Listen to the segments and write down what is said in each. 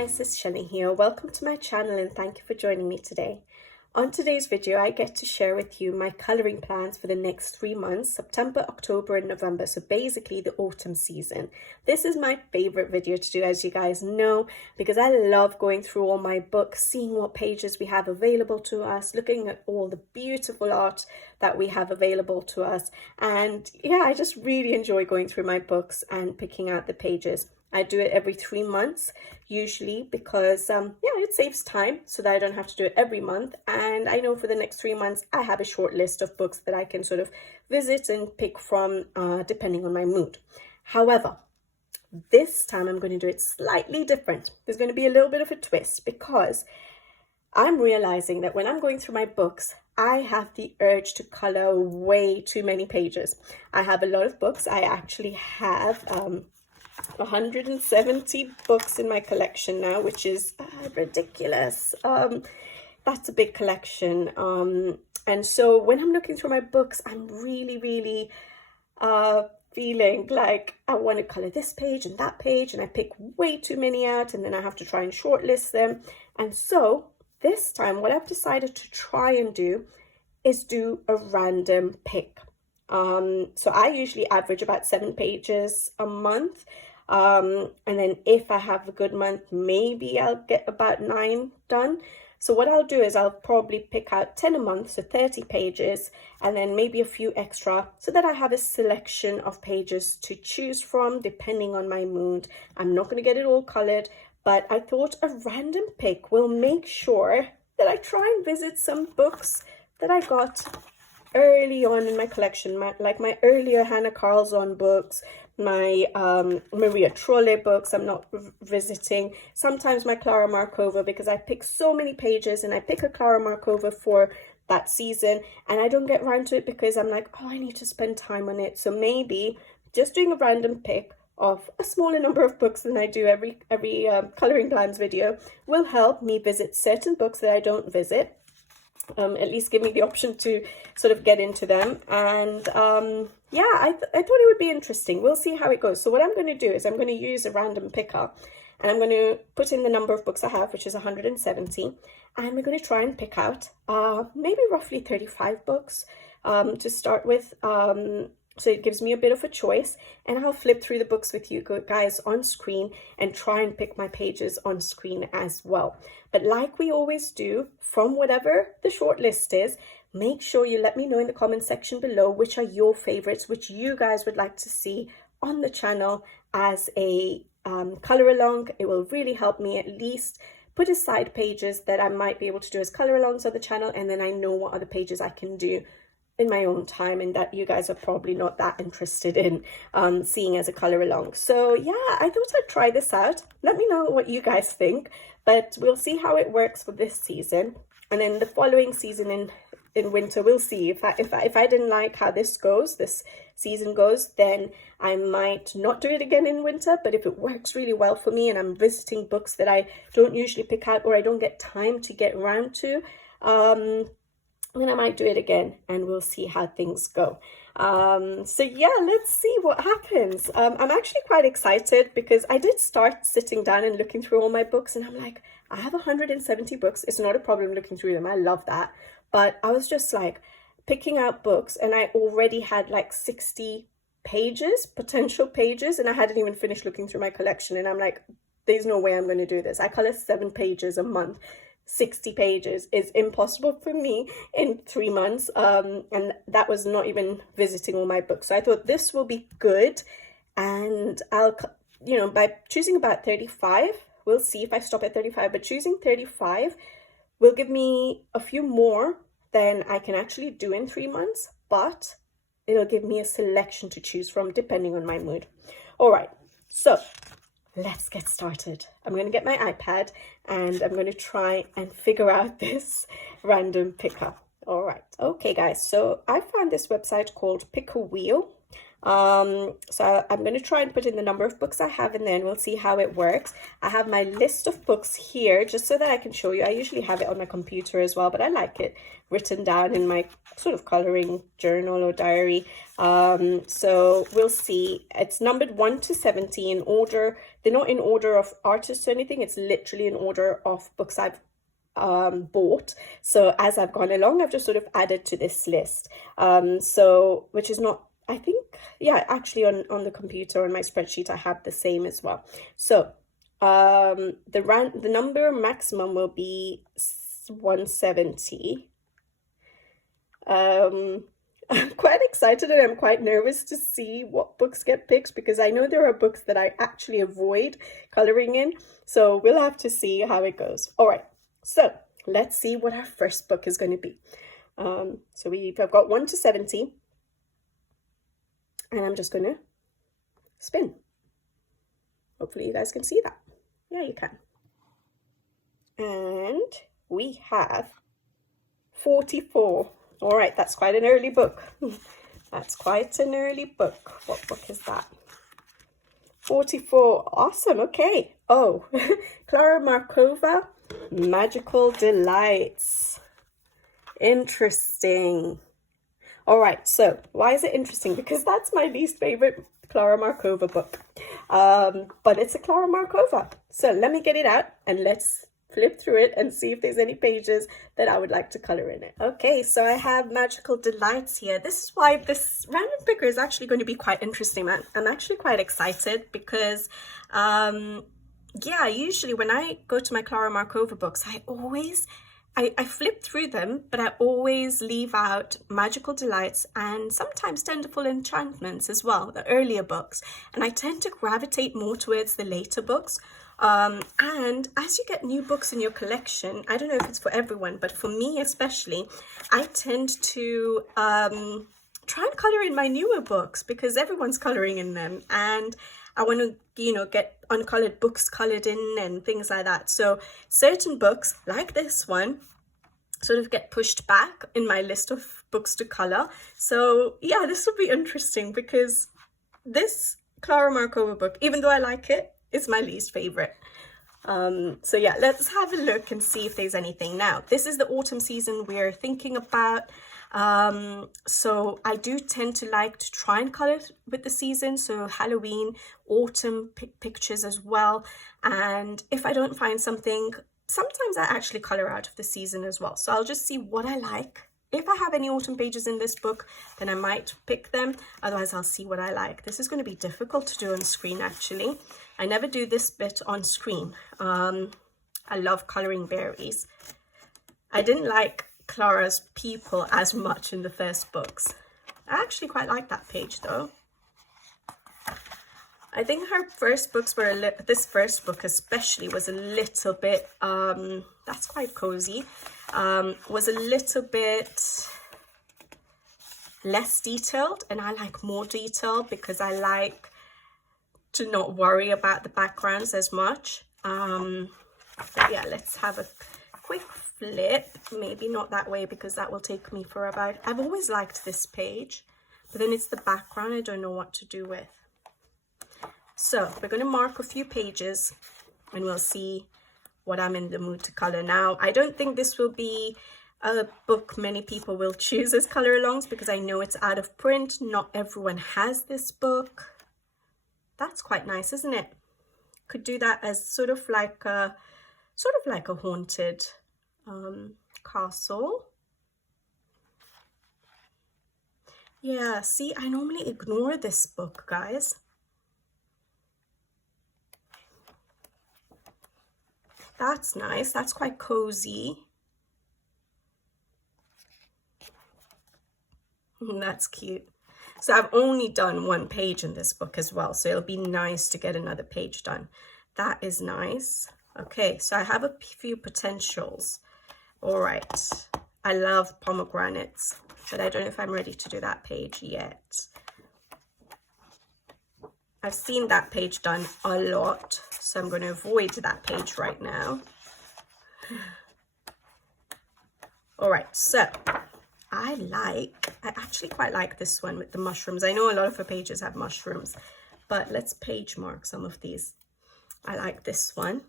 guys, it's Shelley here. Welcome to my channel and thank you for joining me today. On today's video, I get to share with you my colouring plans for the next 3 months, September, October and November, so basically the autumn season. This is my favourite video to do, as you guys know, because I love going through all my books, seeing what pages we have available to us, looking at all the beautiful art that we have available to us. And yeah, I just really enjoy going through my books and picking out the pages. I do it every 3 months usually because it saves time so that I don't have to do it every month, and I know for the next 3 months I have a short list of books that I can sort of visit and pick from depending on my mood. However, this time I'm going to do it slightly different. There's going to be a little bit of a twist because I'm realizing that when I'm going through my books, I have the urge to color way too many pages. I have a lot of books. I actually have 170 books in my collection now, which is ridiculous. That's a big collection. And so when I'm looking through my books, I'm really feeling like I want to color this page and that page, and I pick way too many out, and then I have to try and shortlist them. And so this time what I've decided to try and do is do a random pick. So I usually average about 7 pages a month. And then if I have a good month, maybe I'll get about 9 done. So what I'll do is I'll probably pick out 10 a month, so 30 pages, and then maybe a few extra so that I have a selection of pages to choose from depending on my mood. I'm not going to get it all colored, but I thought a random pick will make sure that I try and visit some books that I got early on in my collection, like my earlier Hannah Carlson books, my Maria Trolle books I'm not visiting, sometimes my Clara Markova, because I pick so many pages and I pick a Clara Markova for that season and I don't get around to it because I'm like, oh, I need to spend time on it. So maybe just doing a random pick of a smaller number of books than I do every colouring plans video will help me visit certain books that I don't visit. At least give me the option to sort of get into them. And yeah, I thought it would be interesting. We'll see how it goes. So what I'm going to do is I'm going to use a random picker and I'm going to put in the number of books I have, which is 170, and we're going to try and pick out maybe roughly 35 books to start with. So it gives me a bit of a choice, and I'll flip through the books with you guys on screen and try and pick my pages on screen as well. But like we always do, from whatever the short list is, make sure you let me know in the comment section below which are your favorites, which you guys would like to see on the channel as a color along. It will really help me at least put aside pages that I might be able to do as color alongs on the channel, and then I know what other pages I can do in my own time and that you guys are probably not that interested in seeing as a color along. So yeah, I thought I'd try this out. Let me know what you guys think, but we'll see how it works for this season, and then the following season in winter we'll see. If I didn't like how this season goes, then I might not do it again in winter. But if it works really well for me and I'm visiting books that I don't usually pick out or I don't get time to get around to, then I might do it again, and we'll see how things go. So yeah, let's see what happens. I'm actually quite excited because I did start sitting down and looking through all my books, and I'm like, I have 170 books. It's not a problem looking through them. I love that. But I was just like picking out books, and I already had like 60 pages, potential pages, and I hadn't even finished looking through my collection. And I'm like, there's no way I'm going to do this. I color 7 pages a month. 60 pages is impossible for me in 3 months, and that was not even visiting all my books. So I thought this will be good, and I'll, by choosing about 35, we'll see if I stop at 35, but choosing 35 will give me a few more than I can actually do in 3 months, but it'll give me a selection to choose from depending on my mood. All right, so let's get started. I'm going to get my iPad and I'm going to try and figure out this random picker. All right. Okay, guys. So I found this website called Pick a Wheel. So I'm going to try and put in the number of books I have in there, and we'll see how it works. I have my list of books here just so that I can show you. I usually have it on my computer as well, but I like it written down in my sort of coloring journal or diary. So we'll see. It's numbered 1 to 70 in order. They're not in order of artists or anything. It's literally in order of books I've bought. So as I've gone along, I've just sort of added to this list. So which is not, I think, yeah, actually on the computer, on my spreadsheet, I have the same as well. So the number maximum will be 170. I'm quite excited, and I'm quite nervous to see what books get picked, because I know there are books that I actually avoid coloring in. So we'll have to see how it goes. All right, so let's see what our first book is going to be. So we've got 1 to 70. And I'm just going to spin. Hopefully you guys can see that. Yeah, you can. And we have 44. All right, that's quite an early book. That's quite an early book. What book is that? 44. Awesome. Okay. Oh, Klara Markova, Magical Delights. Interesting. All right, so why is it interesting? Because that's my least favorite Klara Markova book. But it's a Klara Markova. So let me get it out and let's flip through it and see if there's any pages that I would like to color in it. Okay, so I have Magical Delights here. This is why this random picker is actually going to be quite interesting. I'm actually quite excited because, yeah, usually when I go to my Klara Markova books, I flip through them, but I always leave out Magical Delights and sometimes Tenderful Enchantments as well, the earlier books. And I tend to gravitate more towards the later books. And as you get new books in your collection, I don't know if it's for everyone, but for me especially, I tend to try and color in my newer books because everyone's coloring in them. And I want to, you know, get uncolored books colored in and things like that. So certain books like this one sort of get pushed back in my list of books to color. So yeah, this will be interesting because this Klara Markova book, even though I like it, it's my least favorite. So yeah, let's have a look and see if there's anything. Now, this is the autumn season we're thinking about. So I do tend to like to try and color with the season. So Halloween, autumn pictures as well. And if I don't find something, sometimes I actually color out of the season as well. So I'll just see what I like. If I have any autumn pages in this book, then I might pick them. Otherwise, I'll see what I like. This is going to be difficult to do on screen, actually. I never do this bit on screen. I love coloring berries. I didn't like Clara's people as much in the first books. I actually quite like that page, though. I think her first books were this first book especially was a little bit, that's quite cozy, was a little bit less detailed, and I like more detail because I like to not worry about the backgrounds as much. But yeah, let's have a quick flip, maybe not that way because that will take me for about, I've always liked this page, but then it's the background I don't know what to do with. So we're going to mark a few pages and we'll see what I'm in the mood to color. Now, I don't think this will be a book many people will choose as color alongs because I know it's out of print. Not everyone has this book. That's quite nice, isn't it? Could do that as sort of like a haunted castle. Yeah, see, I normally ignore this book, guys. That's nice. That's quite cozy. That's cute. So I've only done one page in this book as well. So it'll be nice to get another page done. That is nice. Okay, so I have a few potentials. All right. I love pomegranates, but I don't know if I'm ready to do that page yet. I've seen that page done a lot, so I'm going to avoid that page right now. All right, so I actually quite like this one with the mushrooms. I know a lot of her pages have mushrooms, but let's page mark some of these. I like this one.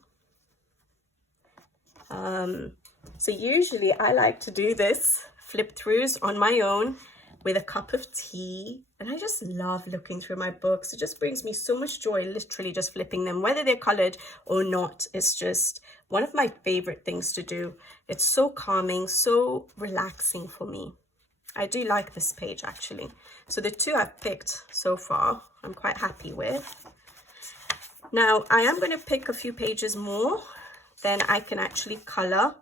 So usually I like to do this flip throughs on my own with a cup of tea, and I just love looking through my books. It just brings me so much joy, literally just flipping them, whether they're colored or not. It's just one of my favorite things to do. It's so calming, so relaxing for me. I do like this page actually. So the two I've picked so far, I'm quite happy with. Now I am going to pick a few pages more, then I can actually color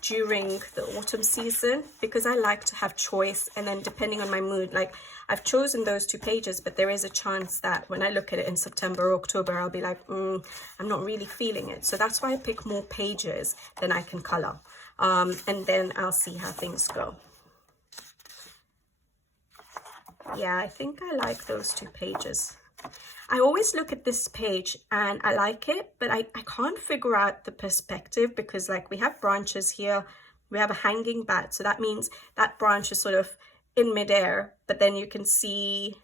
during the autumn season, because I like to have choice, and then depending on my mood, like I've chosen those 2 pages, but there is a chance that when I look at it in September or October, I'll be like, I'm not really feeling it. So that's why I pick more pages than I can color, and then I'll see how things go. Yeah, I think I like those 2 pages. I always look at this page and I like it, but I can't figure out the perspective, because like we have branches here, we have a hanging bat. So that means that branch is sort of in midair, but then you can see,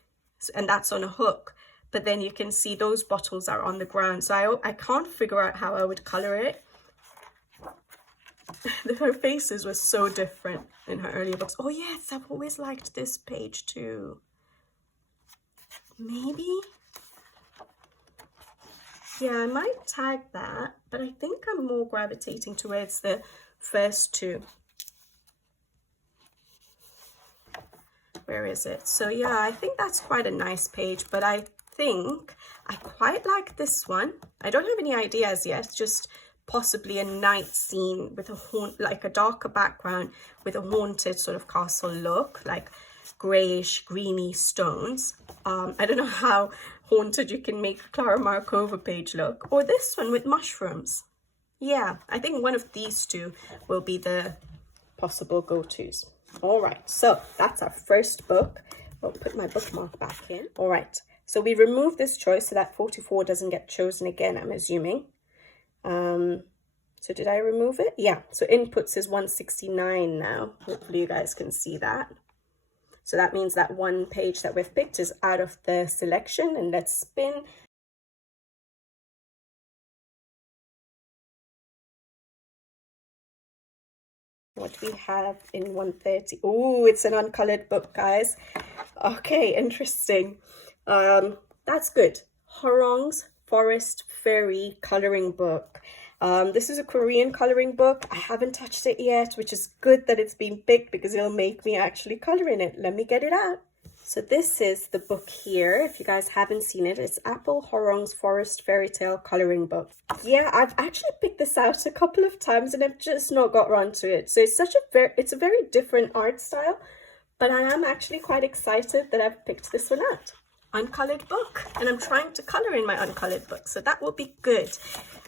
and that's on a hook, but then you can see those bottles are on the ground. So I can't figure out how I would color it. Her faces were so different in her earlier books. Oh yes, I've always liked this page too. Maybe? Yeah, I might tag that, but I think I'm more gravitating towards the first 2. Where is it? So yeah, I think that's quite a nice page, but I think I quite like this one. I don't have any ideas yet, just possibly a night scene with like a darker background with a haunted sort of castle look, like grayish, greeny stones. I don't know how haunted you can make a Clara Markova page look, or this one with mushrooms. Yeah, I think one of these 2 will be the possible go-tos. All right, so that's our first book. I'll put my bookmark back in. All right, so we remove this choice so that 44 doesn't get chosen again, I'm assuming. So did I remove it? Yeah, so inputs is 169 now. Hopefully you guys can see that. So that means that one page that we've picked is out of the selection, and let's spin. What do we have in 130? Oh, it's an uncolored book, guys. Okay, interesting. That's good. Horong's Forest Fairy coloring book. This is a Korean coloring book. I haven't touched it yet, which is good that it's been picked because it'll make me actually color in it. Let me get it out. So this is the book here. If you guys haven't seen it, it's Apple Horong's Forest Fairy Tale coloring book. Yeah, I've actually picked this out a couple of times and I've just not got around to it. So it's it's a very different art style, but I am actually quite excited that I've picked this one out. Uncolored book, and I'm trying to color in my uncolored book, so that will be good.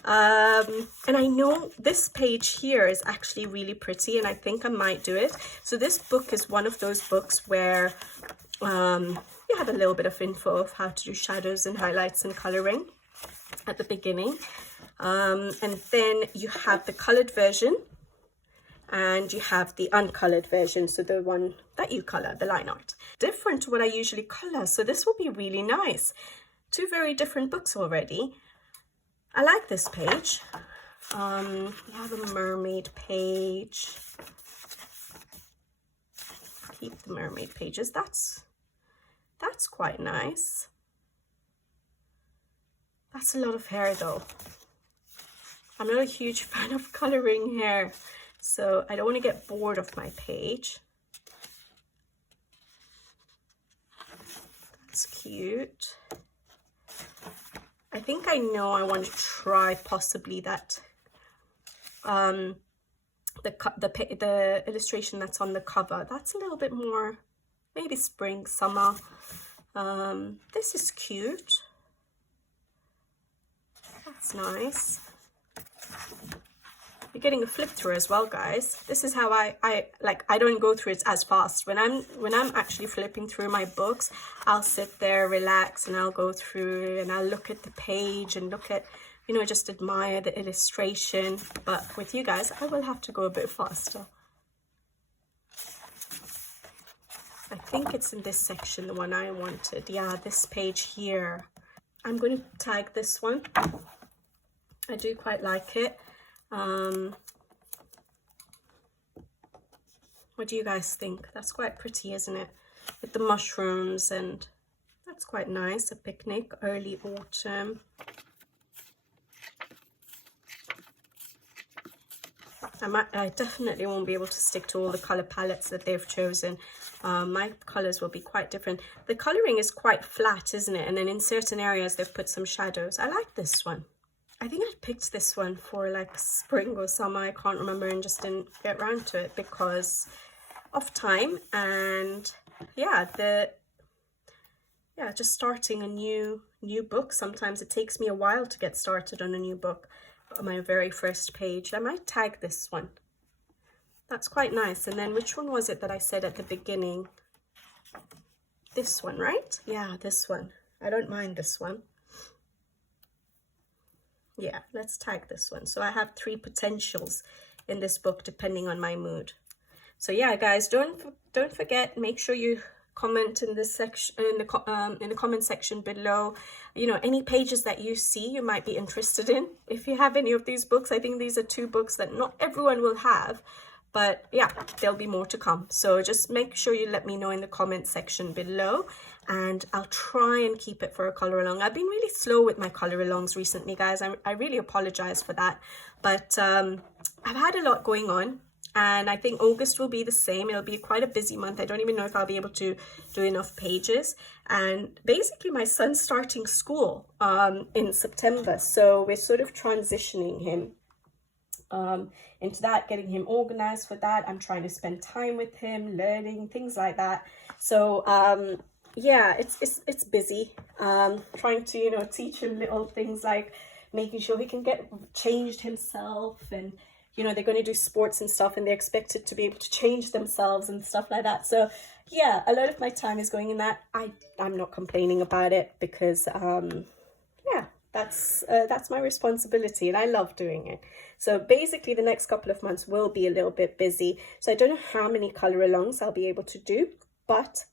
And I know this page here is actually really pretty, and I think I might do it. So this book is one of those books where you have a little bit of info of how to do shadows and highlights and coloring at the beginning, and then you have the colored version and you have the uncolored version, so the one that you color, the line art. Different to what I usually color, so this will be really nice. 2 very different books already. I like this page. We have a mermaid page. Keep the mermaid pages. That's quite nice. That's a lot of hair though. I'm not a huge fan of coloring hair, so I don't want to get bored of my page. That's cute. I think I know I want to try possibly that the illustration that's on the cover. That's a little bit more maybe spring, summer. This is cute. That's nice. You're getting a flip through as well, guys. This is how I don't go through it as fast. When I'm actually flipping through my books, I'll sit there, relax, and I'll go through and I'll look at the page and look at, you know, just admire the illustration. But with you guys, I will have to go a bit faster. I think it's in this section, the one I wanted. Yeah, this page here. I'm going to tag this one. I do quite like it. What do you guys think? That's quite pretty, isn't it? With the mushrooms, and that's quite nice. A picnic, early autumn. I definitely won't be able to stick to all the color palettes that they've chosen. My colors will be quite different. The coloring is quite flat, isn't it? And then in certain areas they've put some shadows. I like this one. I think I picked this one for like spring or summer. I can't remember, and just didn't get around to it because of time. And yeah, just starting a new book. Sometimes it takes me a while to get started on a new book. On my very first page, I might tag this one. That's quite nice. And then which one was it that I said at the beginning? This one, right? Yeah, this one. I don't mind this one. Yeah, let's tag this one. So I have 3 potentials in this book depending on my mood. So yeah, guys, don't forget, make sure you comment in this section, in the comment section below, you know, any pages that you see you might be interested in. If you have any of these books, I think these are 2 books that not everyone will have, but yeah, there'll be more to come. So just make sure you let me know in the comment section below, and I'll try and keep it for a color along. I've been really slow with my color alongs recently, guys. I really apologize for that, but I've had a lot going on. And I think August will be the same. It'll be quite a busy month. I don't even know if I'll be able to do enough pages. And basically my son's starting school in September. So we're sort of transitioning him into that, getting him organized for that. I'm trying to spend time with him, learning, things like that. So yeah, it's busy. Trying to, you know, teach him little things like making sure he can get changed himself, and you know, they're going to do sports and stuff, and they're expected to be able to change themselves and stuff like that. So yeah, a lot of my time is going in that. I'm not complaining about it because yeah, that's my responsibility, and I love doing it. So basically the next couple of months will be a little bit busy. So I don't know how many color alongs I'll be able to do, but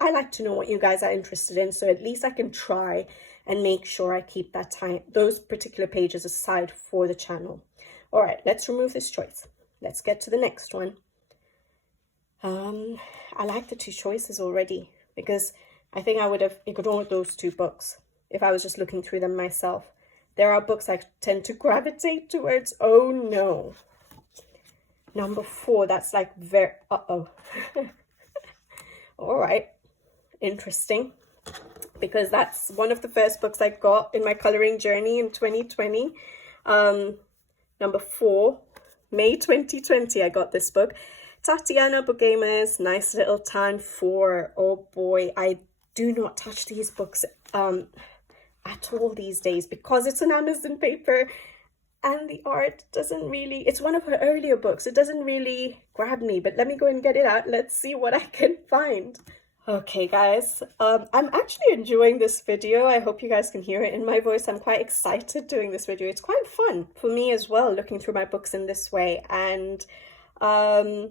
I like to know what you guys are interested in, so at least I can try and make sure I keep that time, those particular pages aside for the channel. All right, let's remove this choice. Let's get to the next one. I like the 2 choices already because I think I would have ignored those 2 books if I was just looking through them myself. There are books I tend to gravitate towards. Oh no. Number 4, that's like very, uh-oh. All right, interesting, because that's one of the first books I got in my coloring journey in 2020. Number 4, May 2020, I got this book. Tatiana Bugema's Nice Little Town 4. Oh boy, I do not touch these books at all these days because it's an Amazon paper and the art doesn't really, it's one of her earlier books. It doesn't really grab me, but let me go and get it out. Let's see what I can find. Okay guys, I'm actually enjoying this video. I hope you guys can hear it in my voice. I'm quite excited doing this video. It's quite fun for me as well, looking through my books in this way. And yeah,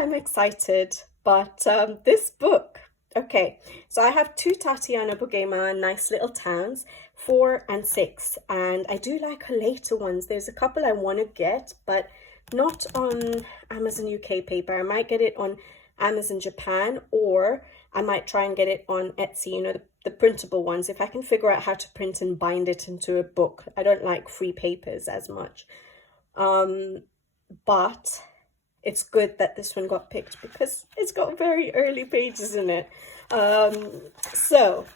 I'm excited. But this book, okay, so I have 2 Tatiana Bugema Nice Little Towns, 4 and 6. And I do like her later ones. There's a couple I want to get, but not on Amazon UK paper. I might get it on Amazon Japan, or I might try and get it on Etsy, you know, the printable ones, if I can figure out how to print and bind it into a book. I don't like free papers as much, but it's good that this one got picked because it's got very early pages in it. So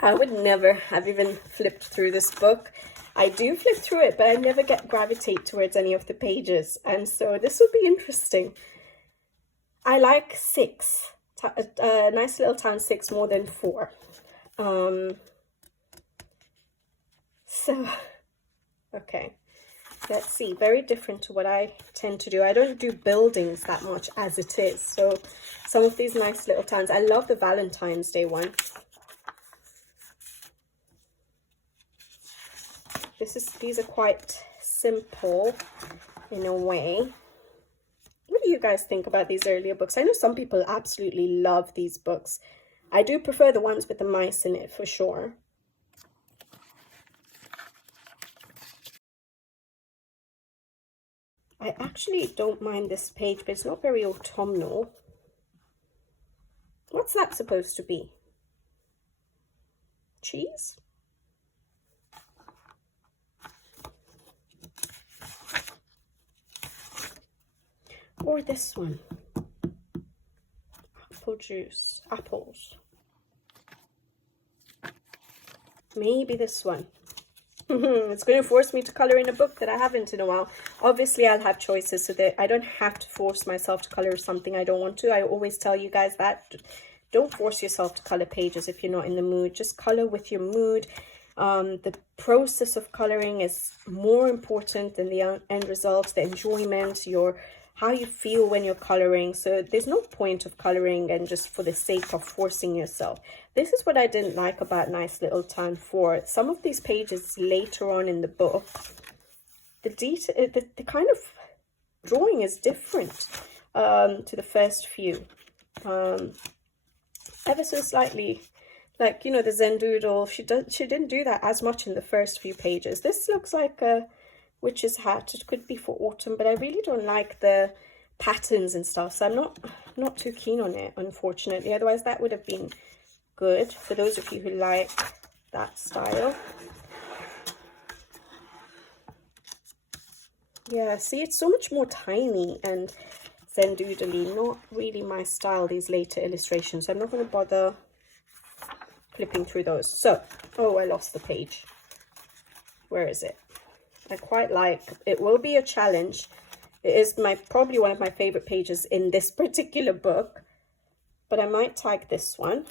I would never have even flipped through this book. I do flip through it, but I never gravitate towards any of the pages, and so this would be interesting. I like 6, Nice Little Town 6 more than 4. So, okay, let's see. Very different to what I tend to do. I don't do buildings that much as it is. So some of these Nice Little Towns. I love the Valentine's Day one. these are quite simple in a way. What do you guys think about these earlier books? I know some people absolutely love these books. I do prefer the ones with the mice in it for sure. I actually don't mind this page, but it's not very autumnal. What's that supposed to be? Cheese? Or this one. Apple juice. Apples. Maybe this one. It's going to force me to colour in a book that I haven't in a while. Obviously, I'll have choices so that I don't have to force myself to colour something I don't want to. I always tell you guys that. Don't force yourself to colour pages if you're not in the mood. Just colour with your mood. The process of colouring is more important than the end result, the enjoyment, how you feel when you're colouring. So there's no point of colouring and just for the sake of forcing yourself. This is what I didn't like about Nice Little Town 4. Some of these pages later on in the book, the detail, the kind of drawing is different to the first few. Ever so slightly, like, you know, the Zen Doodle, she didn't do that as much in the first few pages. This looks like a witch's hat. It could be for autumn, but I really don't like the patterns and stuff, so I'm not too keen on it, unfortunately. Otherwise that would have been good for those of you who like that style. Yeah, see, it's so much more tiny and Zen Doodly, not really my style, these later illustrations, so I'm not going to bother flipping through those. So, oh, I lost the page. Where is it? I quite like, it will be a challenge. It is probably one of my favorite pages in this particular book, but I might tag this one.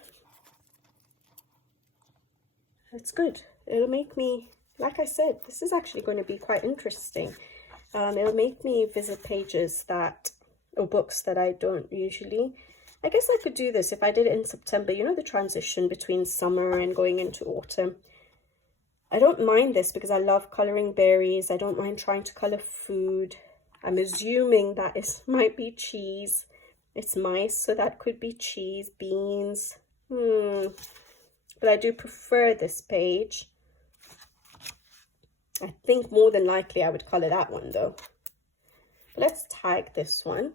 It's good. It'll make me, like I said, this is actually going to be quite interesting. It'll make me visit pages or books that I don't usually. I guess I could do this if I did it in September, you know, the transition between summer and going into autumn. I don't mind this because I love colouring berries. I don't mind trying to colour food. I'm assuming that might be cheese. It's mice, so that could be cheese, beans. But I do prefer this page. I think more than likely I would colour that one though. But let's tag this one.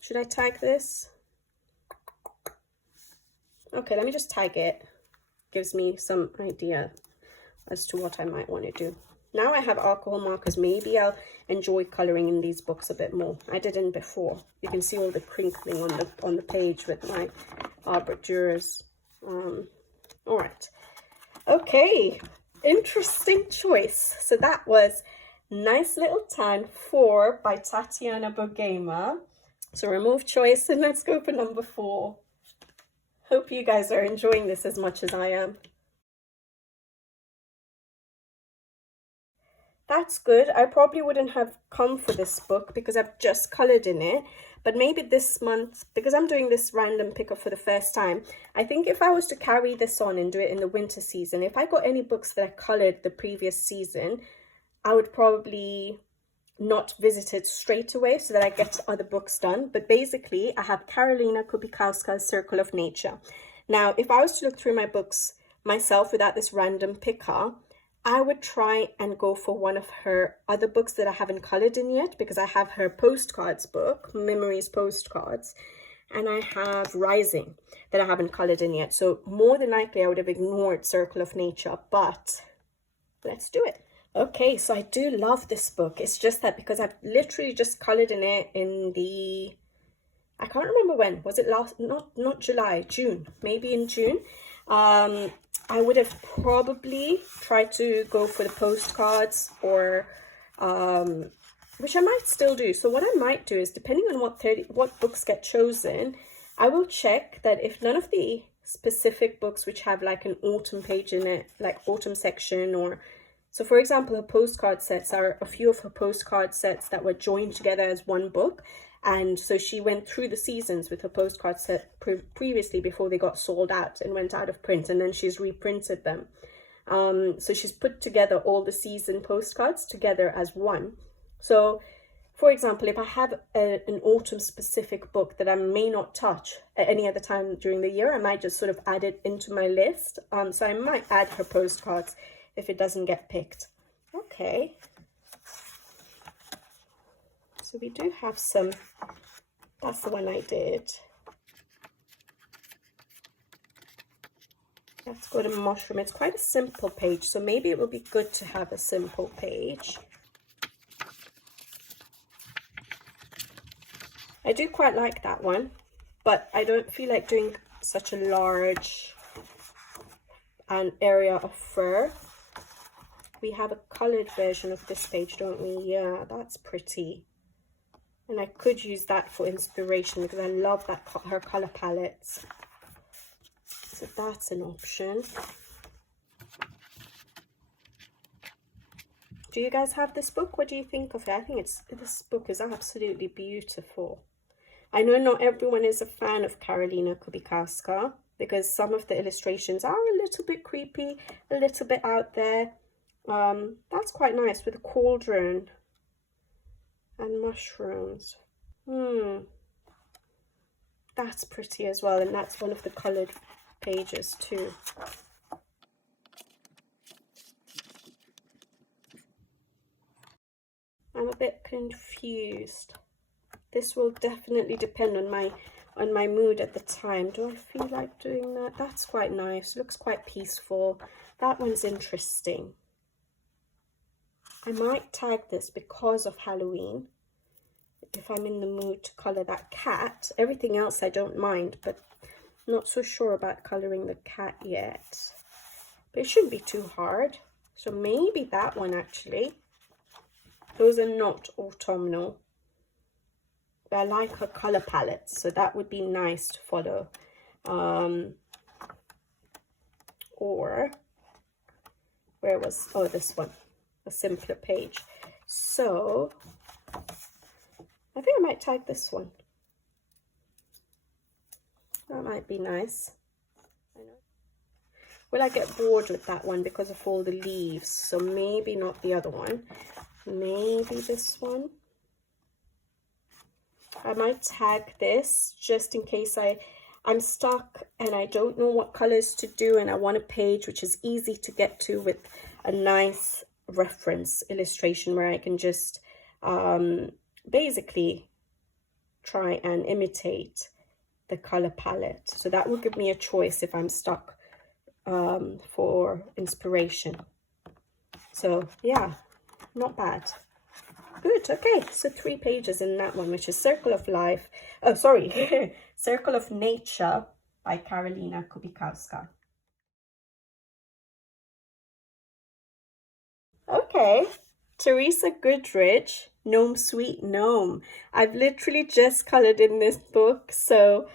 Should I tag this? Okay, let me just tag it. Gives me some idea as to what I might want to do. Now I have alcohol markers. Maybe I'll enjoy colouring in these books a bit more. I didn't before. You can see all the crinkling on the page with my Arbor Durers. All right. Okay. Interesting choice. So that was Nice Little Town 4 by Tatiana Bogema. So remove choice and let's go for number 4. Hope you guys are enjoying this as much as I am. That's good. I probably wouldn't have come for this book because I've just coloured in it. But maybe this month, because I'm doing this random pickup for the first time, I think if I was to carry this on and do it in the winter season, if I got any books that I coloured the previous season, I would probably not visit it straight away so that I get other books done. But basically, I have Karolina Kubikowska's Circle of Nature. Now, if I was to look through my books myself without this random picker, I would try and go for one of her other books that I haven't coloured in yet, because I have her Postcards book, Memories Postcards, and I have Rising that I haven't coloured in yet. So more than likely I would have ignored Circle of Nature, but let's do it. Okay, so I do love this book. It's just that because I've literally just coloured in it in the, I can't remember when, was it not July, June, maybe in June. I would have probably tried to go for the postcards or, which I might still do. So what I might do is, depending on what books get chosen, I will check that if none of the specific books which have like an autumn page in it, like autumn section, or so for example, her postcard sets are a few of her postcard sets that were joined together as one book. And so she went through the seasons with her postcard set previously before they got sold out and went out of print, and then she's reprinted them. So she's put together all the season postcards together as one. So for example, if I have an autumn specific book that I may not touch at any other time during the year, I might just sort of add it into my list. So I might add her postcards if it doesn't get picked. Okay. So we do have some, that's the one I did. Let's go to Mushroom. It's quite a simple page, so maybe it will be good to have a simple page. I do quite like that one, but I don't feel like doing such a large area of fur. We have a colored version of this page, don't we? Yeah, that's pretty. And I could use that for inspiration because I love that her color palettes. So that's an option. Do you guys have this book? What do you think of it? I think this book is absolutely beautiful. I know not everyone is a fan of Karolina Kubikowska because some of the illustrations are a little bit creepy, a little bit out there. That's quite nice with a cauldron and mushrooms. That's pretty as well, and that's one of the colored pages too. I'm a bit confused. This will definitely depend on my mood at the time. Do I feel like doing that? That's quite nice. Looks quite peaceful. That one's interesting. I might tag this because of Halloween. If I'm in the mood to color that cat. Everything else I don't mind, but not so sure about coloring the cat yet. But it shouldn't be too hard. So maybe that one actually. Those are not autumnal. But I like her color palette, so that would be nice to follow. Or where was, oh, this one, a simpler page. So I think I might tag this one. That might be nice. I know. Will I get bored with that one because of all the leaves? So maybe not the other one. Maybe this one. I might tag this just in case I'm stuck and I don't know what colors to do, and I want a page which is easy to get to with a nice reference illustration where I can just basically try and imitate the color palette. So that will give me a choice if I'm stuck for inspiration. So yeah, not bad. Good. Okay, so 3 pages in that one, which is Circle of Life. Oh, sorry, Circle of Nature by Karolina Kubikowska. Okay, Teresa Goodrich, Gnome Sweet Gnome. I've literally just colored in this book, so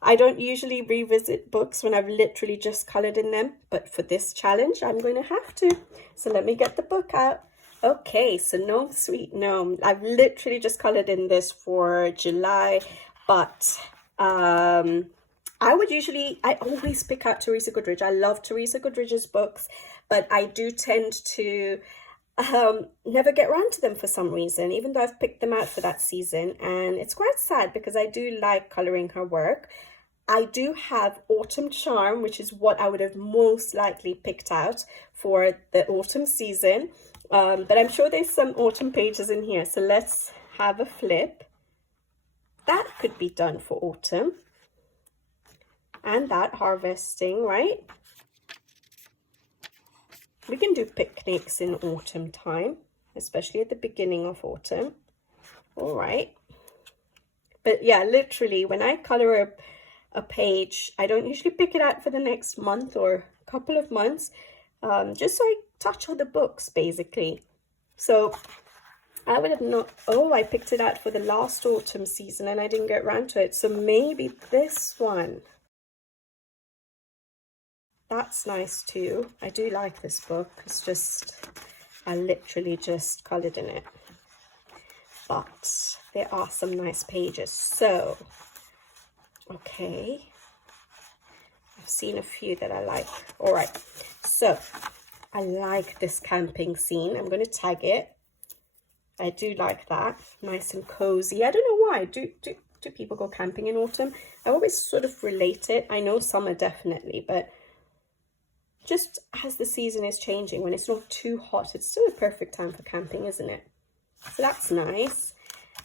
I don't usually revisit books when I've literally just colored in them, but for this challenge, I'm going to have to. So let me get the book out. Okay, so Gnome Sweet Gnome. I've literally just colored in this for July, but I always pick out Teresa Goodrich. I love Teresa Goodrich's books, but I do tend to never get around to them for some reason, even though I've picked them out for that season. And it's quite sad because I do like coloring her work. I do have Autumn Charm, which is what I would have most likely picked out for the autumn season. But I'm sure there's some autumn pages in here. So let's have a flip. That could be done for autumn. And that harvesting, right? We can do picnics in autumn time, especially at the beginning of autumn. All right. But yeah, literally, when I color a page, I don't usually pick it out for the next month or a couple of months, just so I touch other books, basically. So I would have not, oh, I picked it out for the last autumn season and I didn't get around to it. So maybe this one. That's nice too. I do like this book. It's just, I literally just colored in it. But there are some nice pages. So, okay. I've seen a few that I like. All right. So, I like this camping scene. I'm going to tag it. I do like that. Nice and cozy. I don't know why. Do people go camping in autumn? I always sort of relate it. I know summer definitely, but just as the season is changing, when it's not too hot, it's still a perfect time for camping, isn't it? So that's nice.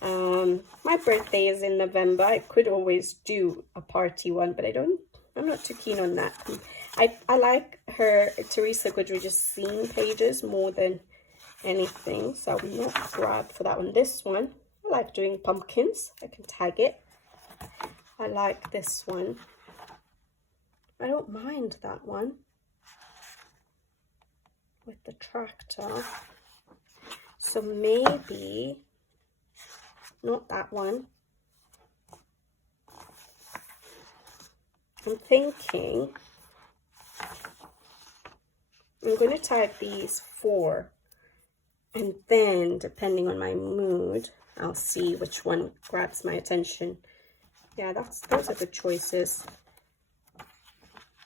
My birthday is in November. I could always do a party one, but I'm not too keen on that. I like her Teresa Goodridge's scene pages more than anything, so I will not grab for that one. This one, I like doing pumpkins. I can tag it. I like this one. I don't mind that one with the tractor. So maybe not that one. I'm thinking I'm going to tag these 4, and then depending on my mood, I'll see which one grabs my attention. Yeah, those are good choices.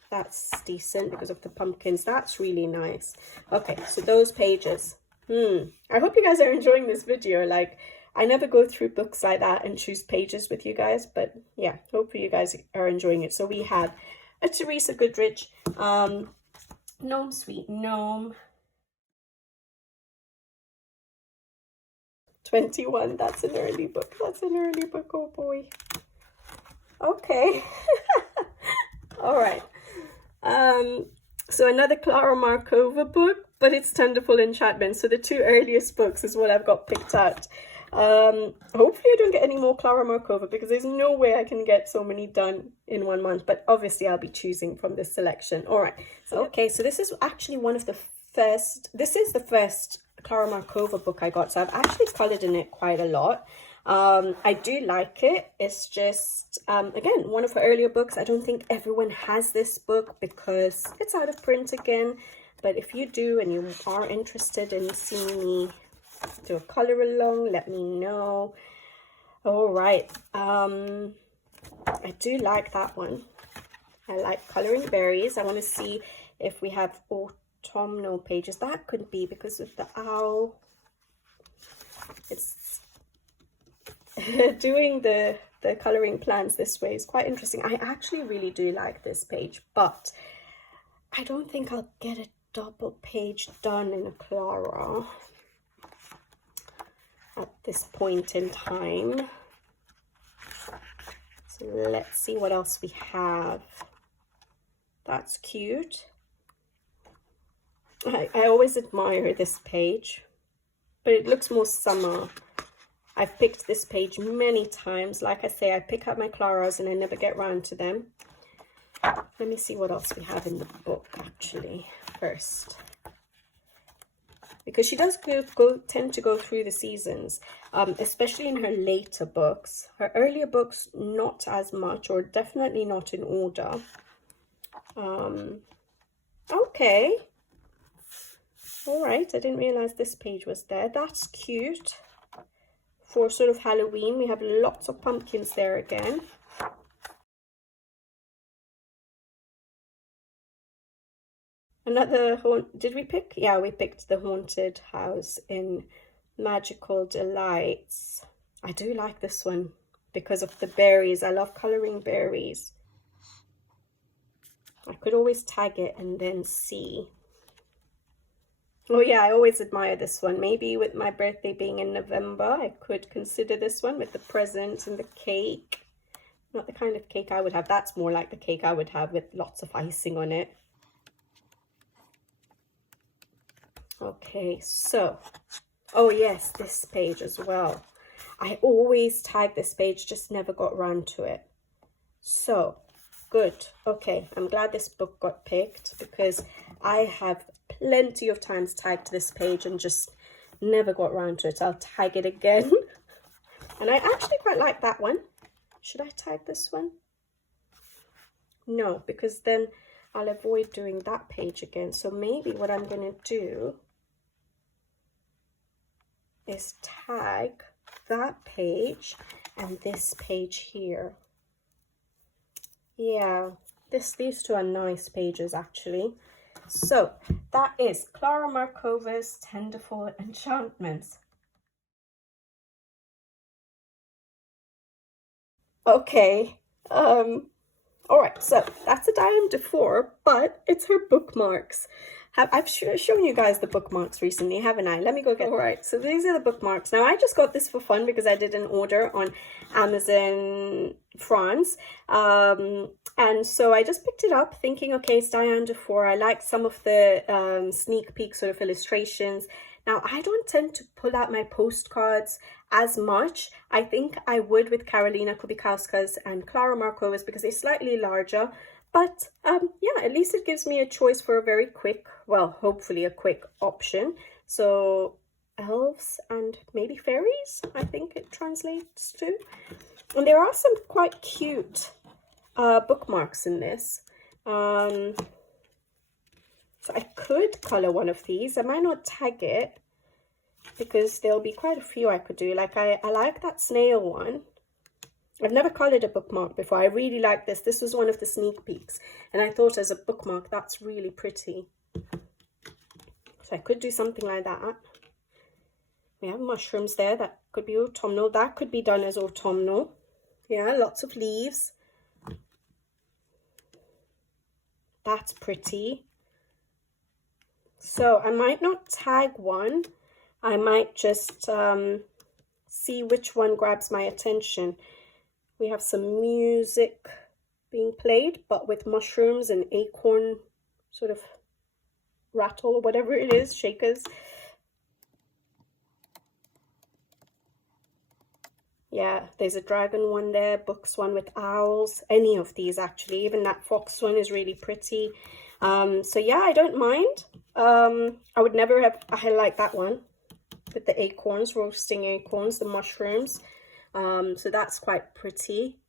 That's decent because of the pumpkins. That's really nice. Okay, so those pages. I hope you guys are enjoying this video. Like, I never go through books like that and choose pages with you guys, but yeah, hopefully you guys are enjoying it. So we have a Teresa Goodridge, Gnome, Sweet Gnome, 21. That's an early book. That's an early book. Oh boy. Okay. All right. So another Clara Markova book, but it's Tenderful Enchantments. So the 2 earliest books is what I've got picked out. Hopefully I don't get any more Clara Markova, because there's no way I can get so many done in 1 month, but obviously I'll be choosing from this selection. All right. So, okay, so this is actually one of the first, this is the first Clara Markova book I got. So I've actually colored in it quite a lot. I do like it. It's just, again, one of her earlier books. I don't think everyone has this book because it's out of print again. But if you do and you are interested in seeing me do a color along, let me know. All right. I do like that one. I like coloring berries. I want to see if we have autumnal pages. That could be because with the owl, it's doing the coloring plans this way is quite interesting. I actually really do like this page, but I don't think I'll get a double page done in a Clara at this point in time. So let's see what else we have. That's cute. I always admire this page, but it looks more summer. I've picked this page many times. Like I say, I pick up my Claras and I never get round to them. Let me see what else we have in the book actually first. Because she does tend to go through the seasons, especially in her later books. Her earlier books, not as much, or definitely not in order. Okay. All right, I didn't realize this page was there. That's cute. For sort of Halloween, we have lots of pumpkins there again. Another did we pick? Yeah, we picked the haunted house in Magical Delights. I do like this one because of the berries. I love coloring berries. I could always tag it and then see. Oh yeah, I always admire this one. Maybe with my birthday being in November, I could consider this one with the presents and the cake. Not the kind of cake I would have. That's more like the cake I would have with lots of icing on it. Okay, so, oh yes, this page as well. I always tag this page, just never got around to it. So, good. Okay, I'm glad this book got picked because I have plenty of times tagged this page and just never got around to it. I'll tag it again. And I actually quite like that one. Should I tag this one? No, because then I'll avoid doing that page again. So maybe what I'm going to do is tag that page and this page here. Yeah, these two are nice pages actually. So that is Clara Markova's Tenderful Enchantments. Okay, all right, so that's a Diane deor, but it's her bookmarks. I've shown you guys the bookmarks recently, haven't I? Let me go get. All right, so these are the bookmarks. Now, I just got this for fun because I did an order on Amazon France. And so I just picked it up thinking, okay, it's Diane deor. I like some of the sneak peek sort of illustrations. Now, I don't tend to pull out my postcards as much. I think I would with Karolina Kubikowska's and Clara Markova's because they're slightly larger. But yeah, at least it gives me a choice for a very quick, well, hopefully a quick option. So elves and maybe fairies, I think it translates to. And there are some quite cute bookmarks in this. So I could color one of these. I might not tag it because there'll be quite a few I could do. Like I like that snail one. I've never colored a bookmark before. I really like this. This was one of the sneak peeks. And I thought as a bookmark, that's really pretty. So I could do something like that. We have mushrooms there. That could be autumnal. That could be done as autumnal. Yeah, lots of leaves. That's pretty. So I might not tag one. I might just see which one grabs my attention. We have some music being played, but with mushrooms and acorn sort of rattle or whatever it is, shakers. Yeah, there's a dragon one there, books one with owls, any of these actually. Even that fox one is really pretty. So yeah, I don't mind. I would never have, I like that one with the acorns, roasting acorns, the mushrooms. So that's quite pretty.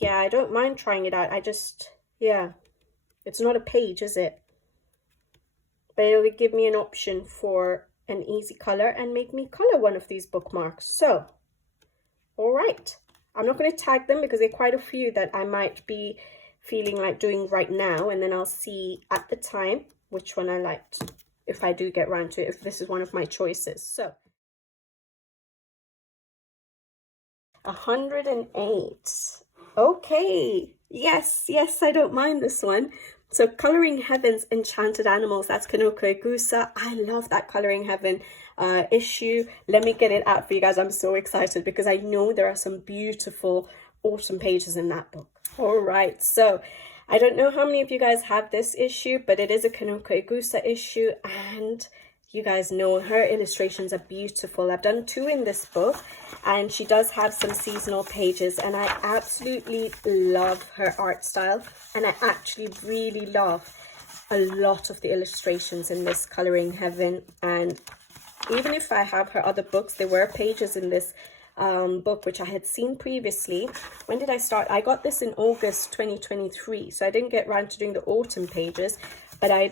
Yeah, I don't mind trying it out. I just, yeah, it's not a page, is it? But it will give me an option for an easy color and make me color one of these bookmarks. So, all right. I'm not going to tag them because there are quite a few that I might be feeling like doing right now. And then I'll see at the time which one I liked, if I do get around to it, if this is one of my choices. So 108. Okay. Yes, I don't mind this one. So Coloring Heaven's Enchanted Animals, that's Kanoko Egusa. I love that Coloring Heaven issue. Let me get it out for you guys. I'm so excited because I know there are some beautiful autumn pages in that book. All right, so I don't know how many of you guys have this issue, but it is a Kanoko Egusa issue, and you guys know her illustrations are beautiful. I've done 2 in this book, and she does have some seasonal pages, and I absolutely love her art style, and I actually really love a lot of the illustrations in this Coloring Heaven. And even if I have her other books, there were pages in this book which I had seen previously. When did I start? I got this in August 2023, so I didn't get around to doing the autumn pages, but I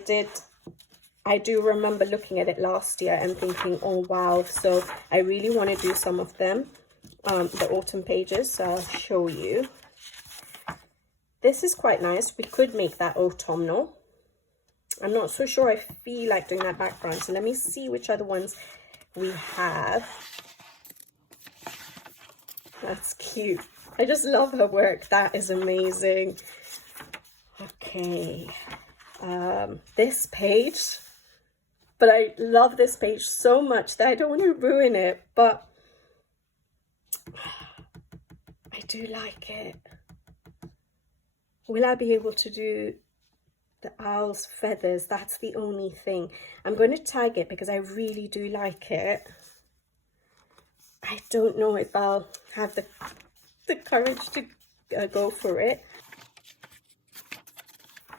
do remember looking at it last year and thinking, oh wow, so I really want to do some of them, the autumn pages. So I'll show you. This is quite nice. We could make that autumnal. I'm not so sure I feel like doing that background, so let me see which other ones we have. That's cute. I just love her work. That is amazing. Okay, this page, but I love this page so much that I don't want to ruin it, but I do like it. Will I be able to do the owl's feathers? That's the only thing. I'm going to tag it because I really do like it. I don't know if I'll have the courage to go for it.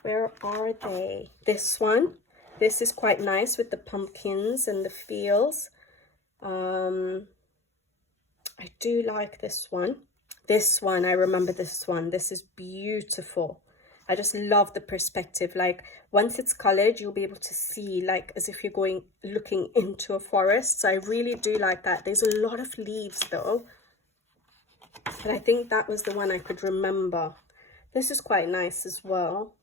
Where are they? This one. This is quite nice with the pumpkins and the fields. I do like this one. This one, I remember this one. This is beautiful. I just love the perspective. Like once it's colored, you'll be able to see like as if you're looking into a forest. So I really do like that. There's a lot of leaves though, but I think that was the one I could remember. This is quite nice as well.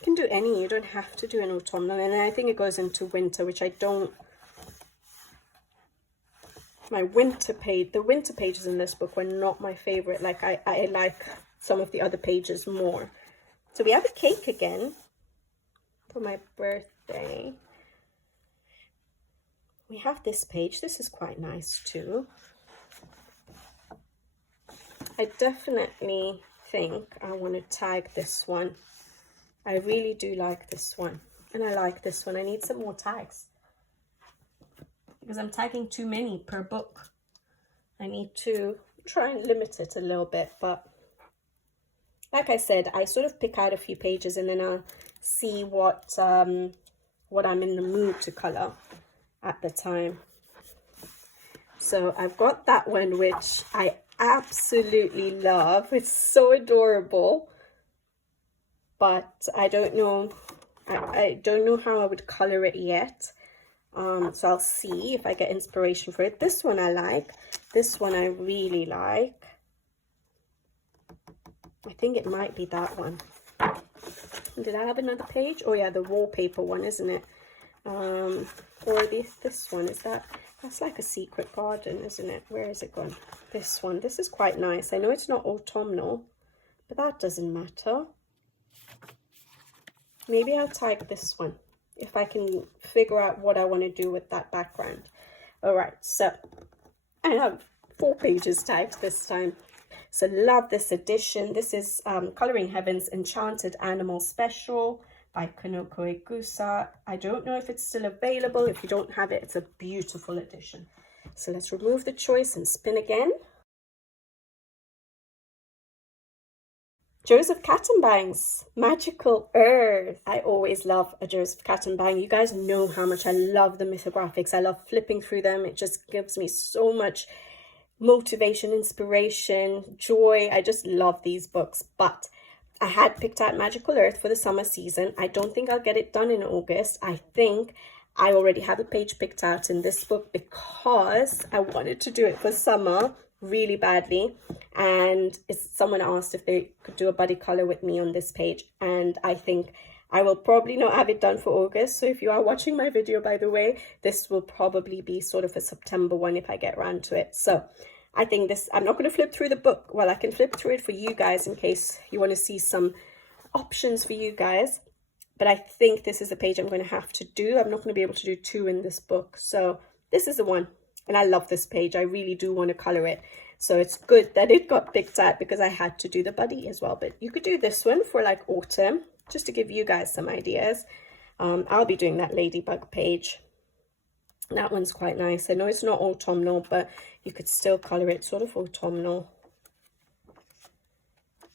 You can do any, you don't have to do an autumnal. And I think it goes into winter, which I don't. My winter page, the winter pages in this book were not my favorite. Like I like some of the other pages more. So we have a cake again for my birthday. We have this page. This is quite nice too. I definitely think I want to tag this one. I really do like this one. And I like this one. I need some more tags, because I'm tagging too many per book. I need to try and limit it a little bit, but like I said, I sort of pick out a few pages and then I'll see what I'm in the mood to color at the time. So I've got that one, which I absolutely love. It's so adorable, but I don't know. I don't know how I would color it yet. So I'll see if I get inspiration for it. This one I like. This one I really like. I think it might be that one. Did I have another page? Oh yeah, the wallpaper one, isn't it? Or this one, is that? That's like a secret garden, isn't it? Where is it gone? This one. This is quite nice. I know it's not autumnal, but that doesn't matter. Maybe I'll tag this one if I can figure out what I want to do with that background. All right, so I have 4 pages tagged this time. So love this edition. This is Coloring Heaven's Enchanted Animal Special by Kanoko Igusa. I don't know if it's still available. If you don't have it, it's a beautiful edition. So let's remove the choice and spin again. Joseph Cattenbang's Magical Earth. I always love a Joseph Cattenbang. You guys know how much I love the mythographics. I love flipping through them. It just gives me so much motivation, inspiration, joy. I just love these books. But I had picked out Magical Earth for the summer season. I don't think I'll get it done in August. I think I already have a page picked out in this book because I wanted to do it for summer really badly, and someone asked if they could do a buddy color with me on this page, and I think I will probably not have it done for August. So if you are watching my video, by the way, this will probably be sort of a September one if I get around to it. So I think this, I'm not going to flip through the book. Well, I can flip through it for you guys in case you want to see some options for you guys, but I think this is the page I'm going to have to do. I'm not going to be able to do 2 in this book, so this is the one. And I love this page. I really do want to color it. So it's good that it got picked out because I had to do the buddy as well. But you could do this one for like autumn, just to give you guys some ideas. I'll be doing that ladybug page. That one's quite nice. I know it's not autumnal, but you could still color it sort of autumnal.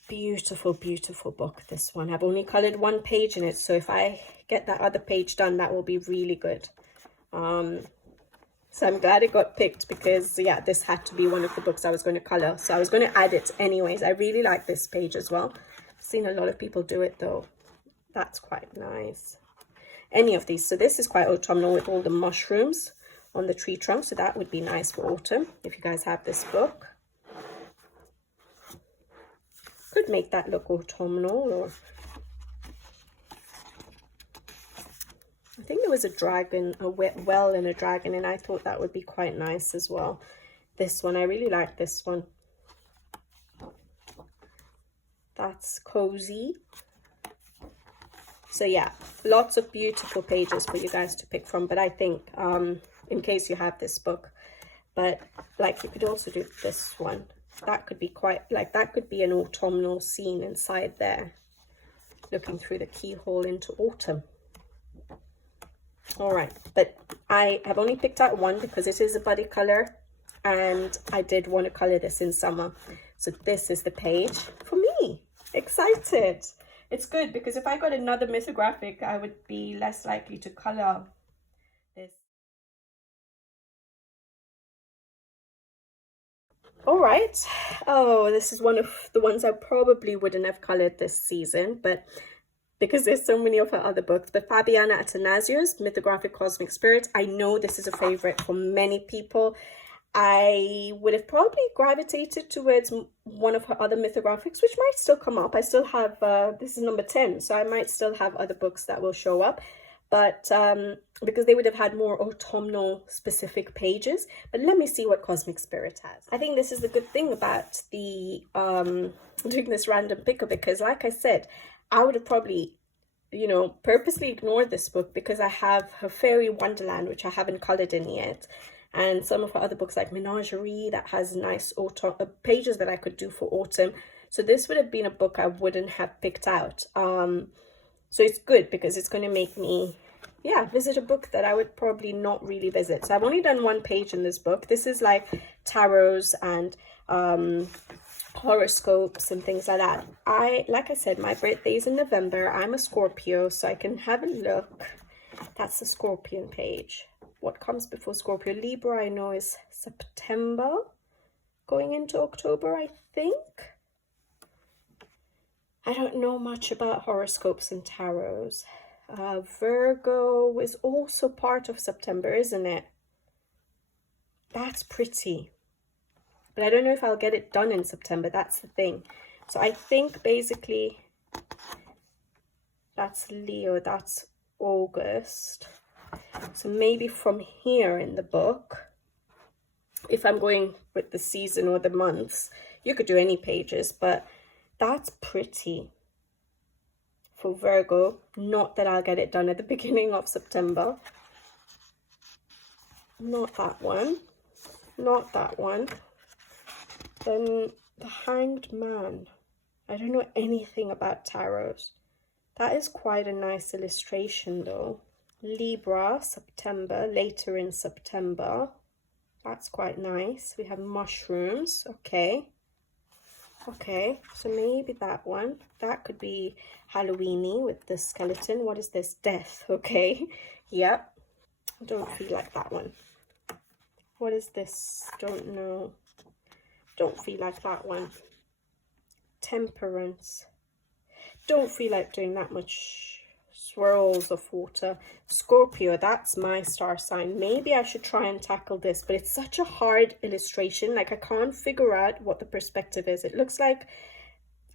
Beautiful, beautiful book, this one. I've only colored 1 page in it. So if I get that other page done, that will be really good. So I'm glad it got picked because, yeah, this had to be one of the books I was going to color. So I was going to add it anyways. I really like this page as well. I've seen a lot of people do it though. That's quite nice. Any of these. So this is quite autumnal with all the mushrooms on the tree trunk. So that would be nice for autumn if you guys have this book. Could make that look autumnal, or I think there was a dragon, a well and a dragon, and I thought that would be quite nice as well. This one, I really like this one. That's cozy. So yeah, lots of beautiful pages for you guys to pick from. But I think, in case you have this book, but like you could also do this one. That could be quite, like that could be an autumnal scene inside there. Looking through the keyhole into autumn. All right, but I have only picked out 1 because it is a buddy color and I did want to color this in summer. So this is the page for me. Excited. It's good because if I got another mythographic, I would be less likely to color this. All right. Oh, this is one of the ones I probably wouldn't have colored this season, but because there's so many of her other books. But Fabiana Atanasios, Mythographic Cosmic Spirit. I know this is a favorite for many people. I would have probably gravitated towards one of her other mythographics, which might still come up. I still have, this is number 10, so I might still have other books that will show up. But because they would have had more autumnal specific pages. But let me see what Cosmic Spirit has. I think this is the good thing about the doing this random picker, because like I said, I would have probably, you know, purposely ignored this book because I have her Fairy Wonderland, which I haven't colored in yet. And some of her other books like Menagerie that has nice autumn pages that I could do for autumn. So this would have been a book I wouldn't have picked out. So it's good because it's going to make me, yeah, visit a book that I would probably not really visit. So I've only done one page in this book. This is like tarots and horoscopes and things like that. Like I said, my birthday is in November. I'm a Scorpio, so I can have a look. That's the Scorpion page. What comes before Scorpio? Libra, I know, is September, going into October, I think. I don't know much about horoscopes and tarots. Virgo is also part of September, isn't it? That's pretty. But I don't know if I'll get it done in September. That's the thing. So I think basically that's Leo. That's August. So maybe from here in the book, if I'm going with the season or the months, you could do any pages, but that's pretty for Virgo. Not that I'll get it done at the beginning of September. Not that one. Not that one. Then the Hanged Man. I don't know anything about tarots. That is quite a nice illustration though. Libra, September, later in September. That's quite nice. We have mushrooms. Okay. Okay, so maybe that one. That could be Halloweeny with the skeleton. What is this? Death. Okay. Yep. I don't feel like that one. What is this? Don't know. Don't feel like that one. Temperance. Don't feel like doing that much swirls of water. Scorpio, that's my star sign. Maybe I should try and tackle this, but it's such a hard illustration. Like I can't figure out what the perspective is. It looks like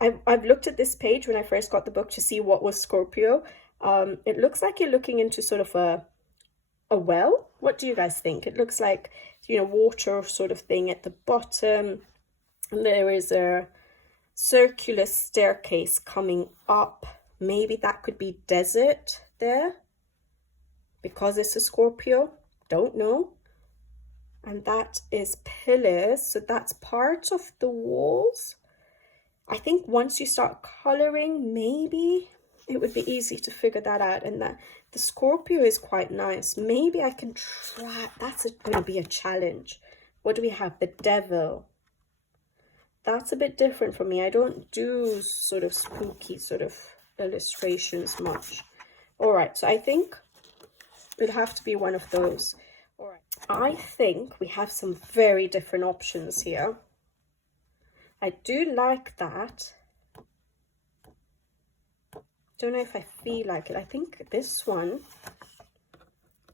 I've looked at this page when I first got the book to see what was Scorpio. It looks like you're looking into sort of a well. What do you guys think? It looks like, you know, water sort of thing at the bottom. And there is a circular staircase coming up. Maybe that could be desert there because it's a Scorpio. Don't know. And that is pillars. So that's part of the walls. I think once you start coloring, maybe it would be easy to figure that out. And that the Scorpio is quite nice. Maybe I can try. That's going to be a challenge. What do we have? The Devil. That's a bit different for me. I don't do sort of spooky sort of illustrations much. All right, so I think it'll have to be one of those. All right, I think we have some very different options here. I do like that. Don't know if I feel like it. I think this one,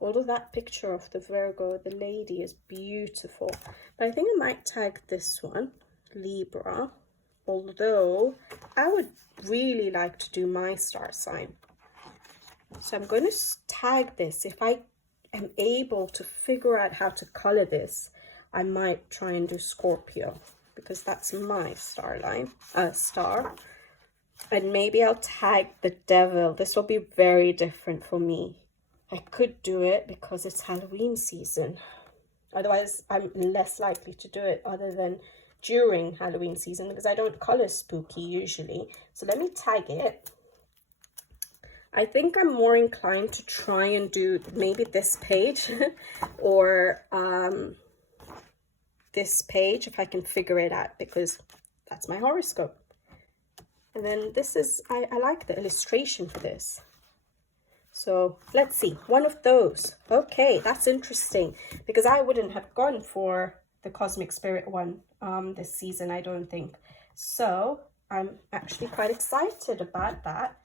although that picture of the Virgo, the lady, is beautiful, but I think I might tag this one, Libra, although I would really like to do my star sign. So I'm going to tag this. If I am able to figure out how to color this, I might try and do Scorpio because that's my star and maybe I'll tag the Devil. This will be very different for me. I could do it because it's Halloween season, otherwise I'm less likely to do it other than during Halloween season because I don't color spooky usually. So let me tag it. I think I'm more inclined to try and do maybe this page or this page if I can figure it out, because that's my horoscope. And then this is, I like the illustration for this. So let's see, one of those. Okay, that's interesting because I wouldn't have gone for the Cosmic Spirit one this season, I don't think. So I'm actually quite excited about that.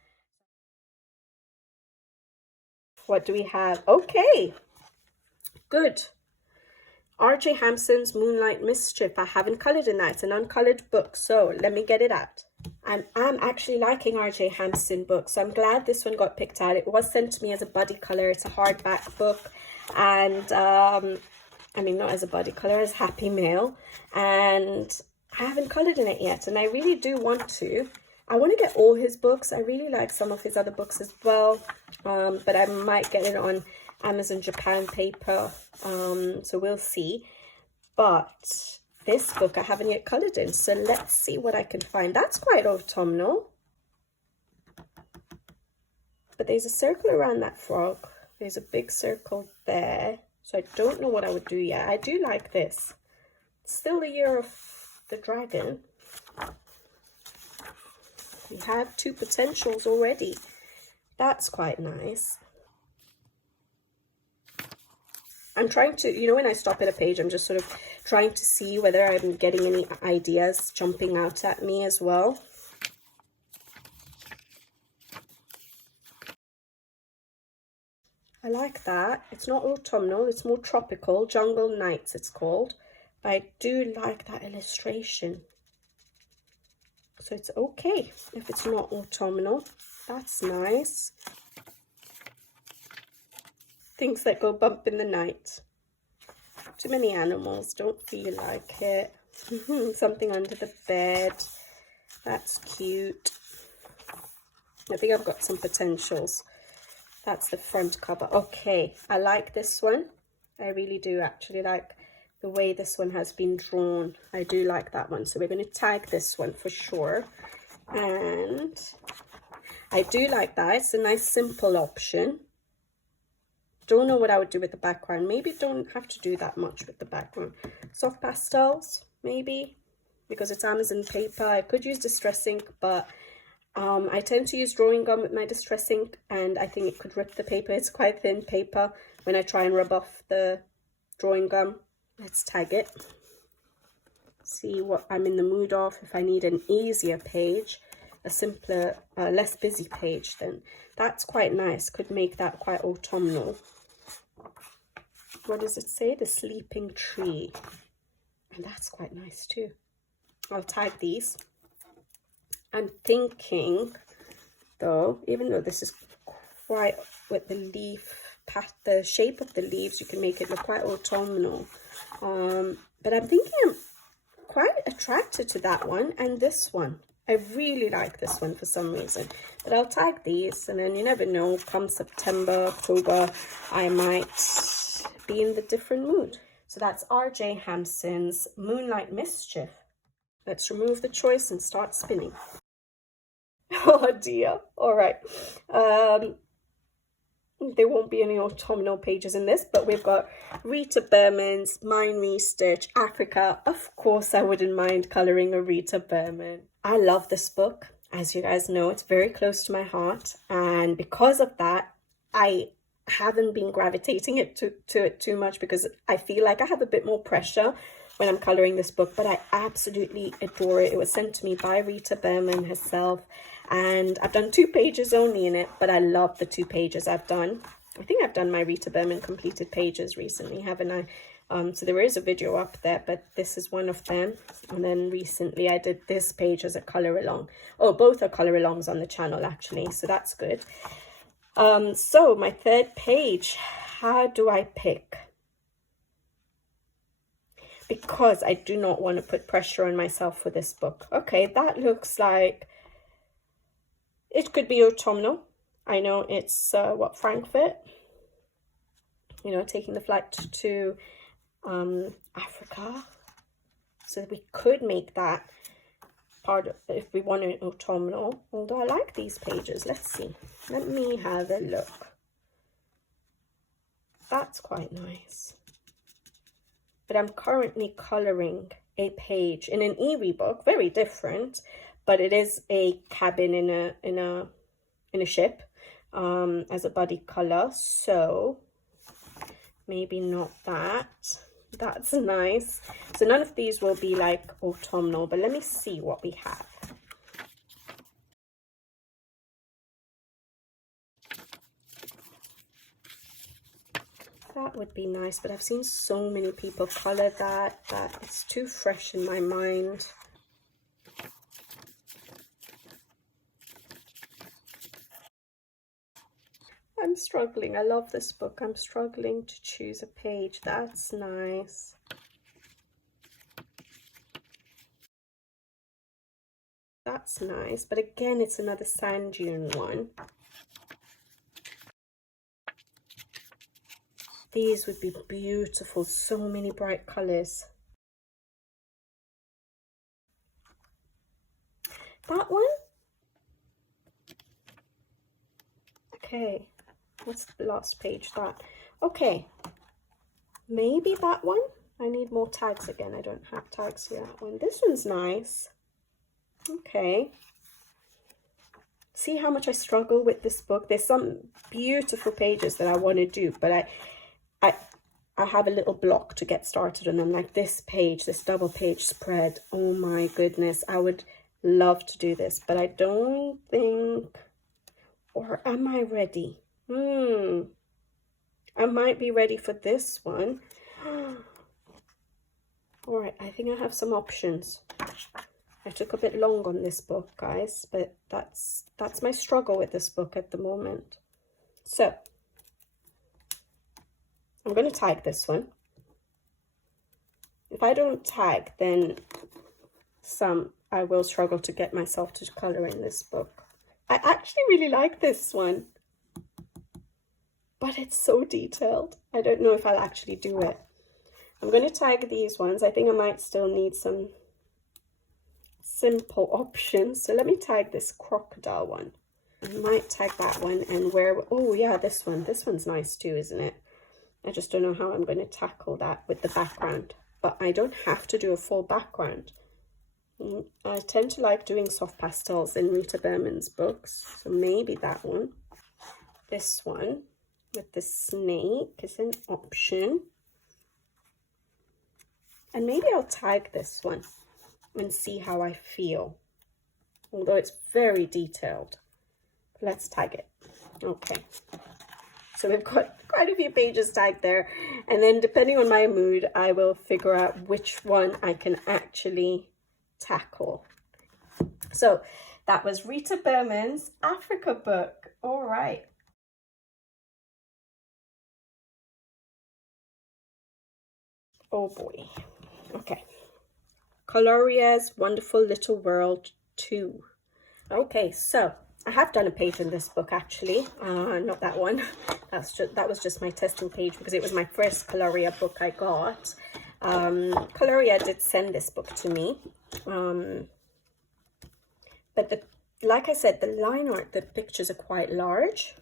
What do we have? Okay, good. R.J. Hampson's Moonlight Mischief. I haven't coloured in that. It's an uncolored book, so let me get it out. And I'm actually liking R.J. Hampson books, so I'm glad this one got picked out. It was sent to me as a buddy colour. It's a hardback book, and I mean, not as a buddy colour, as Happy Mail, and I haven't coloured in it yet, and I really do want to. I want to get all his books. I really like some of his other books as well, but I might get it on Amazon Japan paper, so we'll see. But this book I haven't yet coloured in, so let's see what I can find. That's quite autumnal, but there's a circle around that frog. There's a big circle there, so I don't know what I would do yet. I do like this. It's still the year of the dragon. We have 2 potentials already. That's quite nice. I'm trying to, you know, when I stop at a page, I'm just sort of trying to see whether I'm getting any ideas jumping out at me as well. I like that. It's not autumnal, it's more tropical. Jungle Nights it's called. But I do like that illustration. So it's okay if it's not autumnal. That's nice. Things that go bump in the night. Too many animals, don't feel like it. Something under the bed. That's cute. I think I've got some potentials. That's the front cover. Okay, I like this one. I really do actually like the way this one has been drawn. I do like that one. So we're going to tag this one for sure. And I do like that. It's a nice simple option. Don't know what I would do with the background. Maybe don't have to do that much with the background. Soft pastels, maybe, because it's Amazon paper. I could use distress ink, but I tend to use drawing gum with my distress ink, and I think it could rip the paper. It's quite thin paper when I try and rub off the drawing gum. Let's tag it. See what I'm in the mood of. If I need an easier page, a simpler, less busy page, then that's quite nice. Could make that quite autumnal. What does it say? The Sleeping Tree. And that's quite nice too. I'll tag these. I'm thinking, though, even though this is quite with the leaf, the shape of the leaves, you can make it look quite autumnal. But I'm thinking I'm quite attracted to that one and this one. I really like this one for some reason. But I'll tag these, and then you never know, come September, October, I might be in the different mood. So that's R.J. Hampson's Moonlight Mischief. Let's remove the choice and start spinning. Oh dear. All right. There won't be any autumnal pages in this, but we've got Rita Berman's Mind Research Africa. Of course, I wouldn't mind colouring a Rita Berman. I love this book. As you guys know, it's very close to my heart. And because of that, I haven't been gravitating to it too much, because I feel like I have a bit more pressure when I'm colouring this book. But I absolutely adore it. It was sent to me by Rita Berman herself. And I've done 2 pages only in it, but I love the 2 pages I've done. I think I've done my Rita Berman completed pages recently, haven't I? So there is a video up there, but this is one of them. And then recently I did this page as a colour along. Oh, both are colour alongs on the channel actually, so that's good. So my 3rd page, how do I pick? Because I do not want to put pressure on myself for this book. Okay, that looks like it could be autumnal. I know it's Frankfurt, you know, taking the flight to Africa. So we could make that part of, if we want an autumnal. Although I like these pages. Let's see. Let me have a look. That's quite nice. But I'm currently colouring a page in an e-book, very different. But it is a cabin in a ship as a buddy colour, so maybe not that. That's nice. So none of these will be like autumnal, but let me see what we have. That would be nice, but I've seen so many people color that it's too fresh in my mind. I'm struggling. I love this book. I'm struggling to choose a page. That's nice. That's nice, but again, it's another sand dune one. These would be beautiful, so many bright colors. That one? Okay, what's the last page? That. Okay, maybe that one? I need more tags again. I don't have tags for that one. This one's nice. Okay. See how much I struggle with this book? There's some beautiful pages that I want to do, but I have a little block to get started on them. Like this page, this double page spread. Oh my goodness, I would love to do this, but I don't think, or am I ready? I might be ready for this one. All right, I think I have some options. I took a bit long on this book, guys, but that's my struggle with this book at the moment. So I'm going to tag this one. If I don't tag, then I will struggle to get myself to color in this book. I actually really like this one, but it's so detailed. I don't know if I'll actually do it. I'm going to tag these ones. I think I might still need some simple options. So let me tag this crocodile one. I might tag that one and oh yeah, this one. This one's nice too, isn't it? I just don't know how I'm going to tackle that with the background. But I don't have to do a full background. I tend to like doing soft pastels in Rita Berman's books. So maybe that one. This one with the snake is an option. And maybe I'll tag this one and see how I feel. Although it's very detailed. Let's tag it. Okay. So we've got quite a few pages tagged there. And then depending on my mood, I will figure out which one I can actually tackle. So that was Rita Berman's Africa book. All right. Oh boy. Okay. Colouria's Wonderful Little World 2. Okay, so I have done a page in this book actually, not that one. That was just my testing page because it was my first Coloour book I got. Coloour did send this book to me, but like I said, the line art, the pictures are quite large.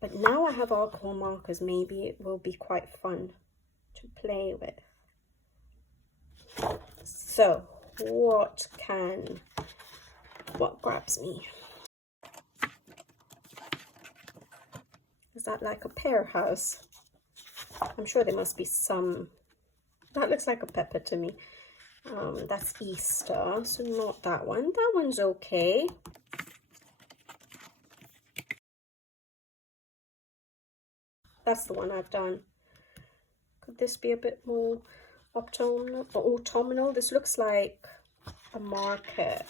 But now I have alcohol markers, maybe it will be quite fun to play with. So what grabs me? Is that like a pear house? I'm sure there must be some. That looks like a pepper to me. That's Easter, so not that one. That one's okay. That's the one I've done. Could this be a bit more autumnal? This looks like a market.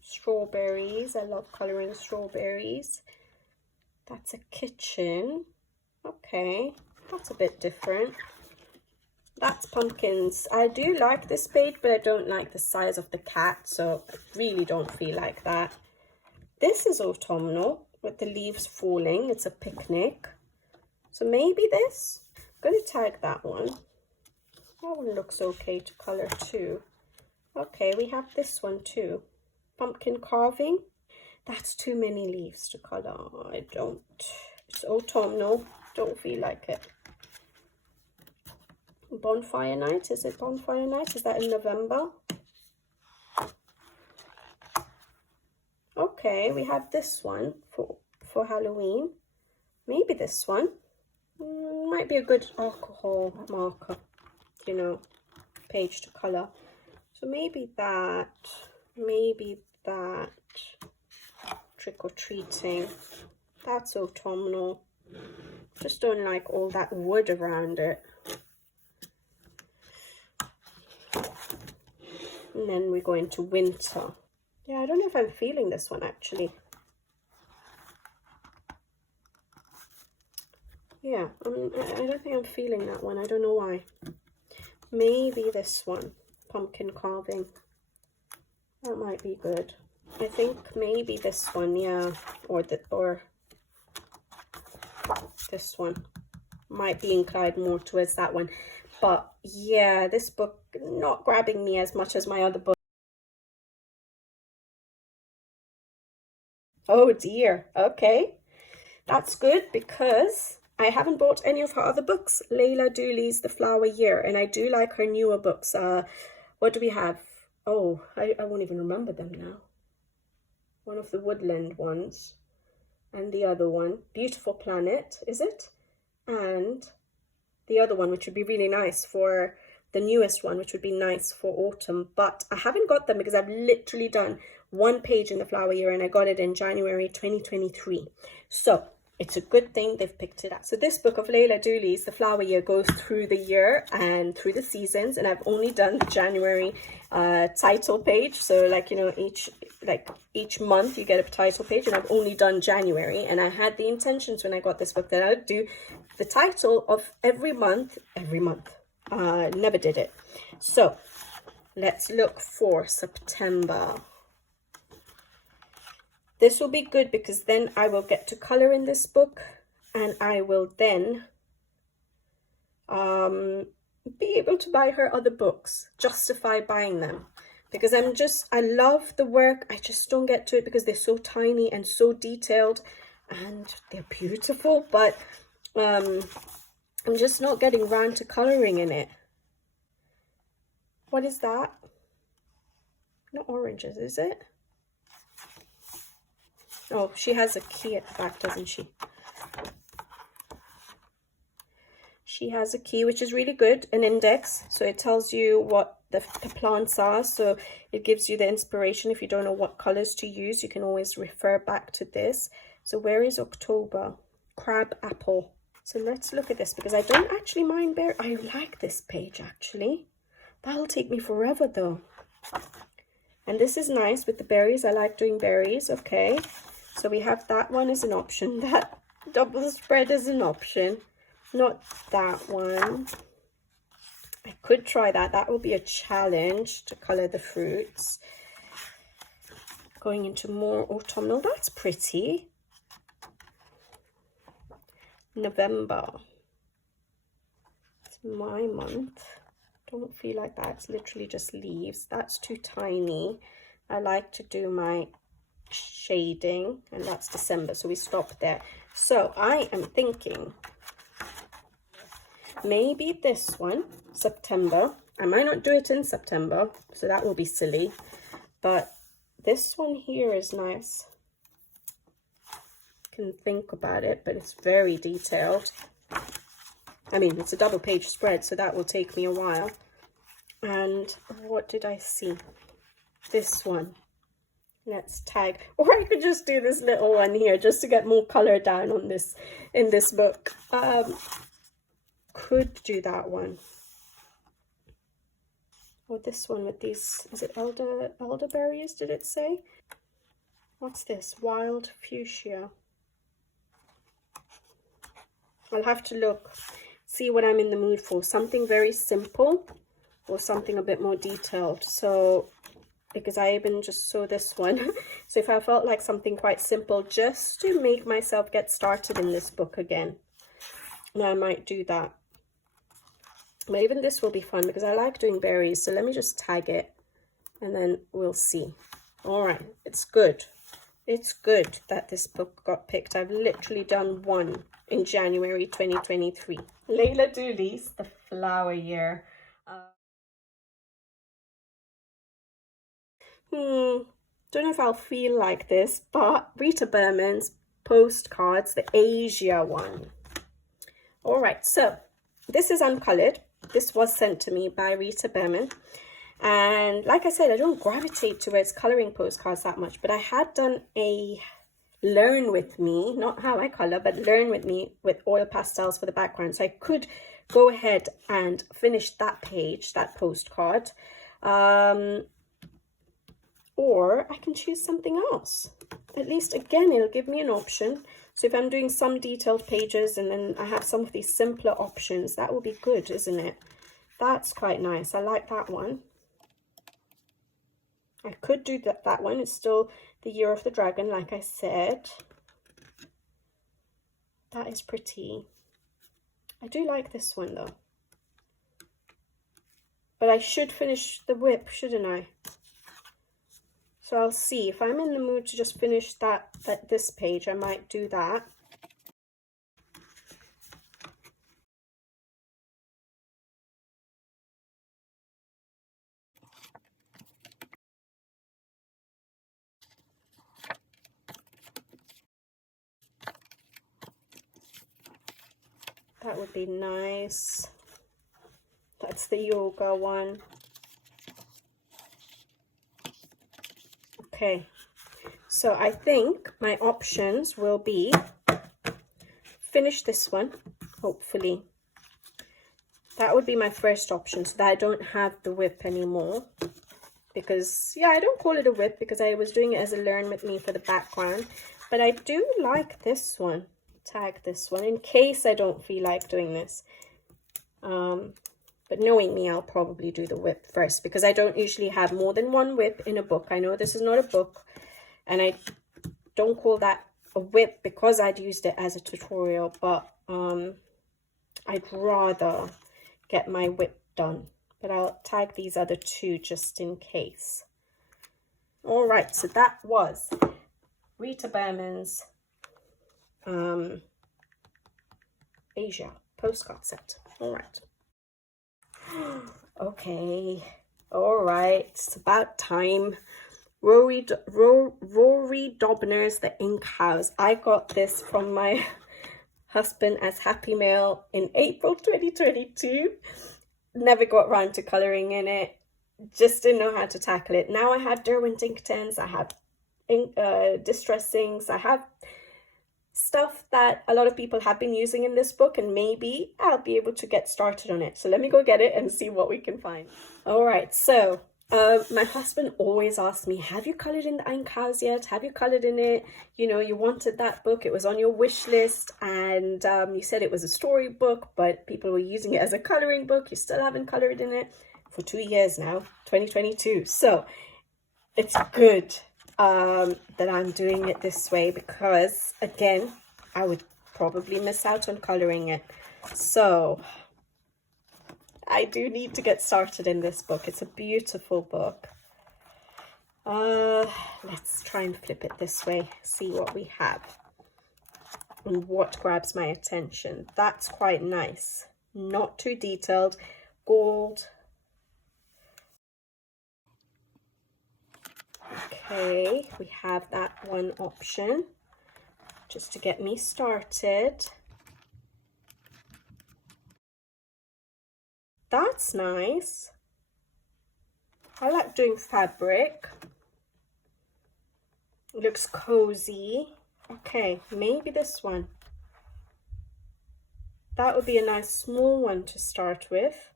Strawberries. I love colouring strawberries. That's a kitchen. Okay, that's a bit different. That's pumpkins. I do like this page, but I don't like the size of the cat, so I really don't feel like that. This is autumnal with the leaves falling. It's a picnic. So maybe this. I'm going to tag that one. That one looks okay to colour too. Okay, we have this one too. Pumpkin carving. That's too many leaves to colour. I don't. It's autumnal. Don't feel like it. Bonfire night. Is it bonfire night? Is that in November? Okay, we have this one for Halloween. Maybe this one. Might be a good alcohol marker, you know, page to colour. So maybe that. Trick or treating. That's autumnal. Just don't like all that wood around it. And then we go into winter. Yeah, I don't know if I'm feeling this one actually. Yeah, I don't think I'm feeling that one. I don't know why. Maybe this one, pumpkin carving. That might be good. I think maybe this one, yeah, or this one might be inclined more towards that one. But yeah, this book not grabbing me as much as my other book. Oh dear. Okay, that's good because I haven't bought any of her other books. Layla Dooley's The Flower Year, and I do like her newer books. What do we have? Oh, I won't even remember them now. One of the Woodland ones, and the other one, Beautiful Planet, is it? And the other one, which would be really nice for the newest one, which would be nice for autumn. But I haven't got them because I've literally done one page in The Flower Year, and I got it in January 2023. So it's a good thing they've picked it up. So this book of Layla Dooley's The Flower Year goes through the year and through the seasons, and I've only done the January title page. So like, you know, each month you get a title page, and I've only done January. And I had the intentions when I got this book that I would do the title of every month. Never did it. So let's look for September. This will be good because then I will get to color in this book, and I will then be able to buy her other books, justify buying them, because I love the work. I just don't get to it because they're so tiny and so detailed, and they're beautiful, but I'm just not getting around to coloring in it. What is that? Not oranges, is it? Oh, she has a key at the back, doesn't she? She has a key, which is really good, an index. So it tells you what the plants are. So it gives you the inspiration. If you don't know what colors to use, you can always refer back to this. So where is October? Crab apple. So let's look at this because I don't actually mind berry. I like this page actually. That'll take me forever though. And this is nice with the berries. I like doing berries. Okay. So we have that one as an option. That double spread is an option. Not that one. I could try that. That will be a challenge to color the fruits. Going into more autumnal. That's pretty. November. It's my month. Don't feel like that. It's literally just leaves. That's too tiny. I like to do my shading, and that's December, so we stop there. So I am thinking maybe this one, September. I might not do it in September, so that will be silly, but this one here is nice. Can think about it, but it's very detailed. I mean, it's a double page spread, so that will take me a while. And what did I see? This one. Let's tag, or I could just do this little one here just to get more color down on this in this book. Could do that one, or this one with these, is it elderberries, did it say? What's this? Wild fuchsia. I'll have to look, see what I'm in the mood for. Something very simple or something a bit more detailed. So because I even just saw this one. So if I felt like something quite simple just to make myself get started in this book again, then I might do that. But even this will be fun because I like doing berries. So let me just tag it and then we'll see. All right, it's good. It's good that this book got picked. I've literally done one in January 2023. Layla Dooley's The Flower Year. Don't know if I'll feel like this, but Rita Berman's Postcards, the Asia one. All right, so this is uncolored. This was sent to me by Rita Berman. And like I said, I don't gravitate towards coloring postcards that much, but I had done a learn with me, not how I color, but learn with me with oil pastels for the background. So I could go ahead and finish that page, that postcard, or I can choose something else. At least, again, it'll give me an option. So if I'm doing some detailed pages and then I have some of these simpler options, that will be good, isn't it? That's quite nice. I like that one. I could do that one. It's still the Year of the Dragon, like I said. That is pretty. I do like this one though. But I should finish the whip, shouldn't I? So I'll see. If I'm in the mood to just finish this page, I might do that. That would be nice. That's the yoga one. Okay, so I think my options will be finish this one, hopefully. That would be my first option, so that I don't have the whip anymore. Because, yeah, I don't call it a whip because I was doing it as a learn with me for the background. But I do like this one. Tag this one in case I don't feel like doing this. But knowing me, I'll probably do the whip first because I don't usually have more than one whip in a book. I know this is not a book and I don't call that a whip because I'd used it as a tutorial, but I'd rather get my whip done. But I'll tag these other two just in case. All right, so that was Rita Berman's Asia postcard set. All right. Okay, all right, it's about time. Rory Dobner's The Ink House. I got this from my husband as Happy Mail in April 2022. Never got around to colouring in it. Just didn't know how to tackle it. Now I have Derwent ink tens, I have distress inks, I have stuff that a lot of people have been using in this book, and maybe I'll be able to get started on it. So let me go get it and see what we can find. All right, so my husband always asks me, have you coloured in the Ink House yet? Have you coloured in it? You know, you wanted that book, it was on your wish list, and you said it was a storybook, but people were using it as a colouring book. You still haven't coloured in it for 2 years now, 2022. So it's good that I'm doing it this way because, again, I would probably miss out on colouring it. So I do need to get started in this book. It's a beautiful book. Let's try and flip it this way, see what we have and what grabs my attention. That's quite nice. Not too detailed. Gold. Okay, we have that one option just to get me started. That's nice. I like doing fabric. It looks cozy. Okay, maybe this one. That would be a nice small one to start with.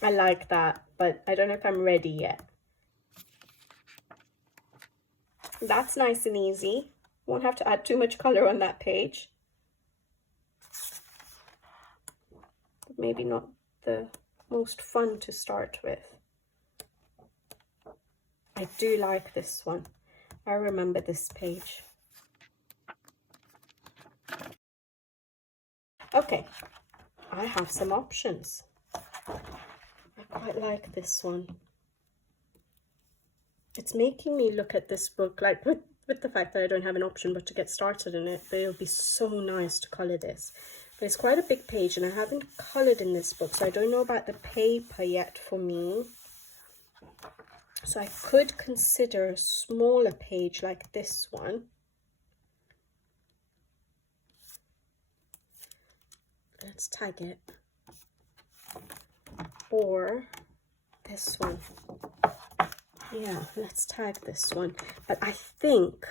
I like that, but I don't know if I'm ready yet. That's nice and easy. Won't have to add too much color on that page. But maybe not the most fun to start with. I do like this one. I remember this page. Okay, I have some options. I quite like this one. It's making me look at this book, like with the fact that I don't have an option but to get started in it, but it'll be so nice to colour this. But it's quite a big page and I haven't coloured in this book, so I don't know about the paper yet for me. So I could consider a smaller page like this one. Let's tag it. Or this one. Yeah, let's tag this one. But I think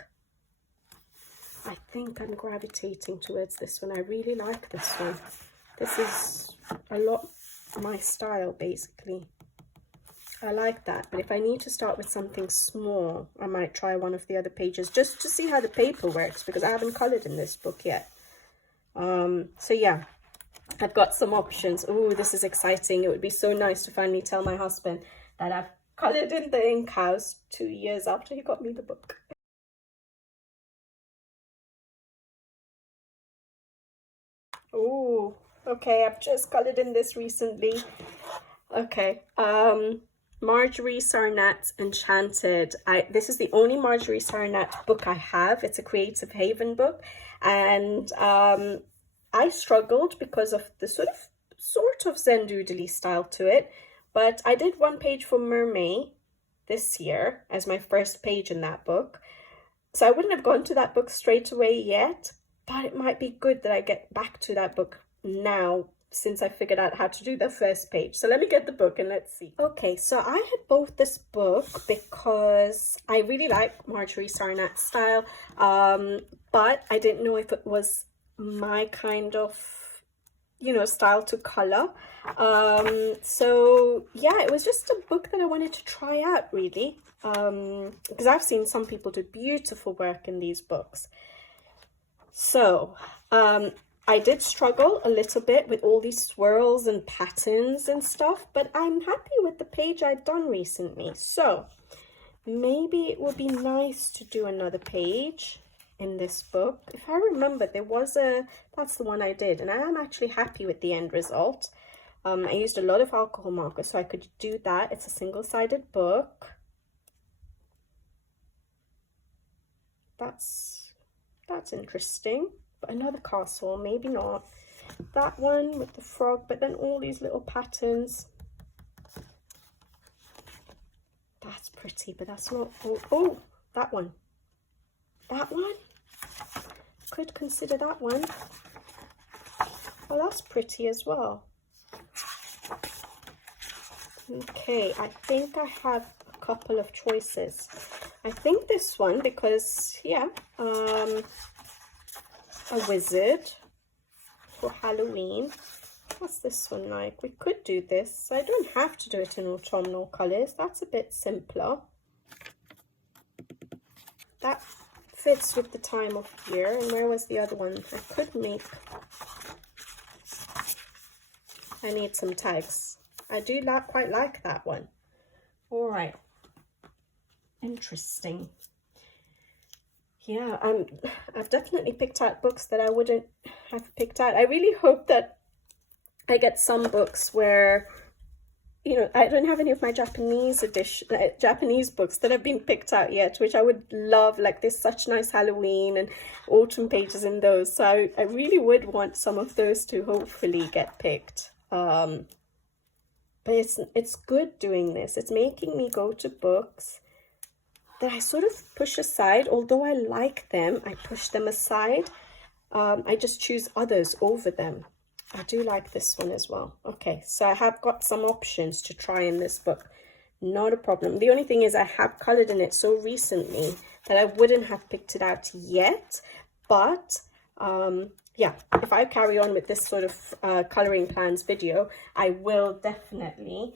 I'm gravitating towards this one. I really like this one. This is a lot my style, basically. I like that, but if I need to start with something small, I might try one of the other pages just to see how the paper works, because I haven't colored in this book yet. So yeah, I've got some options. Oh, this is exciting. It would be so nice to finally tell my husband that I've colored in the ink house 2 years after he got me the book. Oh, okay, I've just colored in this recently. Okay, Marjorie Sarnat's Enchanted. This is the only Marjorie Sarnat book I have. It's a Creative Haven book, and I struggled because of the sort of Zen doodly style to it, but I did one page for Mermaid this year as my first page in that book, so I wouldn't have gone to that book straight away yet, but it might be good that I get back to that book now since I figured out how to do the first page. So let me get the book and let's see. Okay, so I had bought this book because I really like Marjorie Sarnat's style, but I didn't know if it was my kind of, you know, style to color. So yeah, it was just a book that I wanted to try out, really, because I've seen some people do beautiful work in these books. So I did struggle a little bit with all these swirls and patterns and stuff, but I'm happy with the page I've done recently. So maybe it would be nice to do another page in this book. If I remember, there was that's the one I did, and I am actually happy with the end result. I used a lot of alcohol markers, so I could do that. It's a single-sided book. That's interesting. But another castle, maybe not. That one with the frog, but then all these little patterns. That's pretty, but that's not. Oh, that one. That one? Could consider that one. Well, that's pretty as well. Okay, I think I have a couple of choices. I think this one, because, yeah, a wizard for Halloween. What's this one like? We could do this. I don't have to do it in autumnal colors. That's a bit simpler. That fits with the time of year. And where was the other one? I could make... I need some tags. I do quite like that one. All right. Interesting. Yeah, I've definitely picked out books that I wouldn't have picked out. I really hope that I get some books where, you know, I don't have any of my Japanese books that have been picked out yet, which I would love. Like, there's such nice Halloween and autumn pages in those. So I really would want some of those to hopefully get picked. But it's good doing this. It's making me go to books that I sort of push aside. Although I like them, I push them aside. I just choose others over them. I do like this one as well. Okay, so I have got some options to try in this book. Not a problem. The only thing is I have colored in it so recently that I wouldn't have picked it out yet. But yeah, if I carry on with this sort of coloring plans video, I will definitely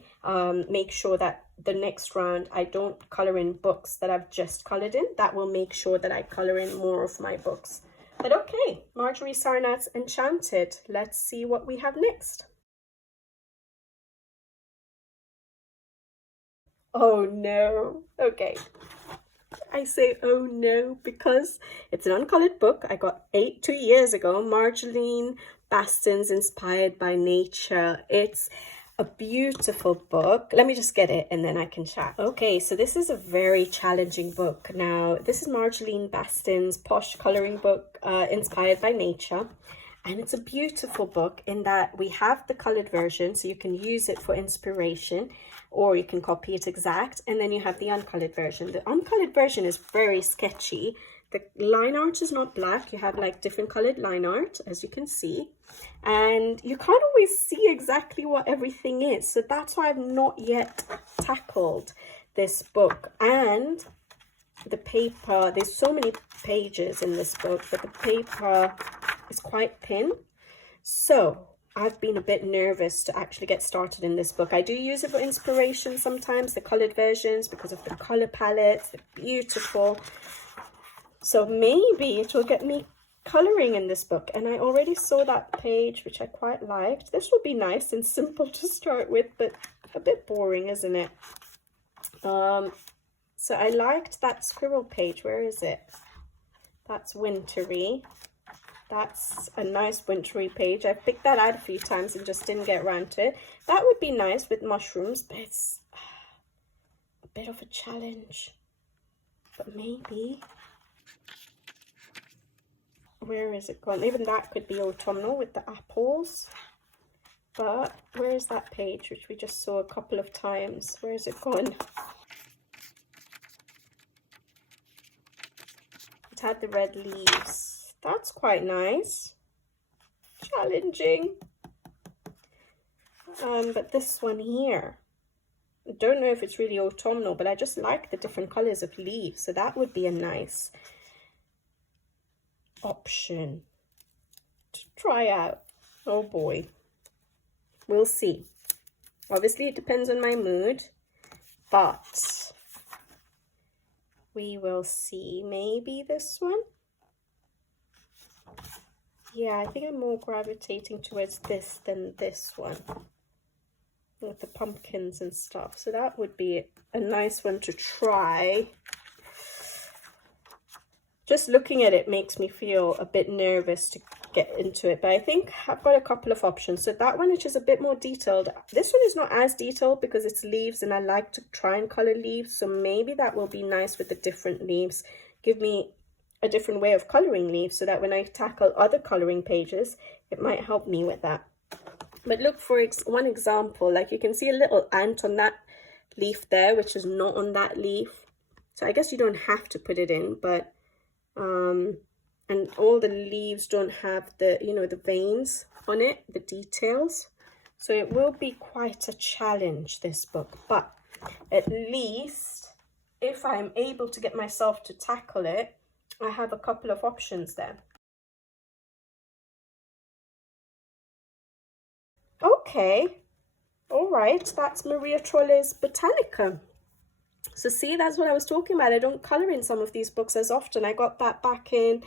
make sure that the next round I don't color in books that I've just colored in. That will make sure that I color in more of my books. But okay, Marjorie Sarnat's Enchanted. Let's see what we have next. Oh no. Okay. I say oh no because it's an uncolored book I got 2 years ago. Marjolaine Baston's Inspired by Nature. It's a beautiful book. Let me just get it and then I can chat. Okay, so this is a very challenging book. Now, this is Marjolaine Baston's posh colouring book, Inspired by Nature. And it's a beautiful book in that we have the coloured version, so you can use it for inspiration, or you can copy it exact. And then you have the uncoloured version. The uncoloured version is very sketchy. The line art is not black. You have like different coloured line art, as you can see. And you can't always see exactly what everything is. So that's why I've not yet tackled this book. And the paper, there's so many pages in this book, but the paper is quite thin. So I've been a bit nervous to actually get started in this book. I do use it for inspiration sometimes, the colored versions, because of the color palettes. They're beautiful. So maybe it will get me coloring in this book. And I already saw that page, which I quite liked. This will be nice and simple to start with, but a bit boring, isn't it? So I liked that squirrel page. Where is it? That's wintry. That's a nice wintry page. I've picked that out a few times and just didn't get around to it. That would be nice with mushrooms, but it's a bit of a challenge. But maybe. Where is it gone? Even that could be autumnal with the apples. But where is that page, which we just saw a couple of times? Where is it gone? It had the red leaves. That's quite nice. Challenging. But this one here, I don't know if it's really autumnal, but I just like the different colors of leaves. So that would be a nice option to try out. Oh boy. We'll see. Obviously, it depends on my mood, but we will see. Maybe this one. Yeah, I think I'm more gravitating towards this than this one with the pumpkins and stuff. So that would be a nice one to try. Just looking at it makes me feel a bit nervous to get into it, but I think I've got a couple of options. So that one, which is a bit more detailed, this one is not as detailed because it's leaves and I like to try and color leaves, so maybe that will be nice with the different leaves, give me a different way of coloring leaves, so that when I tackle other coloring pages, it might help me with that. But look, for one example, like you can see a little ant on that leaf there, which is not on that leaf. So I guess you don't have to put it in, but and all the leaves don't have the, you know, the veins on it, the details. So it will be quite a challenge, this book, but at least if I'm able to get myself to tackle it, I have a couple of options there. Okay, all right, that's Maria Trolle's Botanica. So see, that's what I was talking about. I don't colour in some of these books as often. I got that back in,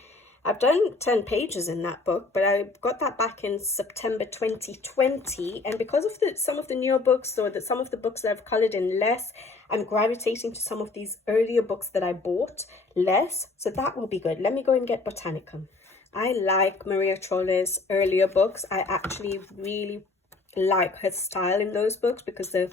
I've done 10 pages in that book, but I got that back in September 2020. And because of some of the newer books, or some of the books that I've coloured in less, I'm gravitating to some of these earlier books that I bought less. So that will be good. Let me go and get Botanica. I like Maria Trolle's earlier books. I actually really like her style in those books because the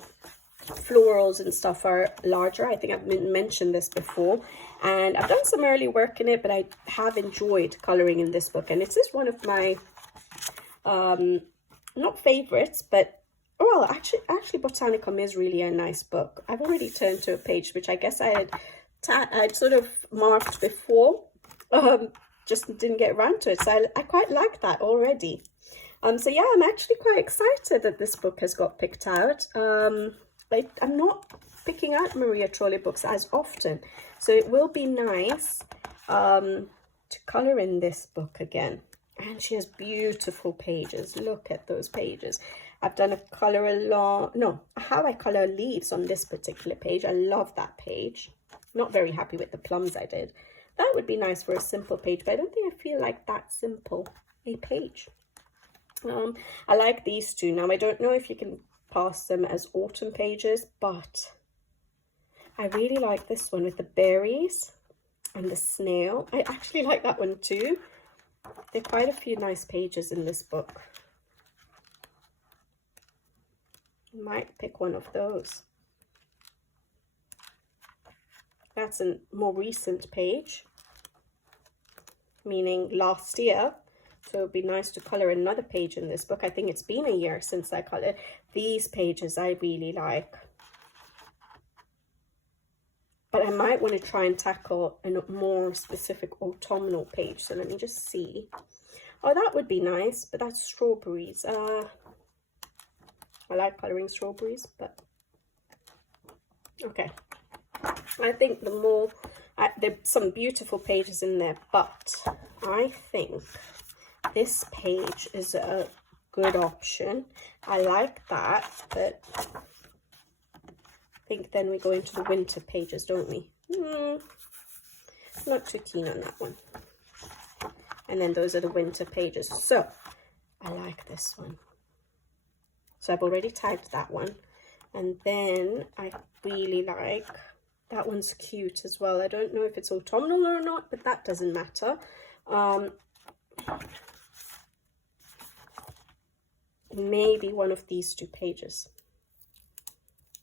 florals and stuff are larger. I think I've mentioned this before, and I've done some early work in it, but I have enjoyed coloring in this book, and it's just one of my not favorites, but well, actually Botanica is really a nice book. I've already turned to a page which I guess I'd sort of marked before, just didn't get around to it, so I quite like that already. So yeah, I'm actually quite excited that this book has got picked out. I'm not picking out Maria Trolle books as often, so it will be nice to colour in this book again. And she has beautiful pages. Look at those pages. I've done a colour along, no, how I colour leaves on this particular page. I love that page. Not very happy with the plums I did. That would be nice for a simple page, but I don't think I feel like that simple a page. I like these two. Now, I don't know if you can pass them as autumn pages, but I really like this one with the berries and the snail. I actually like that one too. There are quite a few nice pages in this book. Might pick one of those. That's a more recent page, meaning last year. So it would be nice to colour another page in this book. I think it's been a year since I coloured. These pages I really like. But I might want to try and tackle a more specific autumnal page. So let me just see. Oh, that would be nice, but that's strawberries. I like colouring strawberries, but okay. I think the more, there's some beautiful pages in there, but I think this page is a good option. I like that, but I think then we go into the winter pages, don't we? Not too keen on that one. And then those are the winter pages. So I like this one. So I've already tagged that one. And then I really like, that one's cute as well. I don't know if it's autumnal or not, but that doesn't matter. Maybe one of these two pages.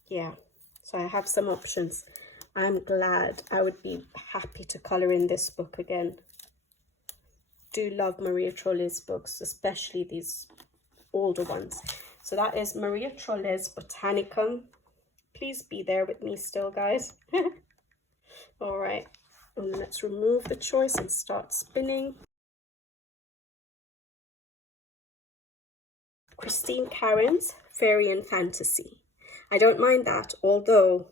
Yeah, so I have some options. I'm glad. I would be happy to colour in this book again. Do love Maria Trolle's books, especially these older ones. So that is Maria Trolle's Botanicum. Please be there with me still, guys. All right, and let's remove the choice and start spinning. Christine Karen's Fairy and Fantasy. I don't mind that, although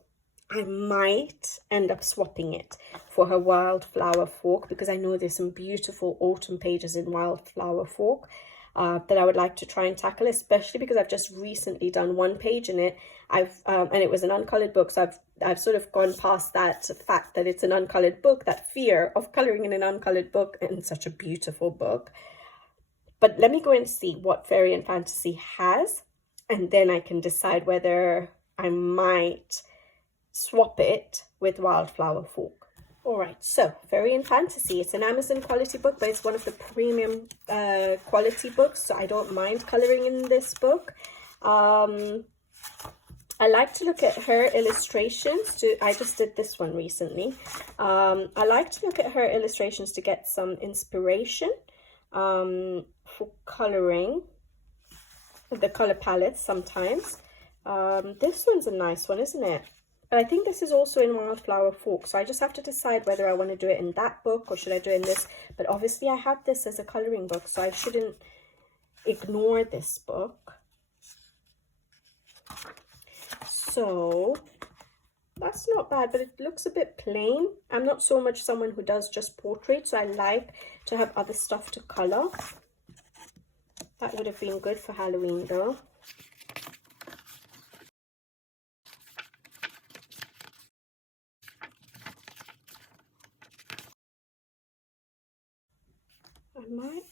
I might end up swapping it for her Wildflower Fork, because I know there's some beautiful autumn pages in Wildflower Fork that I would like to try and tackle, especially because I've just recently done one page in it. And it was an uncolored book, so I've sort of gone past that fact that it's an uncolored book, that fear of coloring in an uncolored book, and such a beautiful book. But let me go and see what Fairy and Fantasy has, and then I can decide whether I might swap it with Wildflower Fork. All right, so Fairy and Fantasy, it's an Amazon quality book, but it's one of the premium quality books, so I don't mind coloring in this book. I like to look at her illustrations. I just did this one recently. I like to look at her illustrations to get some inspiration for coloring, the color palettes sometimes. This one's a nice one, isn't it? But I think this is also in Wildflower Fork, so I just have to decide whether I want to do it in that book or should I do it in this. But obviously I have this as a coloring book, so I shouldn't ignore this book. So that's not bad, but it looks a bit plain. I'm not so much someone who does just portraits, so I like to have other stuff to color. That would have been good for Halloween though.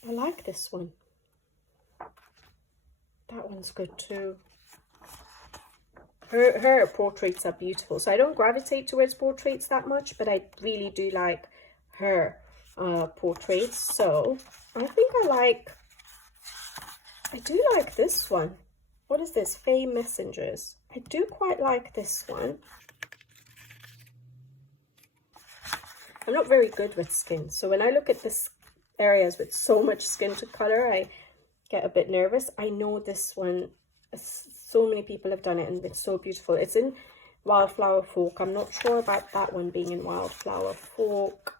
I like this one. That one's good too. Her portraits are beautiful, so I don't gravitate towards portraits that much, but I really do like her portraits. So I think I do like this one. What is this? Fae Messengers. I do quite like this one. I'm not very good with skin, so when I look at this areas with so much skin to color, I get a bit nervous. I know this one, so many people have done it and it's so beautiful. It's in Wildflower Fork. I'm not sure about that one being in Wildflower Fork.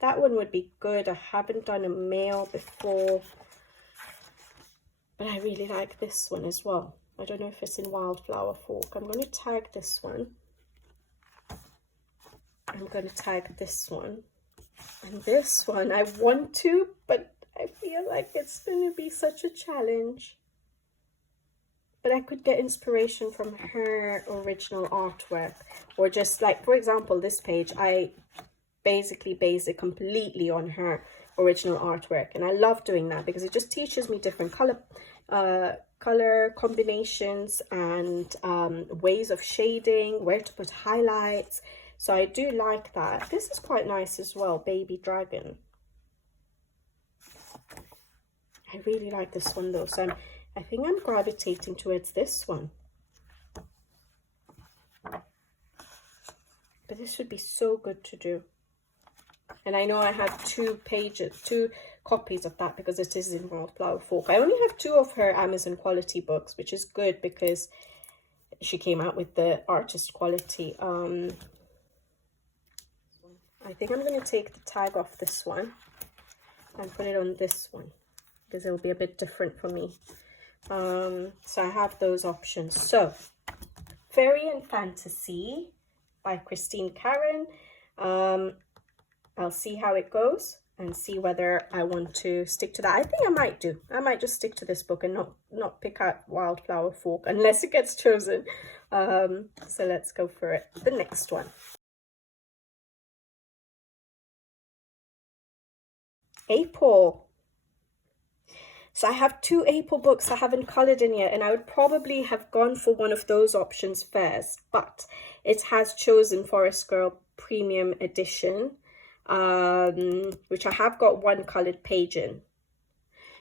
That one would be good. I haven't done a male before, but I really like this one as well. I don't know if it's in Wildflower Fork. I'm going to tag this one. I'm going to tag this one. And this one, I want to, but I feel like it's going to be such a challenge. But I could get inspiration from her original artwork. Or just like, for example, this page, I basically base it completely on her original artwork. And I love doing that because it just teaches me different color combinations and ways of shading, where to put highlights. So I do like that. This is quite nice as well, Baby Dragon. I really like this one though, so I think I'm gravitating towards this one. But this would be so good to do. And I know I have two copies of that because it is in Wildflower Fork. I only have 2 of her Amazon quality books, which is good because she came out with the artist quality. I think I'm going to take the tag off this one and put it on this one because it will be a bit different for me. So I have those options. So Fairy and Fantasy by Christine Karen. I'll see how it goes and see whether I want to stick to that. I think I might do. I might just stick to this book and not pick out Wildflower Fork unless it gets chosen. So let's go for it. The next one. April. So I have 2 April books I haven't coloured in yet, and I would probably have gone for one of those options first, but it has chosen Forest Girl Premium Edition, which I have got 1 coloured page in.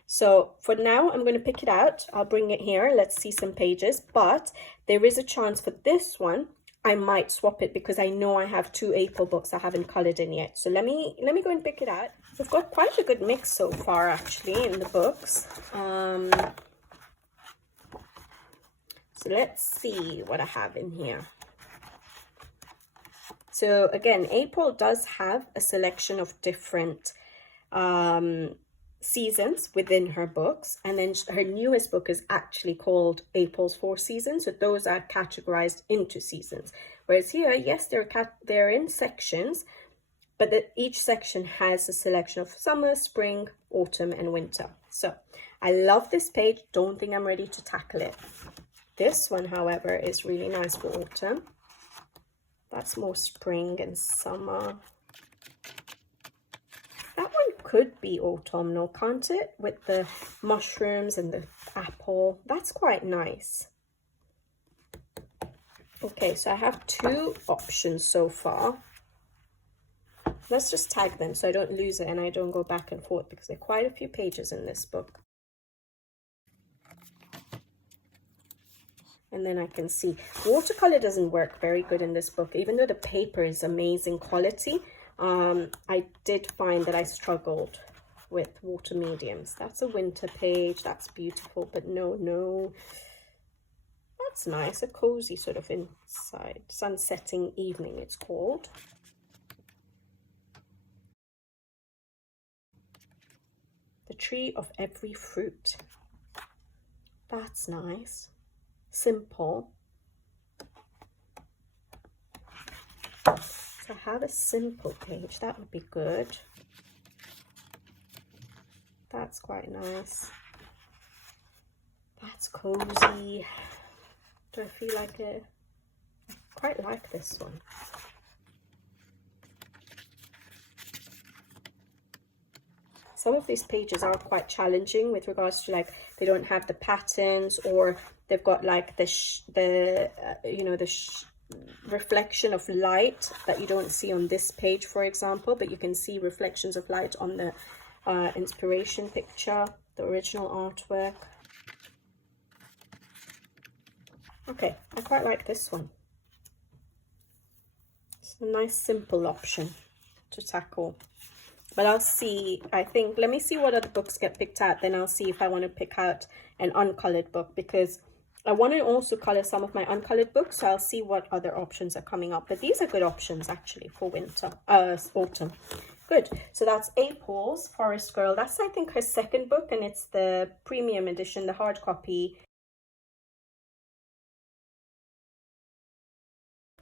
So for now, I'm going to pick it out. I'll bring it here. Let's see some pages, but there is a chance for this one I might swap it because I know I have 2 April books I haven't coloured in yet. So let me go and pick it out. We've got quite a good mix so far actually in the books. So let's see what I have in here. So again, April does have a selection of different seasons within her books, and then her newest book is actually called April's 4 Seasons, so those are categorized into seasons. Whereas here, yes, they're in sections, but each section has a selection of summer, spring, autumn, and winter. So I love this page. Don't think I'm ready to tackle it. This one, however, is really nice for autumn. That's more spring and summer. That one could be autumnal, can't it? With the mushrooms and the apple. That's quite nice. Okay, so I have 2 options so far. Let's just tag them so I don't lose it and I don't go back and forth, because there are quite a few pages in this book. And then I can see watercolor doesn't work very good in this book, even though the paper is amazing quality. I did find that I struggled with water mediums. That's a winter page. That's beautiful, but no. That's nice. A cozy sort of inside. Sunsetting Evening, it's called. The Tree of Every Fruit. That's nice. Simple. So have a simple page. That would be good. That's quite nice. That's cozy. Do I feel like it? I quite like this one. Some of these pages are quite challenging with regards to, like, they don't have the patterns, or they've got like the reflection of light that you don't see on this page, for example, but you can see reflections of light on the inspiration picture, the original artwork. Okay, I quite like this one. It's a nice simple option to tackle. But I'll see, I think, let me see what other books get picked out, then I'll see if I want to pick out an uncolored book, because I want to also color some of my uncolored books, so I'll see what other options are coming up. But these are good options actually for autumn. Good. So that's April's Forest Girl. That's, I think, her 2nd book, and it's the premium edition, the hard copy.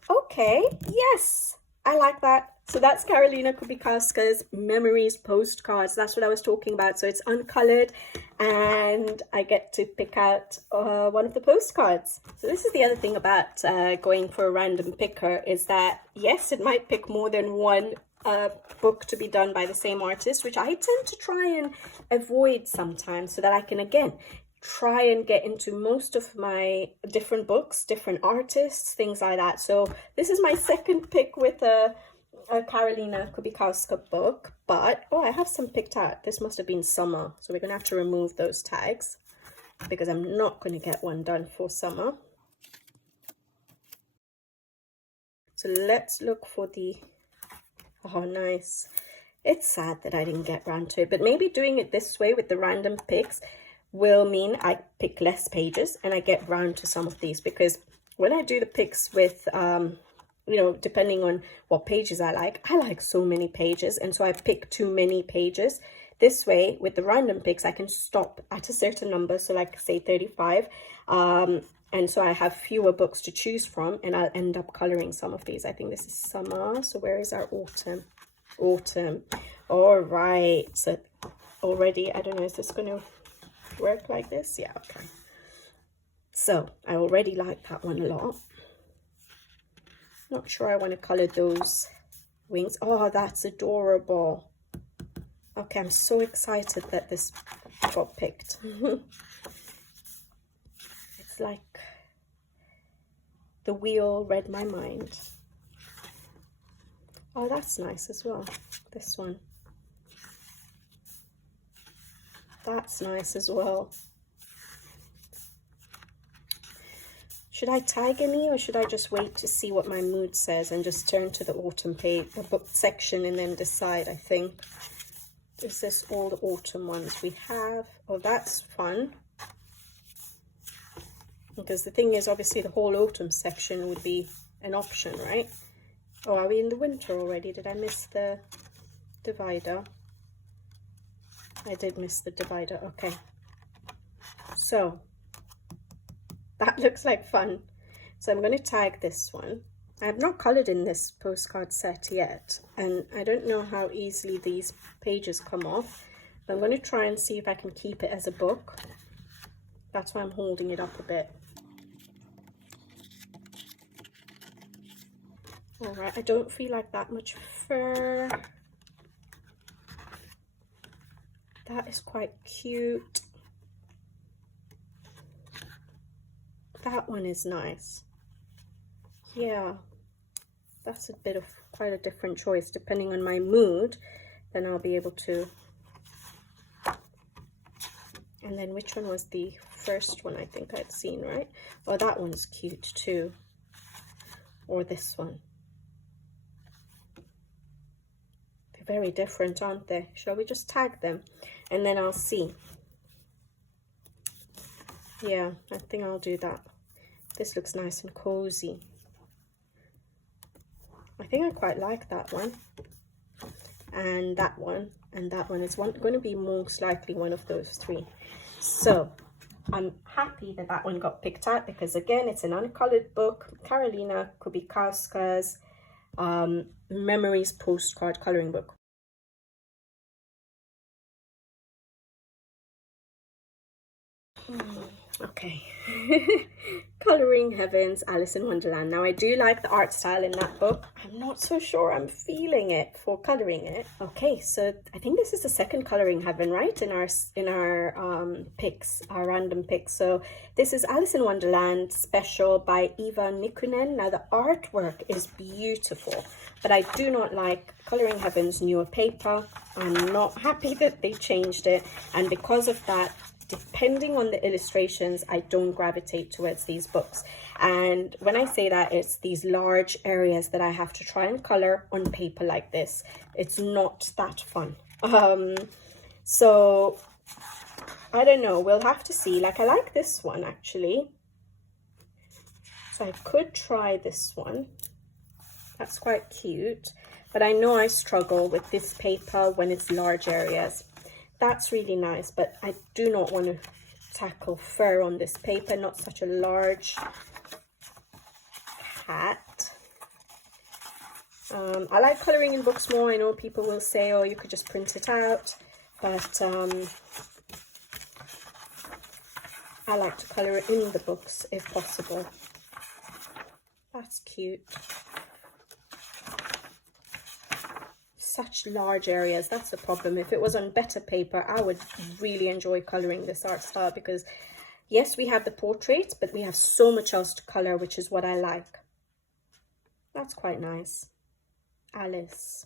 Okay, yes, I like that. So that's Karolina Kubikowska's Memories Postcards. That's what I was talking about. So it's uncolored, and I get to pick out one of the postcards. So this is the other thing about going for a random picker, is that, yes, it might pick more than one book to be done by the same artist, which I tend to try and avoid sometimes, so that I can, again, try and get into most of my different books, different artists, things like that. So this is my 2nd pick with a Karolina Kubikowska book, but I have some picked out. This must have been summer, so we're gonna have to remove those tags because I'm not going to get one done for summer. So let's look for the, oh nice. It's sad that I didn't get round to it, but maybe doing it this way with the random picks will mean I pick less pages and I get round to some of these, because when I do the picks with depending on what pages I like so many pages, and so I pick too many pages. This way, with the random picks, I can stop at a certain number, so like say 35, And so I have fewer books to choose from, and I'll end up coloring some of these. I think this is summer. So where is our autumn? Autumn. All right. So already, I don't know, is this going to work like this? Yeah, okay. So I already like that one a lot. Not sure I want to color those wings. Oh, that's adorable. Okay, I'm so excited that this got picked. It's like the wheel read my mind. Oh, that's nice as well. This one. That's nice as well. Should I tag any, or should I just wait to see what my mood says and just turn to the autumn page, the book section, and then decide? I think. Is this all the autumn ones we have? Oh, that's fun. Because the thing is, obviously, the whole autumn section would be an option, right? Oh, are we in the winter already? Did I miss the divider? I did miss the divider. Okay. So, that looks like fun. So I'm going to tag this one. I have not colored in this postcard set yet, and I don't know how easily these pages come off. But I'm going to try and see if I can keep it as a book. That's why I'm holding it up a bit. All right, I don't feel like that much fur. That is quite cute. That one is nice. Yeah, that's a bit of quite a different choice. Depending on my mood, then I'll be able to. And then which one was the first one I think I'd seen, right? Oh, that one's cute too. Or this one. They're very different, aren't they? Shall we just tag them? And then I'll see. Yeah, I think I'll do that. This looks nice and cozy. I think I quite like that one. And that one. And that one is going to be most likely one of those three. So I'm happy that that one got picked out, because again, it's an uncolored book. Carolina Kubikowska's Memories postcard coloring book. Okay. Coloring Heavens, Alice in Wonderland. Now I do like the art style in that book. I'm not so sure I'm feeling it for coloring it. Okay, so I think this is the second Coloring Heaven, right? In our picks, our random picks. So this is Alice in Wonderland Special by Eva Nikkunen. Now the artwork is beautiful, but I do not like Coloring Heaven's newer paper. I'm not happy that they changed it, and because of that, depending on the illustrations, I don't gravitate towards these books. And when I say that, it's these large areas that I have to try and color on paper like this. It's not that fun. So I don't know, we'll have to see. Like, I like this one actually, so I could try this one. That's quite cute, but I know I struggle with this paper when it's large areas. That's really nice, but I do not want to tackle fur on this paper, not such a large cat. I like colouring in books more. I know people will say, oh, you could just print it out, but I like to colour it in the books if possible. That's cute. Such large areas, that's the problem. If it was on better paper, I would really enjoy coloring this art style, because yes, we have the portraits, but we have so much else to color, which is what I like. That's quite nice. Alice.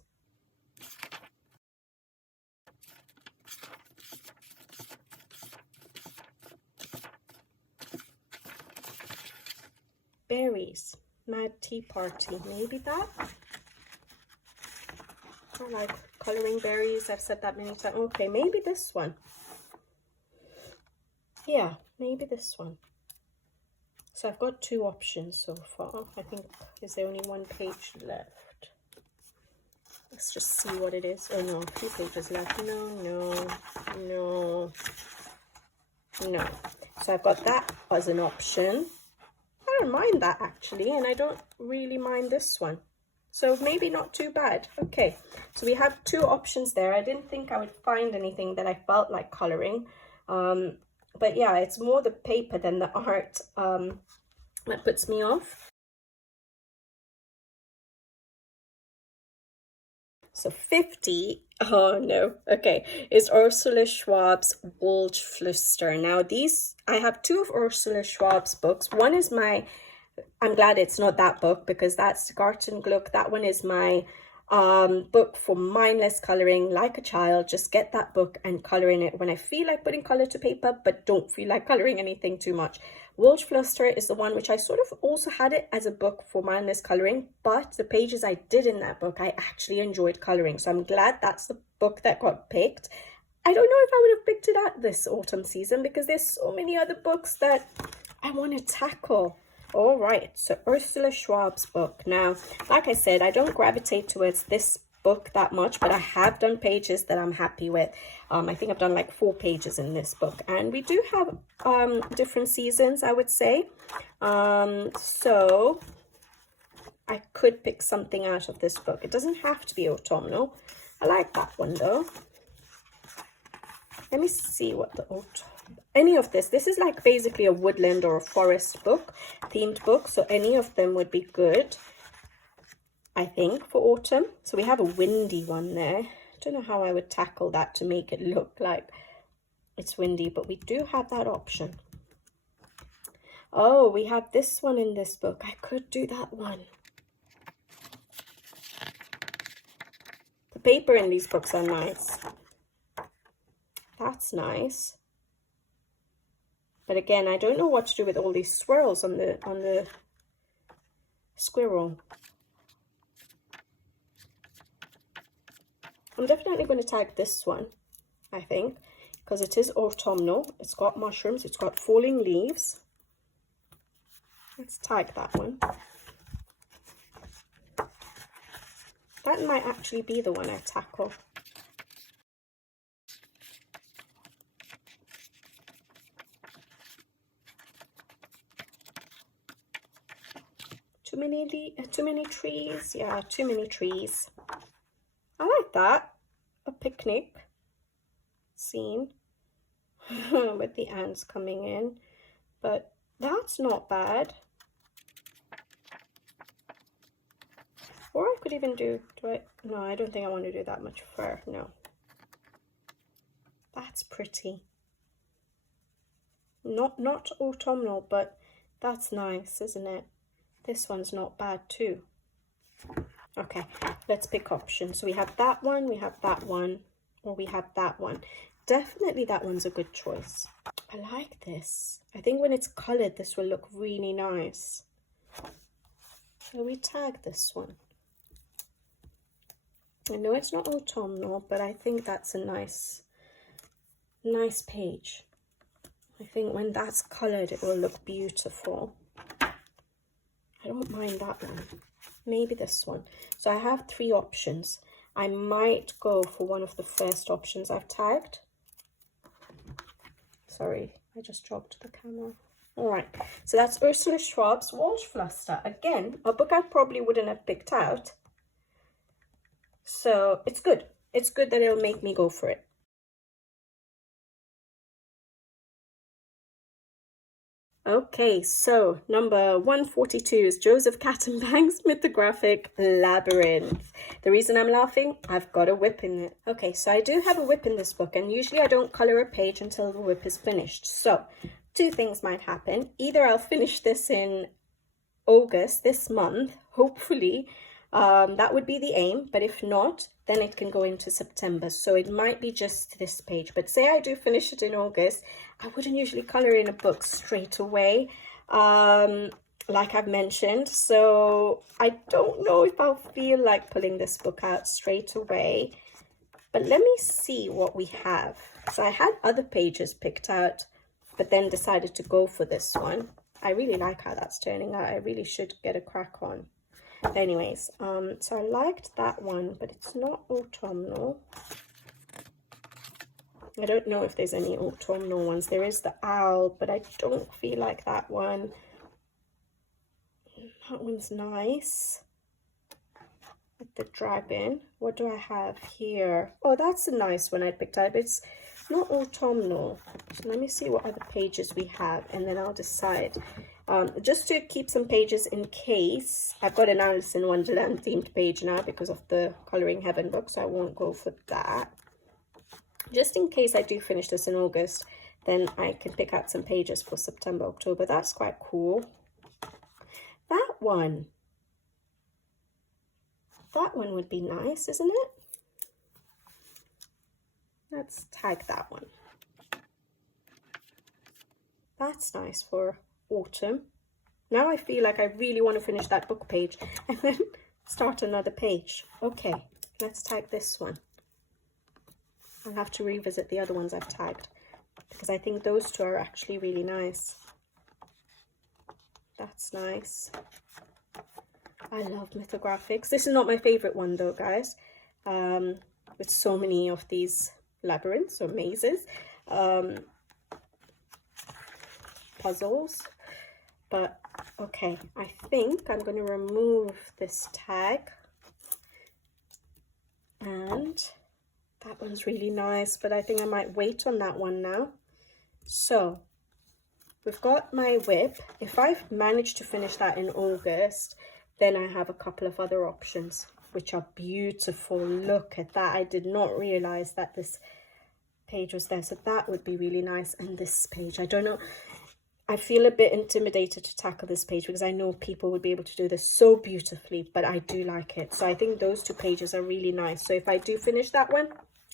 Berries, Mad Tea Party, maybe that. I like coloring berries. I've said that many times. Okay, maybe this one. Yeah, maybe this one. So I've got two options so far. I think there's only one page left. Let's just see what it is. Oh no, 2 pages left. No. So I've got that as an option. don't mind that actually, and I don't really mind this one. So maybe not too bad. Okay, so we have two options there. I didn't think I would find anything that I felt like colouring. But yeah, it's more the paper than the art that puts me off. So 50, oh no, okay, is Ursula Schwab's Fluster. Now these, I have two of Ursula Schwab's books. One is my, I'm glad it's not that book because that's Garten Gluck. That one is my book for mindless colouring like a child. Just get that book and colour in it when I feel like putting colour to paper but don't feel like colouring anything too much. Fluster is the one which I sort of also had it as a book for mindless colouring, but the pages I did in that book I actually enjoyed colouring, so I'm glad that's the book that got picked. I don't know if I would have picked it out this autumn season because there's so many other books that I want to tackle. All right, so Ursula Schwab's book. Now, like I said, I don't gravitate towards this book that much, but I have done pages that I'm happy with. I think I've done like 4 pages in this book, and we do have different seasons, I would say. So I could pick something out of this book. It doesn't have to be autumnal. I like that one though. Let me see what the any of this is like basically a woodland or a forest book, themed book, so any of them would be good, I think, for autumn. So we have a windy one there. I don't know how I would tackle that to make it look like it's windy, but we do have that option. Oh, we have this one in this book. I could do that one. The paper in these books are nice. That's nice. But again, I don't know what to do with all these swirls on the squirrel. I'm definitely going to tag this one, I think, because it is autumnal. It's got mushrooms, it's got falling leaves. Let's tag that one. That might actually be the one I tackle. Too many trees. Yeah, too many trees. I like that. A picnic scene with the ants coming in, but that's not bad. Or I could even do no, I don't think I want to do that much fur. No. That's pretty. Not autumnal, but that's nice, isn't it? This one's not bad too. Okay, let's pick options. So we have that one, we have that one, or we have that one. Definitely that one's a good choice. I like this. I think when it's coloured, this will look really nice. So we tag this one. I know it's not autumnal, but I think that's a nice page. I think when that's coloured, it will look beautiful. I don't mind that one. Maybe this one. So I have 3 options. I might go for one of the first options I've tagged. Sorry, I just dropped the camera. All right, so that's Ursula Schwab's Fluster. Again, a book I probably wouldn't have picked out. So it's good. It's good that it'll make me go for it. Okay, so number 142 is Joseph Cattenbank's Mythographic Labyrinth. The reason I'm laughing, I've got a whip in it. Okay, so I do have a whip in this book, and usually I don't colour a page until the whip is finished. So 2 things might happen. Either I'll finish this in August, this month, hopefully. That would be the aim, but if not, then it can go into September. So it might be just this page, but say I do finish it in August, I wouldn't usually colour in a book straight away, like I've mentioned. So I don't know if I'll feel like pulling this book out straight away, but let me see what we have. So I had other pages picked out, but then decided to go for this one. I really like how that's turning out. I really should get a crack on. Anyways, so I liked that one, but it's not autumnal. I don't know if there's any autumnal ones. There is the owl, but I don't feel like that one. That one's nice. With the dragon. What do I have here? Oh, that's a nice one I picked up. It's not autumnal. So let me see what other pages we have, and then I'll decide. Just to keep some pages in case. I've got an Alice in Wonderland themed page now because of the Colouring Heaven book, so I won't go for that. Just in case I do finish this in August, then I can pick out some pages for September, October. That's quite cool. That one would be nice, isn't it? Let's tag that one. That's nice for autumn. Now I feel like I really want to finish that book page and then start another page. Okay, let's tag this one. I'll have to revisit the other ones I've tagged because I think those two are actually really nice. That's nice. I love Mythographics. This is not my favorite one though, guys. With so many of these labyrinths or mazes, puzzles. But okay, I think I'm going to remove this tag. And that one's really nice, but I think I might wait on that one now. So we've got my whip. If I've managed to finish that in August, then I have a couple of other options, which are beautiful. Look at that. I did not realize that this page was there. So that would be really nice. And this page, I don't know. I feel a bit intimidated to tackle this page because I know people would be able to do this so beautifully, but I do like it. So I think those two pages are really nice. So if I do finish that one,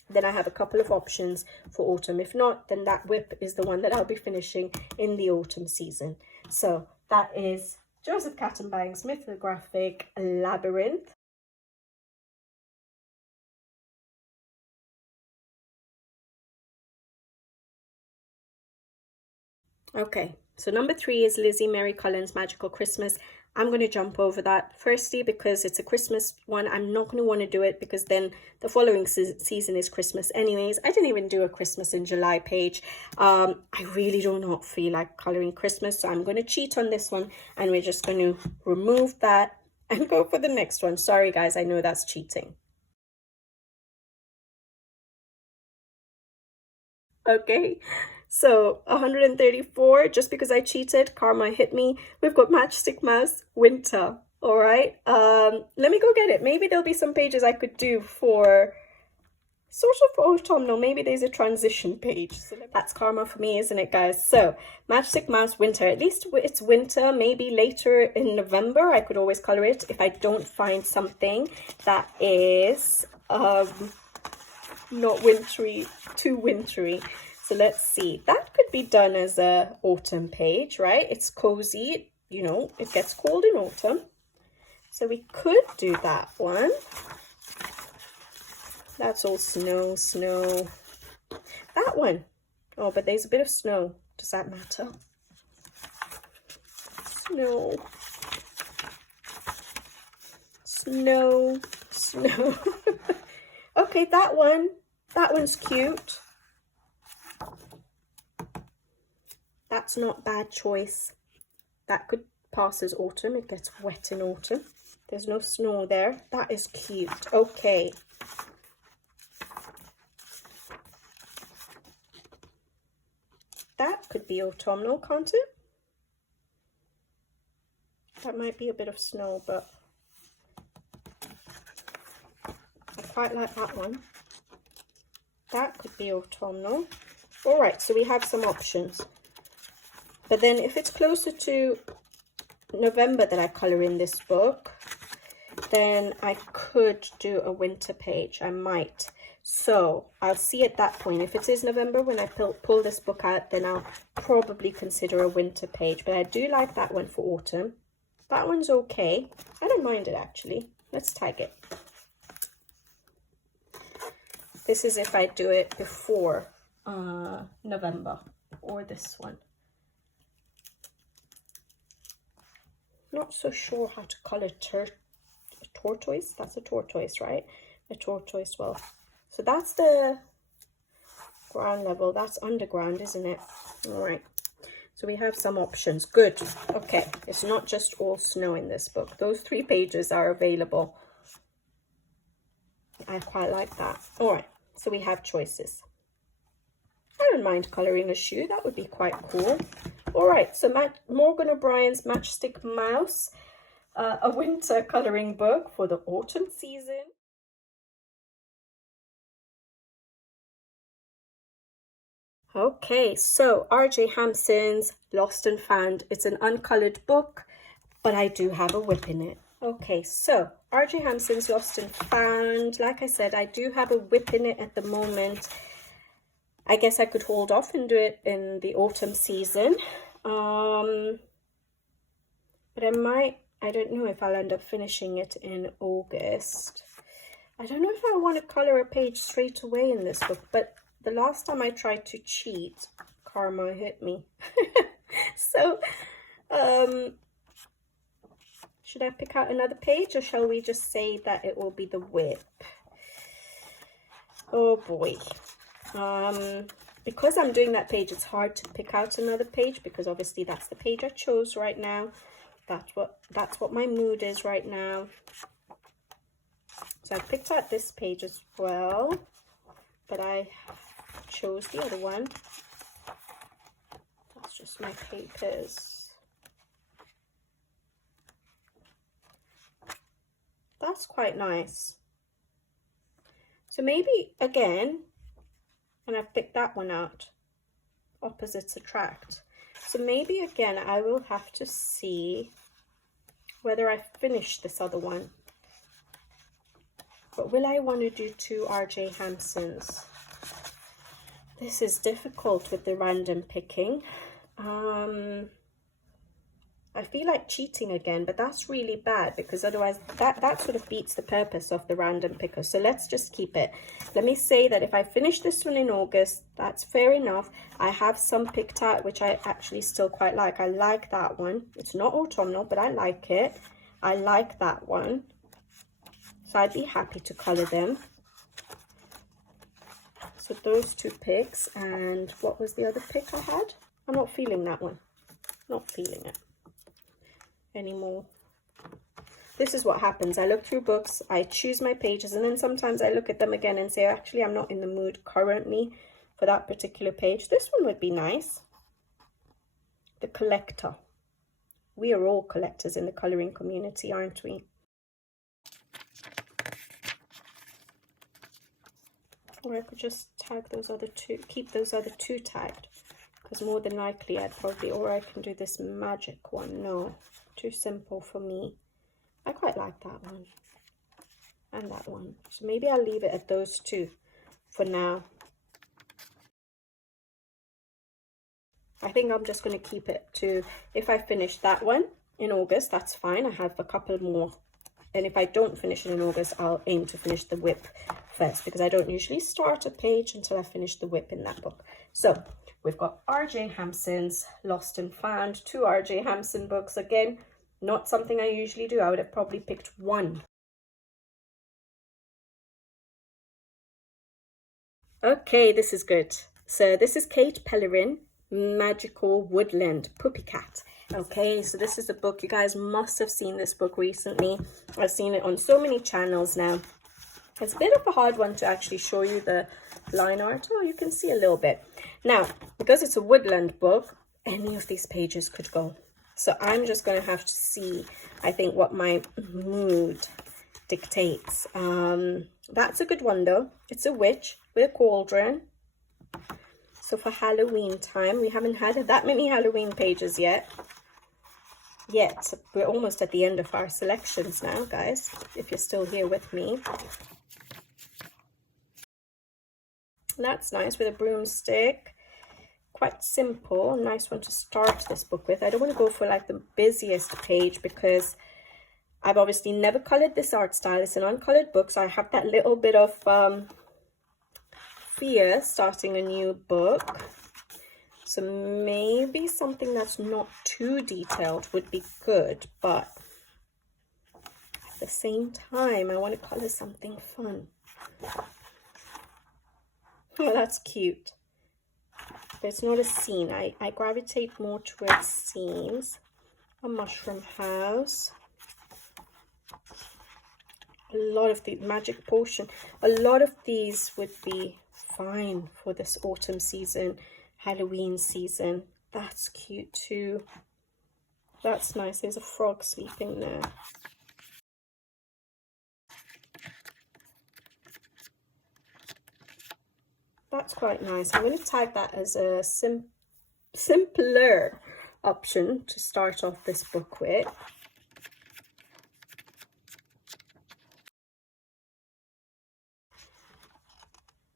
then I have a couple of options for autumn. If not, then that whip is the one that I'll be finishing in the autumn season. So that is Joseph Cattenbang's Mythographic Labyrinth. Okay, so number 3 is Lizzie Mary Cullen's Magical Christmas. I'm going to jump over that firstly because it's a Christmas one. I'm not going to want to do it because then the following season is Christmas anyways. I didn't even do a Christmas in July page. I really do not feel like colouring Christmas, so I'm going to cheat on this one and we're just going to remove that and go for the next one. Sorry guys, I know that's cheating. Okay, so 134, just because I cheated, karma hit me. We've got Matchstick Mouse Winter. All right, let me go get it. Maybe there'll be some pages I could do for sort of autumnal. Maybe there's a transition page. So that's karma for me, isn't it, guys? So Matchstick Mouse Winter, at least it's winter. Maybe later in November I could always color it if I don't find something that is not wintry, too wintry. So let's see, that could be done as a autumn page, right? It's cozy, you know, it gets cold in autumn, so we could do that one. That's all snow. That one, oh, but there's a bit of snow. Does that matter? Snow. Okay, that one's cute. That's not bad choice. That could pass as autumn. It gets wet in autumn. There's no snow there. That is cute. Okay. That could be autumnal, can't it? That might be a bit of snow, but I quite like that one. That could be autumnal. All right, so we have some options. But then if it's closer to November that I colour in this book, then I could do a winter page. I might. So I'll see at that point. If it is November when I pull this book out, then I'll probably consider a winter page. But I do like that one for autumn. That one's okay. I don't mind it actually. Let's tag it. This is if I do it before November, or this one. Not so sure how to color tortoise. That's a tortoise, right? A tortoise. Well, so that's the ground level. That's underground, isn't it? All right. So we have some options. Good. Okay, it's not just all snow in this book. Those 3 pages are available. I quite like that. All right, so we have choices. I don't mind colouring a shoe. That would be quite cool. All right, so Morgan O'Brien's Matchstick Mouse, a winter colouring book for the autumn season. Okay, so R.J. Hampson's Lost and Found. It's an uncoloured book, but I do have a whip in it. Okay, so R.J. Hampson's Lost and Found. Like I said, I do have a whip in it at the moment. I guess I could hold off and do it in the autumn season. But I don't know if I'll end up finishing it in August. I don't know if I want to colour a page straight away in this book, but the last time I tried to cheat, karma hit me. So, should I pick out another page, or shall we just say that it will be the whip? Oh boy. Because I'm doing that page, it's hard to pick out another page, because obviously that's the page I chose right now. That's what my mood is right now. So I picked out this page as well, but I chose the other one. That's just my papers. That's quite nice. So maybe again, and I've picked that one out, opposites attract. So maybe again I will have to see whether I finish this other one. But will I want to do 2 R.J. Hampsons? This is difficult with the random picking. I feel like cheating again, but that's really bad, because otherwise that sort of beats the purpose of the random picker. So let's just keep it. Let me say that if I finish this one in August, that's fair enough. I have some picked out which I actually still quite like. I like that one. It's not autumnal, but I like it. I like that one. So I'd be happy to colour them. So those 2 picks, and what was the other pick I had? I'm not feeling that one. Not feeling it anymore. This is what happens. I look through books, I choose my pages, and then sometimes I look at them again and say, actually, I'm not in the mood currently for that particular page. This one would be nice. The Collector. We are all collectors in the colouring community, aren't we? Or I could just tag those other 2, keep those other 2 tagged, because more than likely I'd probably, or I can do this magic one. No, too simple for me. I quite like that one and that one. So maybe I'll leave it at those 2 for now. I think I'm just going to keep it to, if I finish that one in August, that's fine. I have a couple more. And if I don't finish it in August, I'll aim to finish the whip first, because I don't usually start a page until I finish the whip in that book. So we've got R.J. Hampson's Lost and Found, 2 R.J. Hampson books. Again, not something I usually do. I would have probably picked 1. Okay, this is good. So this is Kate Pellerin, Magical Woodland Puppy Cat. Okay, so this is a book. You guys must have seen this book recently. I've seen it on so many channels now. It's a bit of a hard one to actually show you the line art. Oh, you can see a little bit. Now, because it's a Woodland book, any of these pages could go. So I'm just going to have to see, I think, what my mood dictates. That's a good one, though. It's a witch with a cauldron. So for Halloween time, we haven't had that many Halloween pages yet. We're almost at the end of our selections now, guys, if you're still here with me. That's nice, with a broomstick. Quite simple, nice one to start this book with. I don't want to go for like the busiest page, because I've obviously never coloured this art style. It's an uncoloured book, so I have that little bit of fear starting a new book. So maybe something that's not too detailed would be good, but at the same time, I want to colour something fun. Oh, that's cute. but it's not a scene. I gravitate more towards scenes. A mushroom house. A lot of the magic potion. A lot of these would be fine for this autumn season, Halloween season. That's cute too. That's nice. There's a frog sleeping there. That's quite nice. I'm going to tag that as a simpler option to start off this book with.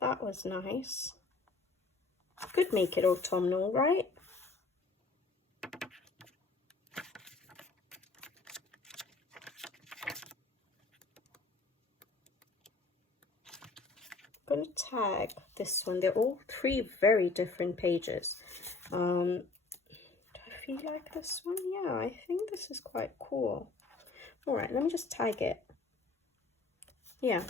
That was nice. Could make it autumnal, right? I'm going to tag this one. They're all three very different pages. Do I feel like this one? Yeah, I think this is quite cool. All right, let me just tag it. Yeah,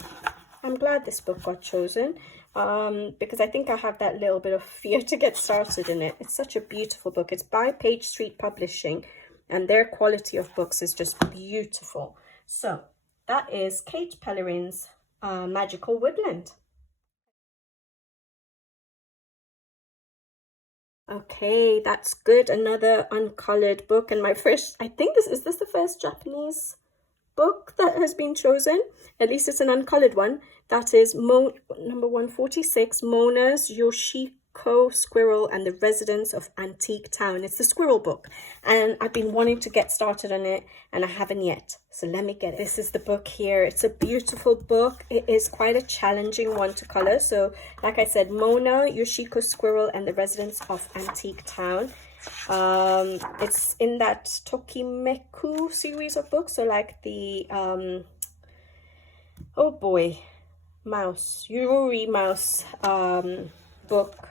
I'm glad this book got chosen because I think I have that little bit of fear to get started in it. It's such a beautiful book. It's by Page Street Publishing, and their quality of books is just beautiful. So that is Kate Pellerin's Magical Woodland. Okay, that's good. Another uncolored book, and my first, I think is this the first Japanese book that has been chosen? At least it's an uncolored one. That is number 146, Mona's Yoshiko Squirrel and the Residents of Antique Town. It's the squirrel book, and I've been wanting to get started on it, and I haven't yet. So let me get it. This is the book here. It's a beautiful book. It is quite a challenging one to color. So like I said, Mona, Yoshiko Squirrel and the Residents of Antique Town. It's in that Tokimeku series of books. So like the oh boy, mouse, Yururi mouse book.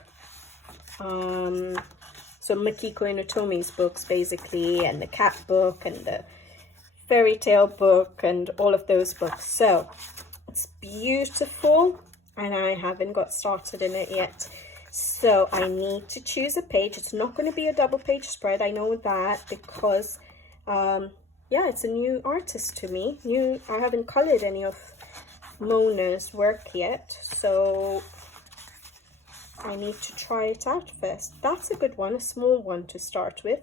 So Makiko Inotomi's books basically, and the cat book and the fairy tale book and all of those books. So it's beautiful, and I haven't got started in it yet. So I need to choose a page. It's not going to be a double page spread. I know that because yeah, it's a new artist to me. I haven't colored any of Mona's work yet, so I need to try it out first. That's a good one, a small one to start with.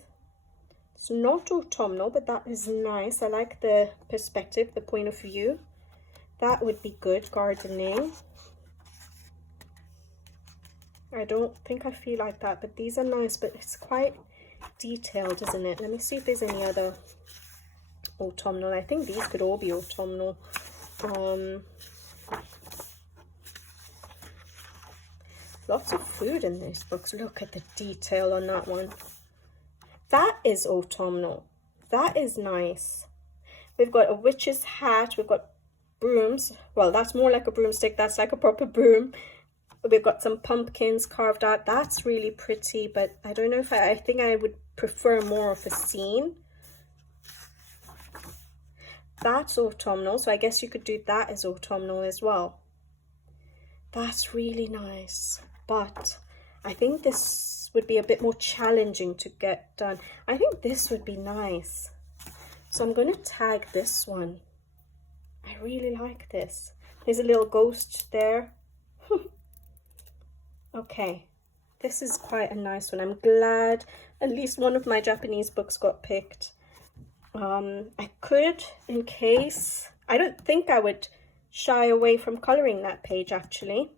It's not autumnal, but that is nice. I like the perspective, the point of view. That would be good. Gardening. I don't think I feel like that, but these are nice, but it's quite detailed, isn't it? Let me see if there's any other autumnal. I think these could all be autumnal. Lots of food in these books. Look at the detail on that one. That is autumnal. That is nice. We've got a witch's hat. We've got brooms. Well, that's more like a broomstick. That's like a proper broom. We've got some pumpkins carved out. That's really pretty, but I don't know if I think I would prefer more of a scene. That's autumnal, so I guess you could do that as autumnal as well. That's really nice, but I think this would be a bit more challenging to get done. I think this would be nice. So I'm going to tag this one. I really like this. There's a little ghost there. Okay, this is quite a nice one. I'm glad at least one of my Japanese books got picked. I could, in case, I don't think I would shy away from coloring that page actually.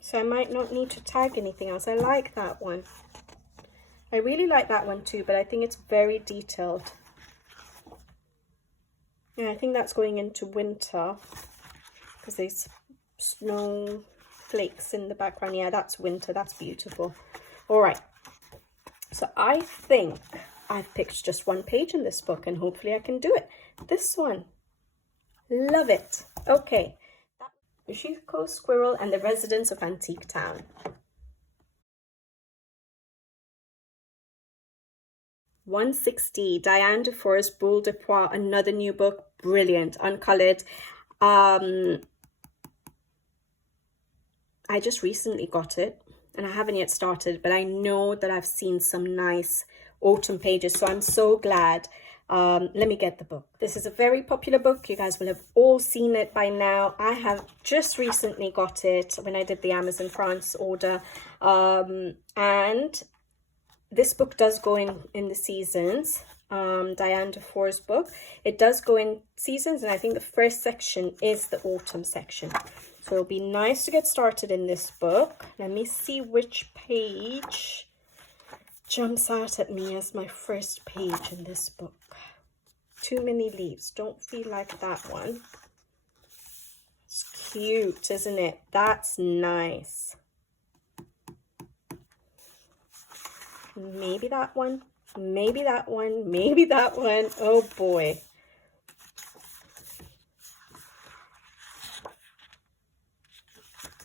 So I might not need to tag anything else. I like that one. I really like that one too, but I think it's very detailed. Yeah, I think that's going into winter because there's snow flakes in the background. Yeah, that's winter. That's beautiful. All right. So I think I've picked just one page in this book, and hopefully I can do it. This one. Love it. Okay. Yoshiko Squirrel and the Residents of Antique Town. (160) Diane Dufour's Boule de Poix, another new book. Brilliant, uncolored. I just recently got it. and I haven't yet started, but I know that I've seen some nice autumn pages, so I'm so glad. Let me get the book. This is a very popular book. You guys will have all seen it by now. I have just recently got it when I did the Amazon France order, and this book does go in the seasons. Diane Dufour's book, it does go in seasons, and I think the first section is the autumn section, so it'll be nice to get started in this book. Let me see which page jumps out at me as my first page in this book. Too Many Leaves. Don't feel like that one. It's cute, isn't it? That's nice. Maybe that one. Maybe that one. Maybe that one. Oh boy.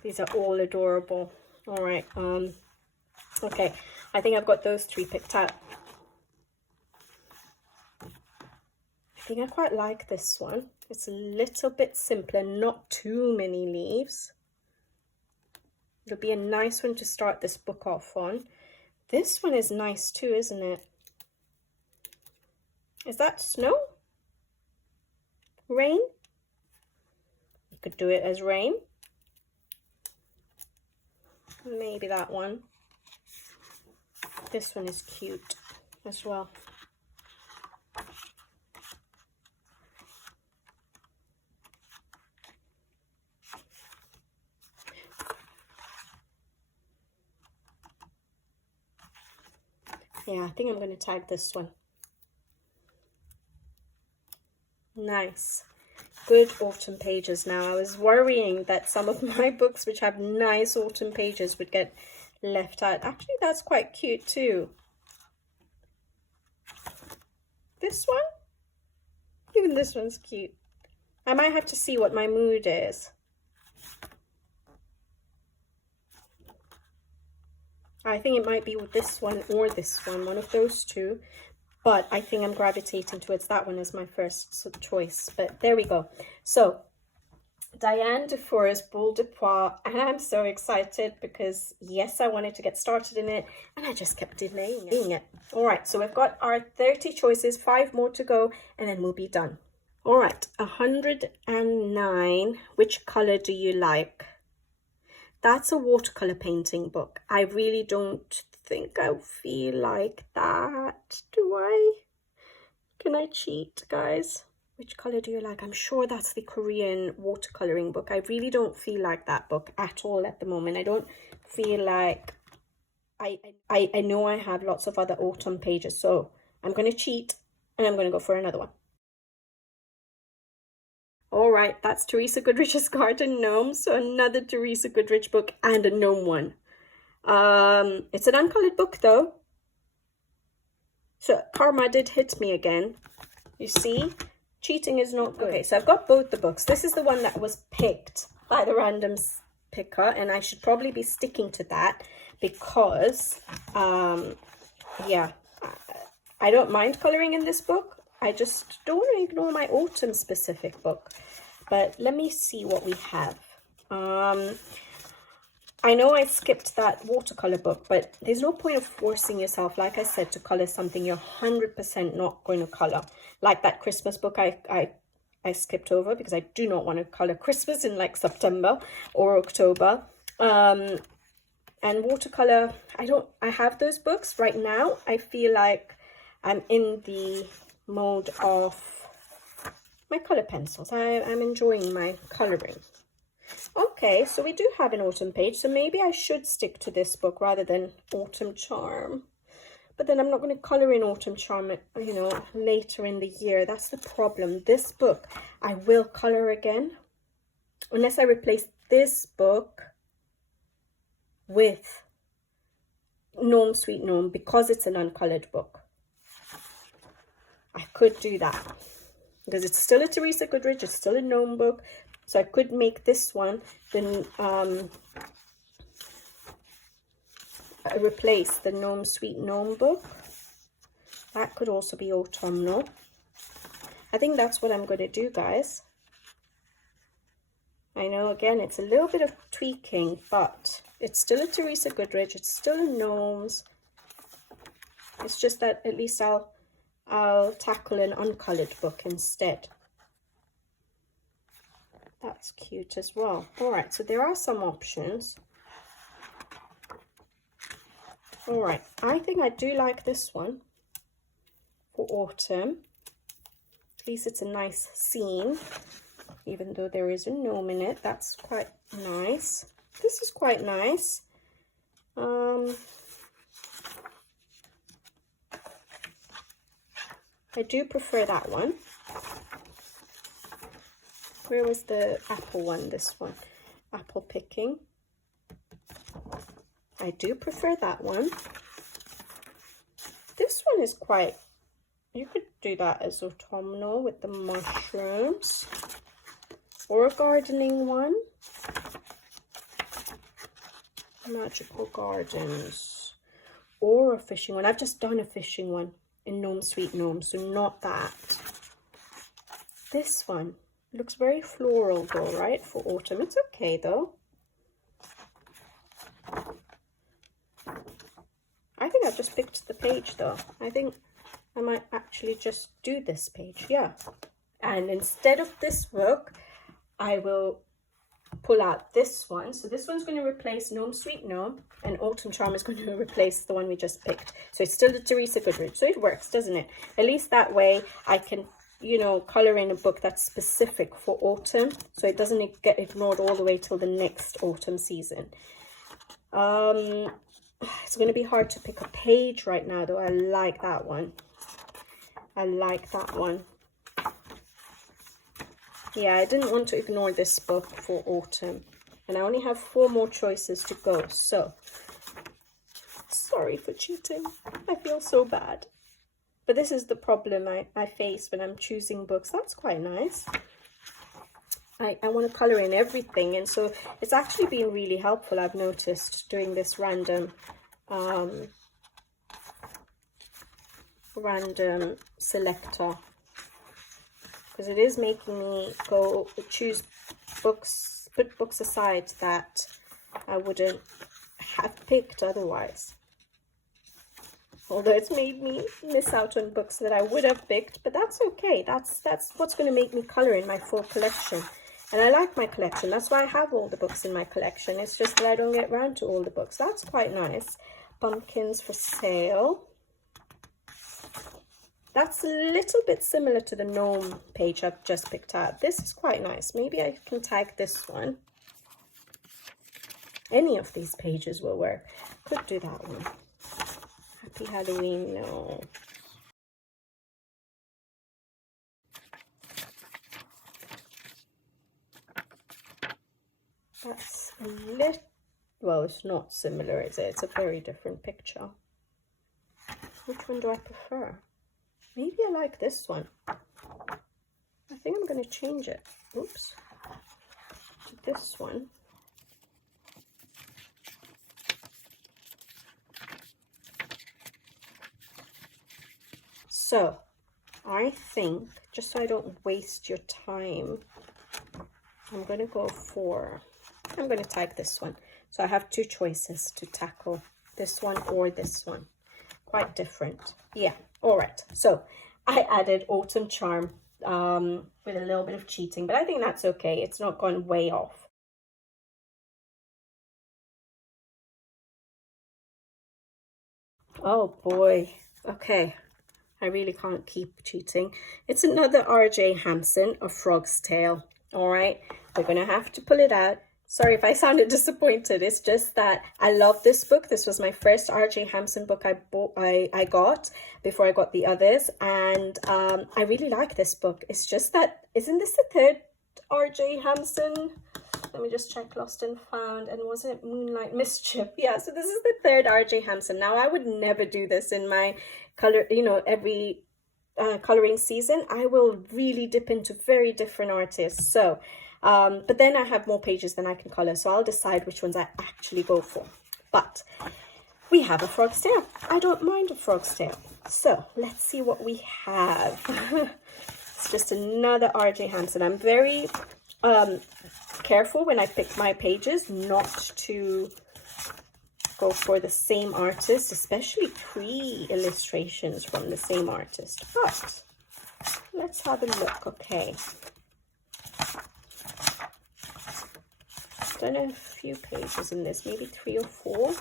These are all adorable. All right. Okay. I think I've got those three picked out. I think I quite like this one. It's a little bit simpler, not too many leaves. It'll be a nice one to start this book off on. This one is nice too, isn't it? Is that snow? Rain? You could do it as rain. Maybe that one. This one is cute as well. Yeah, I think I'm going to tag this one. Nice. Good autumn pages. Now, I was worrying that some of my books which have nice autumn pages would get left out. Actually, that's quite cute too. This one? Even this one's cute. I might have to see what my mood is. I think it might be with this one or this one of those two. But I think I'm gravitating towards that one as my first choice. But there we go. So, Diane Dufour's Boule de Pois, and I'm so excited because, yes, I wanted to get started in it, and I just kept delaying it. All right, so we've got our 30 choices, 5 more to go, and then we'll be done. All right, 109. Which color do you like? That's a watercolor painting book. I really don't think I feel like that. Do I? Can I cheat, guys? Which color do you like? I'm sure that's the Korean watercoloring book. I really don't feel like that book at all at the moment. I don't feel like... I know I have lots of other autumn pages, so I'm going to cheat and I'm going to go for another one. All right, that's Teresa Goodrich's Garden Gnome. So another Teresa Goodrich book and a gnome one. It's an uncolored book though. So karma did hit me again. You see, cheating is not good. Okay, so I've got both the books. This is the one that was picked by the random picker, and I should probably be sticking to that because, yeah, I don't mind coloring in this book. I just don't want to ignore my autumn specific book. But let me see what we have. I know I skipped that watercolor book, but there's no point of forcing yourself, like I said, to color something you're 100% not going to color. Like that Christmas book I skipped over because I do not want to color Christmas in like September or October. And watercolor, I have those books right now. I feel like I'm in the mode of my color pencils. I'm enjoying my coloring. Okay, so we do have an autumn page, so maybe I should stick to this book rather than Autumn Charm. But then I'm not going to color in Autumn Charm, you know, later in the year. That's the problem. This book, I will color again, unless I replace this book with Gnome Sweet Gnome, because it's an uncolored book. I could do that because it's still a Teresa Goodrich, it's still a gnome book, so I could make this one then replace the Gnome Sweet Gnome book. That could also be autumnal. I think that's what I'm going to do, guys. I know, again, it's a little bit of tweaking, but it's still a Teresa Goodrich. It's still a Gnomes. It's just that at least I'll tackle an uncolored book instead. That's cute as well. All right, so there are some options. All right, I think I do like this one for autumn. At least it's a nice scene, even though there is a gnome in it. That's quite nice. This is quite nice. I do prefer that one. Where was the apple one? This one. Apple picking. I do prefer that one. This one is quite... You could do that as autumnal with the mushrooms. Or a gardening one. Magical Gardens. Or a fishing one. I've just done a fishing one in Gnome Sweet Gnome, so not that. This one looks very floral though, right, for autumn. It's okay though. I think I've just picked the page though. I think I might actually just do this page, yeah. And instead of this book, I will pull out this one. So this one's going to replace Gnome Sweet Gnome, and Autumn Charm is going to replace the one we just picked. So it's still the Teresa Goodrich. So it works, doesn't it? At least that way I can, you know, color in a book that's specific for autumn, so it doesn't get ignored all the way till the next autumn season. It's going to be hard to pick a page right now, though. I like that one. I like that one. Yeah, I didn't want to ignore this book for autumn. And I only have 4 more choices to go. So, sorry for cheating. I feel so bad. But this is the problem I face when I'm choosing books. That's quite nice. I want to colour in everything. And so it's actually been really helpful, I've noticed, doing this random selector. Because it is making me go choose books, put books aside that I wouldn't have picked otherwise. Although it's made me miss out on books that I would have picked, but that's okay. That's what's going to make me colour in my full collection. And I like my collection. That's why I have all the books in my collection. It's just that I don't get around to all the books. That's quite nice. Pumpkins for sale. That's a little bit similar to the Gnome page I've just picked out. This is quite nice. Maybe I can tag this one. Any of these pages will work. Could do that one. Happy Halloween, no. That's a little, well, it's not similar, is it? It's a very different picture. Which one do I prefer? Maybe I like this one. I think I'm going to change it. Oops. To this one. So, I think, just so I don't waste your time, I'm going to go for, I'm going to tag this one. So I have 2 choices to tackle, this one or this one. Quite different. Yeah. All right. So I added Autumn Charm with a little bit of cheating, but I think that's okay. It's not gone way off. Oh boy. Okay. I really can't keep cheating. It's another R.J. Hampson, A Frog's Tale. All right. We're going to have to pull it out. Sorry if I sounded disappointed. It's just that I love this book. This was my first R.J. Hampson book I got before I got the others. And I really like this book. It's just that, isn't this the 3rd R.J. Hampson? Let me just check. Lost and Found. And was it Moonlight? Mischief. Yeah, so this is the 3rd R.J. Hampson. Now, I would never do this in my color, you know, every coloring season. I will really dip into very different artists. So, but then I have more pages than I can color, so I'll decide which ones I actually go for. But we have A Frog's Tale. I don't mind A Frog's Tale. So let's see what we have. It's just another R.J. Hampson. I'm very careful when I pick my pages not to go for the same artist, especially pre-illustrations from the same artist. But let's have a look. Okay. Done a few pages in this, maybe 3 or 4.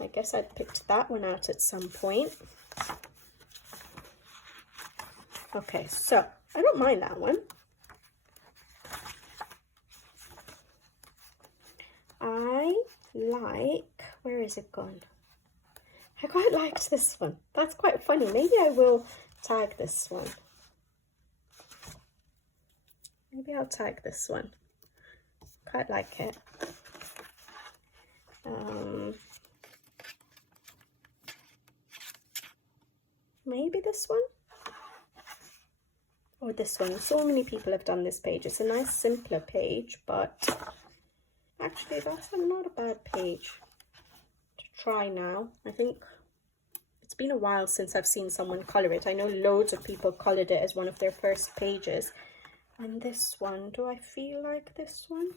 I guess I picked that one out at some point. Okay, so I don't mind that one. I like, where is it gone? I quite liked this one. That's quite funny. Maybe I will tag this one. Maybe I'll tag this one. Quite like it. Maybe this one? Or this one. So many people have done this page. It's a nice simpler page, but actually that's not a bad page to try now. I think it's been a while since I've seen someone color it. I know loads of people colored it as one of their first pages. And this one, do I feel like this one?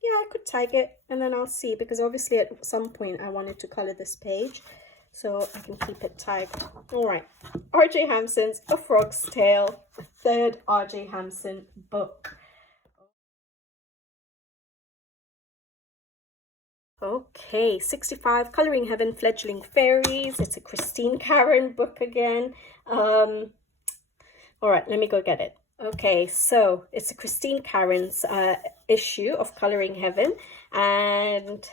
Yeah, I could tag it and then I'll see, because obviously at some point I wanted to color this page, so I can keep it tagged. All right, R.J. Hampson's A Frog's Tale, a third R.J. Hampson book. Okay, 65, Colouring Heaven, Fledgling Fairies. It's a Christine Karen book again. All right, let me go get it. Okay, so it's a Christine Karen's issue of Colouring Heaven, and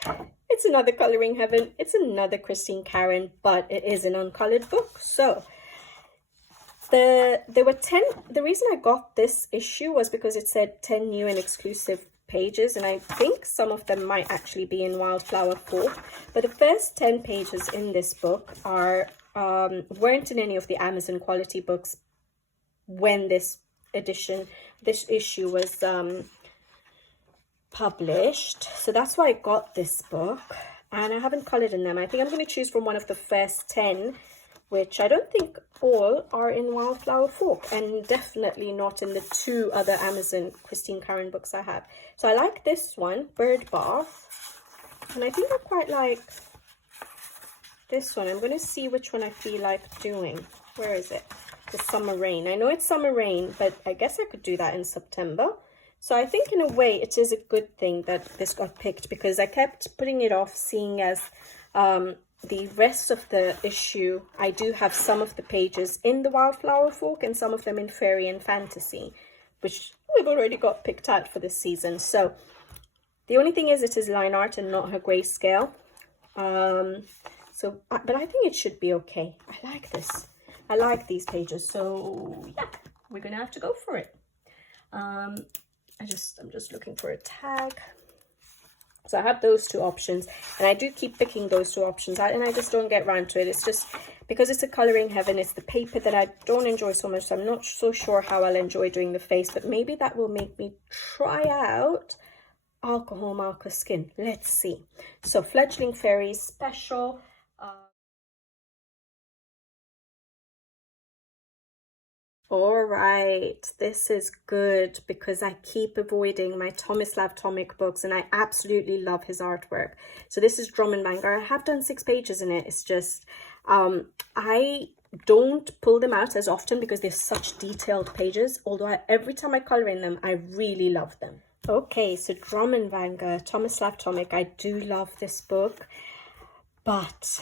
it's another Colouring Heaven. It's another Christine Karen, but it is an uncolored book. So there were 10. The reason I got this issue was because it said 10 new and exclusive pages, and I think some of them might actually be in Wildflower Folk. But the first 10 pages in this book are weren't in any of the Amazon quality books when this issue was published. So that's why I got this book, and I haven't colored in them. I think I'm going to choose from one of the first 10, which I don't think all are in Wildflower Folk, and definitely not in the 2 other Amazon Christine Karen books I have. So I like this one, Bird Bath, and I think I quite like this one. I'm going to see which one I feel like doing. Where is it? The Summer Rain. I know it's Summer Rain, but I guess I could do that in September. So I think in a way it is a good thing that this got picked, because I kept putting it off, seeing as the rest of the issue, I do have some of the pages in the Wildflower Folk and some of them in Fairy and Fantasy, which we've already got picked out for this season. So the only thing is it is line art and not her grayscale. But I think it should be okay. I like this. I like these pages, so yeah, we're gonna have to go for it. I'm just looking for a tag. So I have those 2 options, and I do keep picking those 2 options out, and I just don't get around to it. It's just because it's a Colouring Heaven, it's the paper that I don't enjoy so much, so I'm not so sure how I'll enjoy doing the face, but maybe that will make me try out Alcohol Marker Skin. Let's see. So Fledgling Fairies special. All right, this is good because I keep avoiding my Tomislav Tomic books, and I absolutely love his artwork. So this is Drummond Vanger. I have done 6 pages in it. It's just I don't pull them out as often because they're such detailed pages, although every time I color in them I really love them. Okay, so Drummond Vanger, Tomislav Tomic. I do love this book, but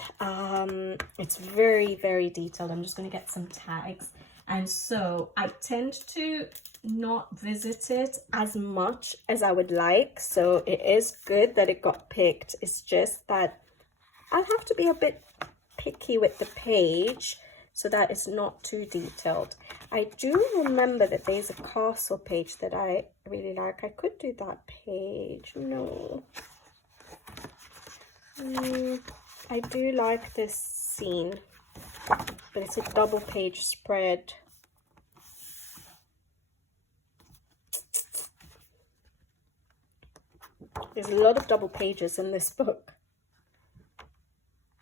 it's very, very detailed. I'm just going to get some tags. And so I tend to not visit it as much as I would like. So it is good that it got picked. It's just that I'll have to be a bit picky with the page so that it's not too detailed. I do remember that there's a castle page that I really like. I could do that page. No. I do like this scene, but it's a double page spread. There's a lot of double pages in this book.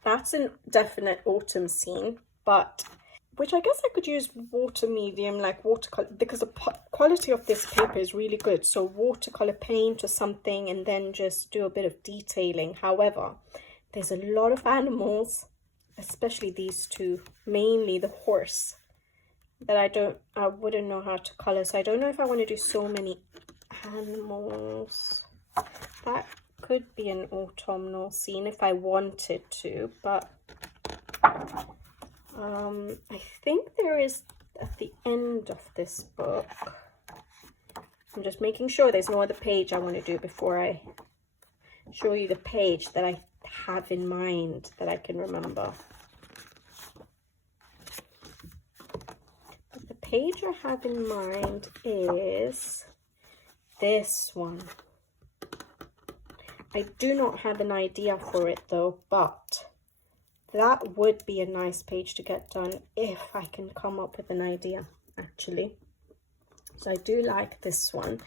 That's a definite autumn scene, but which I guess I could use water medium, like watercolor, because the quality of this paper is really good. So watercolor paint or something, and then just do a bit of detailing. However, there's a lot of animals, especially these two, mainly the horse, that I wouldn't know how to color. So I don't know if I want to do so many animals. That could be an autumnal scene if I wanted to, but I think there is at the end of this book. I'm just making sure there's no other page I want to do before I show you the page that I have in mind that I can remember. But the page I have in mind is this one. I do not have an idea for it though, but that would be a nice page to get done if I can come up with an idea, actually. So I do like this one.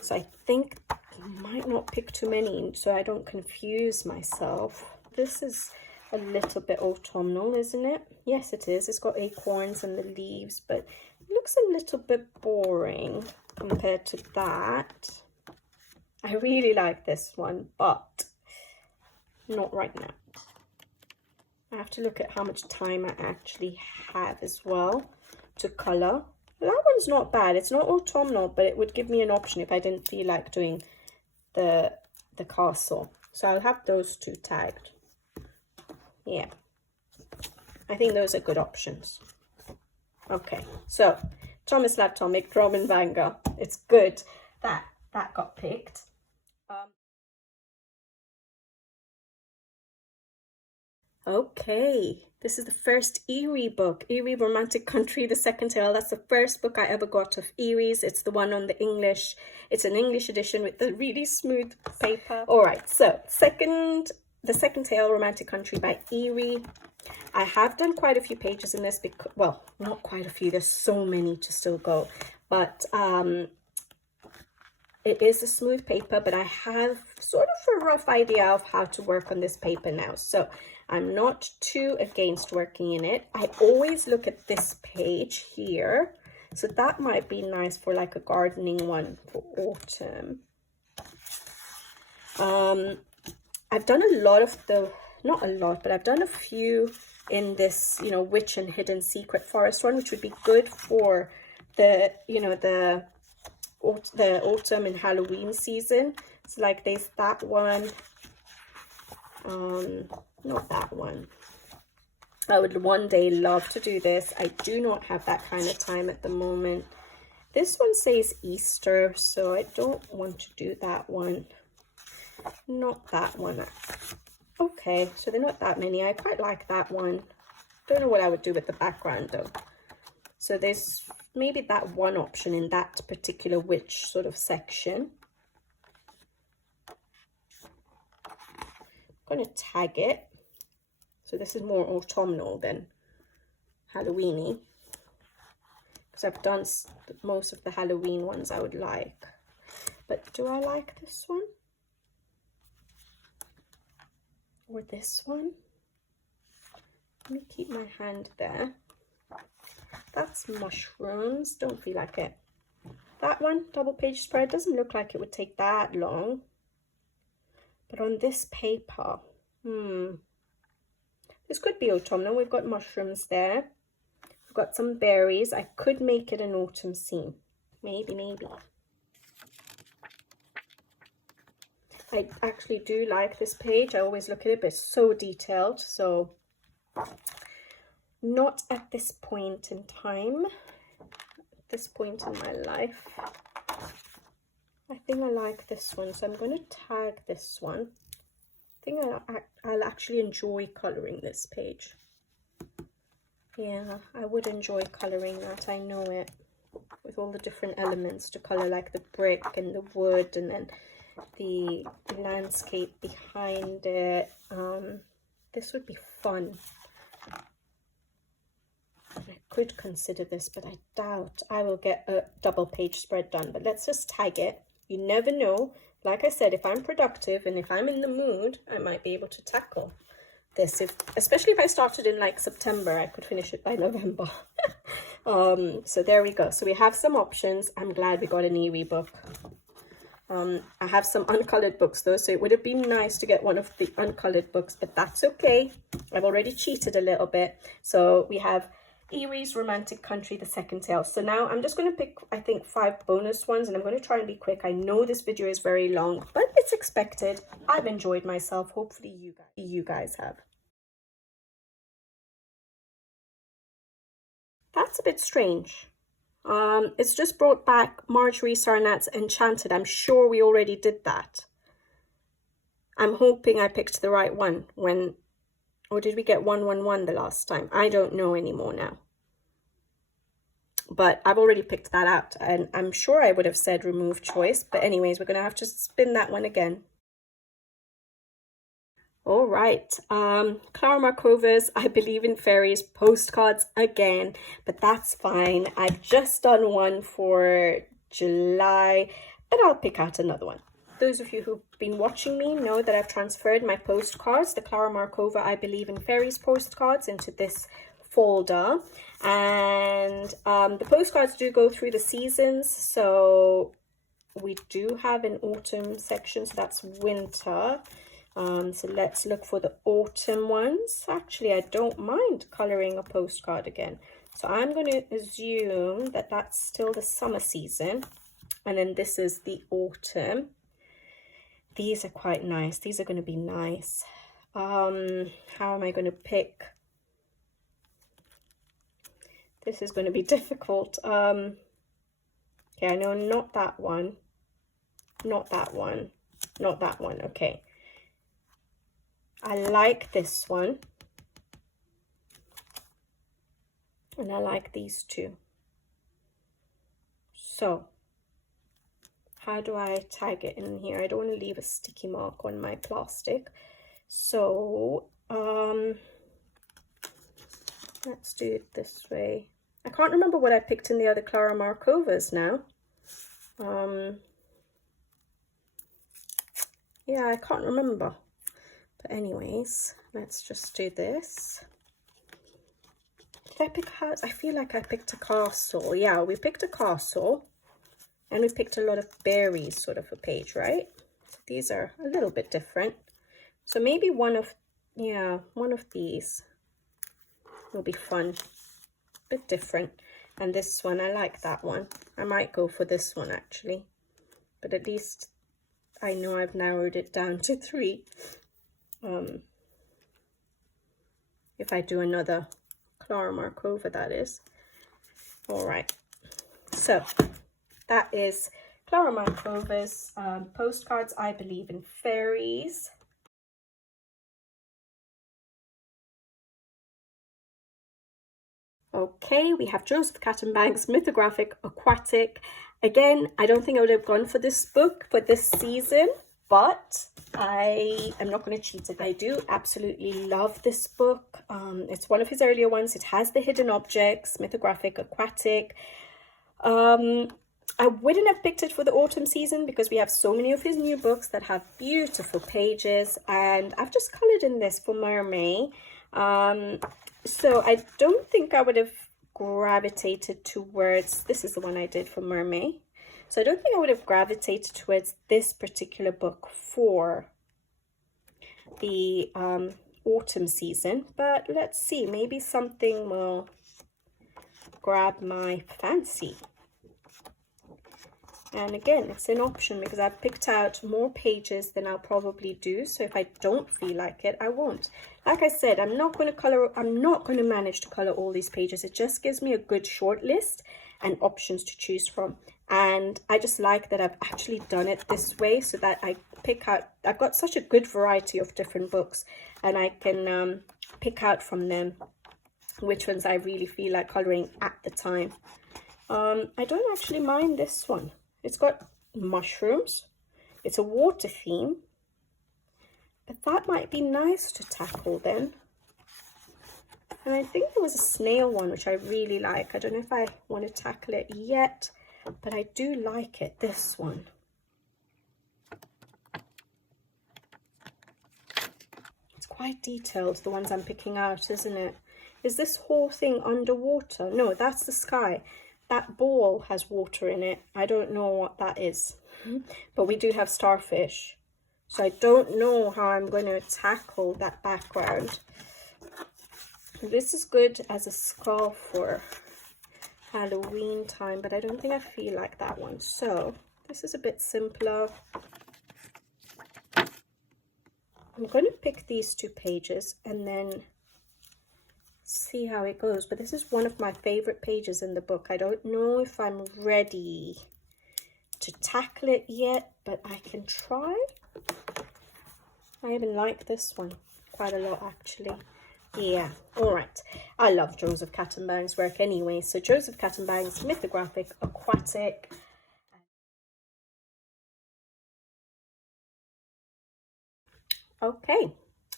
So I think I might not pick too many so I don't confuse myself. This is a little bit autumnal, isn't it? Yes, it is. It's got acorns and the leaves, but it looks a little bit boring compared to that. I really like this one, but not right now. I have to look at how much time I actually have as well to colour. That one's not bad. It's not autumnal, but it would give me an option if I didn't feel like doing the castle. So I'll have those two tagged. Yeah, I think those are good options. Okay, so Thomas Latomic, Drummond, Vanger. It's good that that got picked. Okay, this is the first Eerie book, Eerie Romantic Country, the second tale. That's the first book I ever got of Eerie's. It's the one on the English. It's an English edition with the really smooth paper. All right, so the second tale, Romantic Country by Eerie. I have done quite a few pages in this, because, well, not quite a few. There's so many to still go, but it is a smooth paper, but I have sort of a rough idea of how to work on this paper now. So I'm not too against working in it. I always look at this page here. So that might be nice for like a gardening one for autumn. I've done a lot of the, not a lot, but I've done a few in this, you know, Witch and Hidden Secret Forest one, which would be good for the, you know, the autumn and Halloween season. So like there's that one, not that one. I would one day love to do this. I do not have that kind of time at the moment. This one says Easter, so I don't want to do that one. Not that one. Okay, so they're not that many. I quite like that one. Don't know what I would do with the background though. So there's maybe that one option in that particular witch sort of section. I'm going to tag it. So this is more autumnal than Halloweeny, because I've done most of the Halloween ones I would like. But do I like this one? Or this one? Let me keep my hand there. That's mushrooms. Don't feel like it. That one, double page spread, doesn't look like it would take that long. But on this paper, this could be autumnal. We've got mushrooms there. We've got some berries. I could make it an autumn scene. Maybe. I actually do like this page. I always look at it, but it's so detailed. So not at this point in time, at this point in my life. I think I like this one, so I'm going to tag this one. I think I'll actually enjoy colouring this page. Yeah, I would enjoy colouring that, I know it. With all the different elements to colour, like the brick and the wood, and then the landscape behind it. This would be fun. I could consider this, but I doubt I will get a double page spread done. But let's just tag it. You never know. Like I said, if I'm productive and if I'm in the mood, I might be able to tackle this. Especially if I started in like September, I could finish it by November. So there we go. So we have some options. I'm glad we got an e-read book. I have some uncolored books though, so it would have been nice to get one of the uncolored books, but that's okay. I've already cheated a little bit. So we have Erie's Romantic Country, the second tale. So now I'm just going to pick, I think, 5 bonus ones, and I'm going to try and be quick. I know this video is very long, but it's expected. I've enjoyed myself. Hopefully you guys have. That's a bit strange. It's just brought back Marjorie Sarnat's Enchanted. I'm sure we already did that. I'm hoping I picked the right one or did we get 111 the last time? I don't know anymore now. But I've already picked that out, and I'm sure I would have said remove choice. But anyways, we're going to have to spin that one again. All right, Clara Markova's I Believe in Fairies postcards again, but that's fine. I've just done one for July, but I'll pick out another one. Those of you who've been watching me know that I've transferred my postcards, the Clara Markova I Believe in Fairies postcards, into this folder. And the postcards do go through the seasons, so we do have an autumn section, so that's winter. So let's look for the autumn ones. Actually, I don't mind coloring a postcard again. So I'm going to assume that that's still the summer season. And then this is the autumn. These are quite nice. These are going to be nice. How am I going to pick? This is going to be difficult. Okay, I know not that one. Not that one. Not that one. Okay. I like this one, and I like these two. So how do I tag it in here? I don't want to leave a sticky mark on my plastic, so let's do it this way. I can't remember what I picked in the other Clara Markovas now. Yeah, I can't remember. But anyways, let's just do this. Did I pick a house? I feel like I picked a castle. Yeah, we picked a castle. And we picked a lot of berries sort of a page, right? So these are a little bit different. So maybe one of these will be fun. A bit different. And this one, I like that one. I might go for this one actually. But at least I know I've narrowed it down to 3. If I do another Clara Markova, that is. All right, so that is Clara Markova's postcards I Believe in Fairies. Okay, we have Joseph Cattenbank's Mythographic Aquatic. Again, I don't think I would have gone for this book for this season, but I am not going to cheat it. I do absolutely love this book. It's one of his earlier ones. It has the hidden objects, Mythographic Aquatic. I wouldn't have picked it for the autumn season because we have so many of his new books that have beautiful pages, and I've just colored in this for Mermaid. So I don't think I would have gravitated towards, this is the one I did for Mermaid. So I don't think I would have gravitated towards this particular book for the autumn season, but let's see, maybe something will grab my fancy. And again, it's an option because I've picked out more pages than I'll probably do. So if I don't feel like it, I won't. Like I said, I'm not going to manage to color all these pages. It just gives me a good short list and options to choose from. And I just like that I've actually done it this way so that I pick out, I've got such a good variety of different books, and I can pick out from them which ones I really feel like coloring at the time. I don't actually mind this one. It's got mushrooms. It's a water theme. But that might be nice to tackle then. And I think there was a snail one, which I really like. I don't know if I want to tackle it yet, but I do like it, this one. quite detailed, the ones I'm picking out, isn't it? Is this whole thing underwater? No, that's the sky. That ball has water in it. I don't know what that is. But we do have starfish. So I don't know how I'm going to tackle that background. This is good as a scarf for Halloween time, but I don't think I feel like that one. So this is a bit simpler. I'm going to pick these 2 pages and then see how it goes. But this is one of my favorite pages in the book. I don't know if I'm ready to tackle it yet, but I can try. I even like this one quite a lot, actually. Yeah, all right. I love Joseph Cattenbang's work anyway. So Joseph Cattenbang's Mythographic, Aquatic. Okay,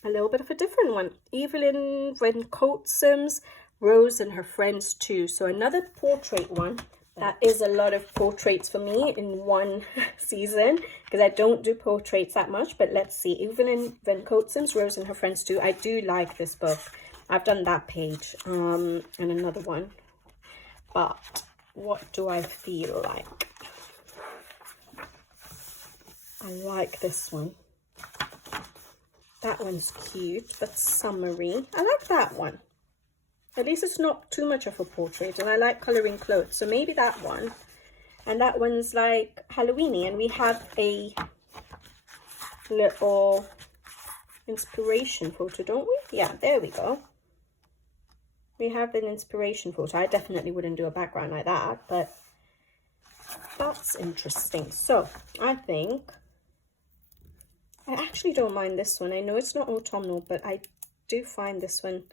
a little bit of a different one. Evelyn Van Coatsum's Rose and Her Friends Too. So another portrait one. That is a lot of portraits for me in one season, because I don't do portraits that much. But let's see. Evelyn Van Coatsum's Rose and Her Friends Too. I do like this book. I've done that page and another one. But what do I feel like? I like this one. That one's cute, but summery. I like that one. At least it's not too much of a portrait, and I like colouring clothes. So maybe that one. And that one's like Halloweeny, and we have a little inspiration photo, don't we? Yeah, there we go. We have an inspiration photo. I definitely wouldn't do a background like that, but that's interesting. So I think I actually don't mind this one. I know it's not autumnal, but I do find this one,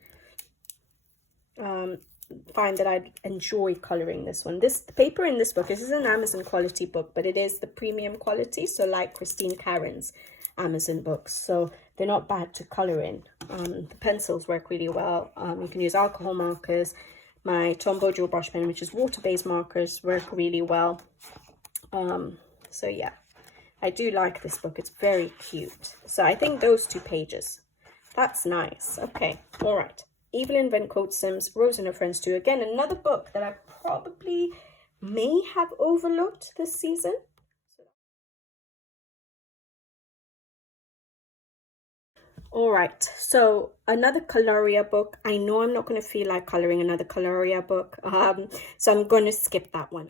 find that I'd enjoy colouring this one. The paper in this book, this is an Amazon quality book, but it is the premium quality, so like Christine Karen's Amazon books, so they're not bad to colour in. The pencils work really well. You can use alcohol markers. My Tombow dual brush pen, which is water-based markers, work really well. So yeah, I do like this book. It's very cute. So I think those 2 pages, that's nice. Okay, all right. Evelyn Van Coatsum's Rose and Her Friends Too. Again, another book that I probably may have overlooked this season. All right, so another Coloria book. I know I'm not going to feel like colouring another Coloria book, so I'm going to skip that one.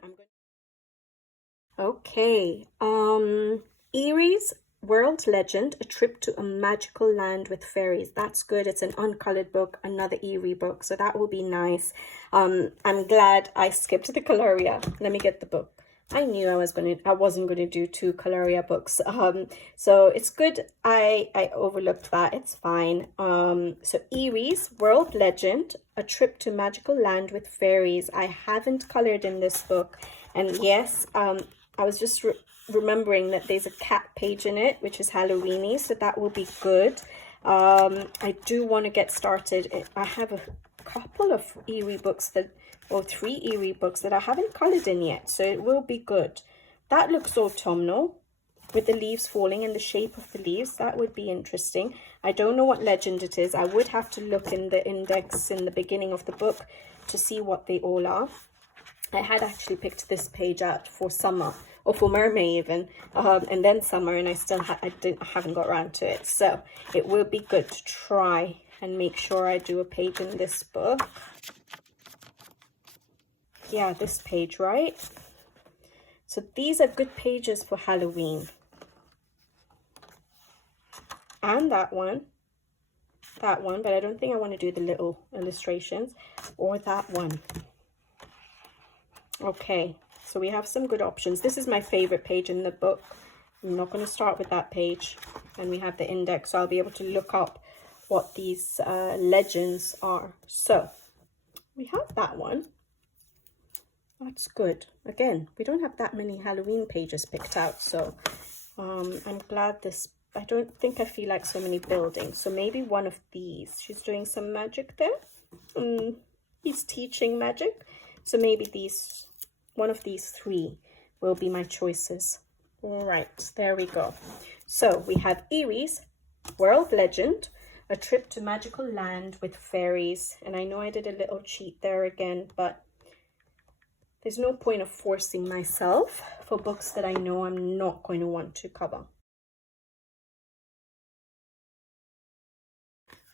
Okay, Erie's World Legend, A Trip to a Magical Land with Fairies. That's good. It's an uncoloured book, another Erie book, so that will be nice. I'm glad I skipped the Coloria. Let me get the book. I knew I wasn't going to do 2 Coloria books. So it's good I overlooked that. It's fine. So Erie's World Legend, A Trip to Magical Land with Fairies. I haven't coloured in this book. And yes, I was just remembering that there's a cat page in it, which is Halloweeny, so that will be good. I do want to get started. I have a couple of Erie books or 3 Erie books that I haven't coloured in yet, so it will be good. That looks autumnal with the leaves falling in the shape of the leaves. That would be interesting. I don't know what legend it is. I would have to look in the index in the beginning of the book to see what they all are. I had actually picked this page out for summer, or for Mermaid even, and then summer, and I still haven't got around to it. So it will be good to try and make sure I do a page in this book. Yeah, this page, right? So these are good pages for Halloween. And that one, but I don't think I want to do the little illustrations, or that one. Okay, so we have some good options. This is my favorite page in the book. I'm not going to start with that page. And we have the index, so I'll be able to look up what these legends are. So we have that one. That's good. Again, we don't have that many Halloween pages picked out, so I'm glad this. I don't think I feel like so many buildings, so maybe one of these. She's doing some magic there. He's teaching magic, so maybe one of these 3 will be my choices. All right, there we go. So we have Erie's World Legend, A Trip to Magical Land with Fairies. And I know I did a little cheat there again, but there's no point of forcing myself for books that I know I'm not going to want to cover.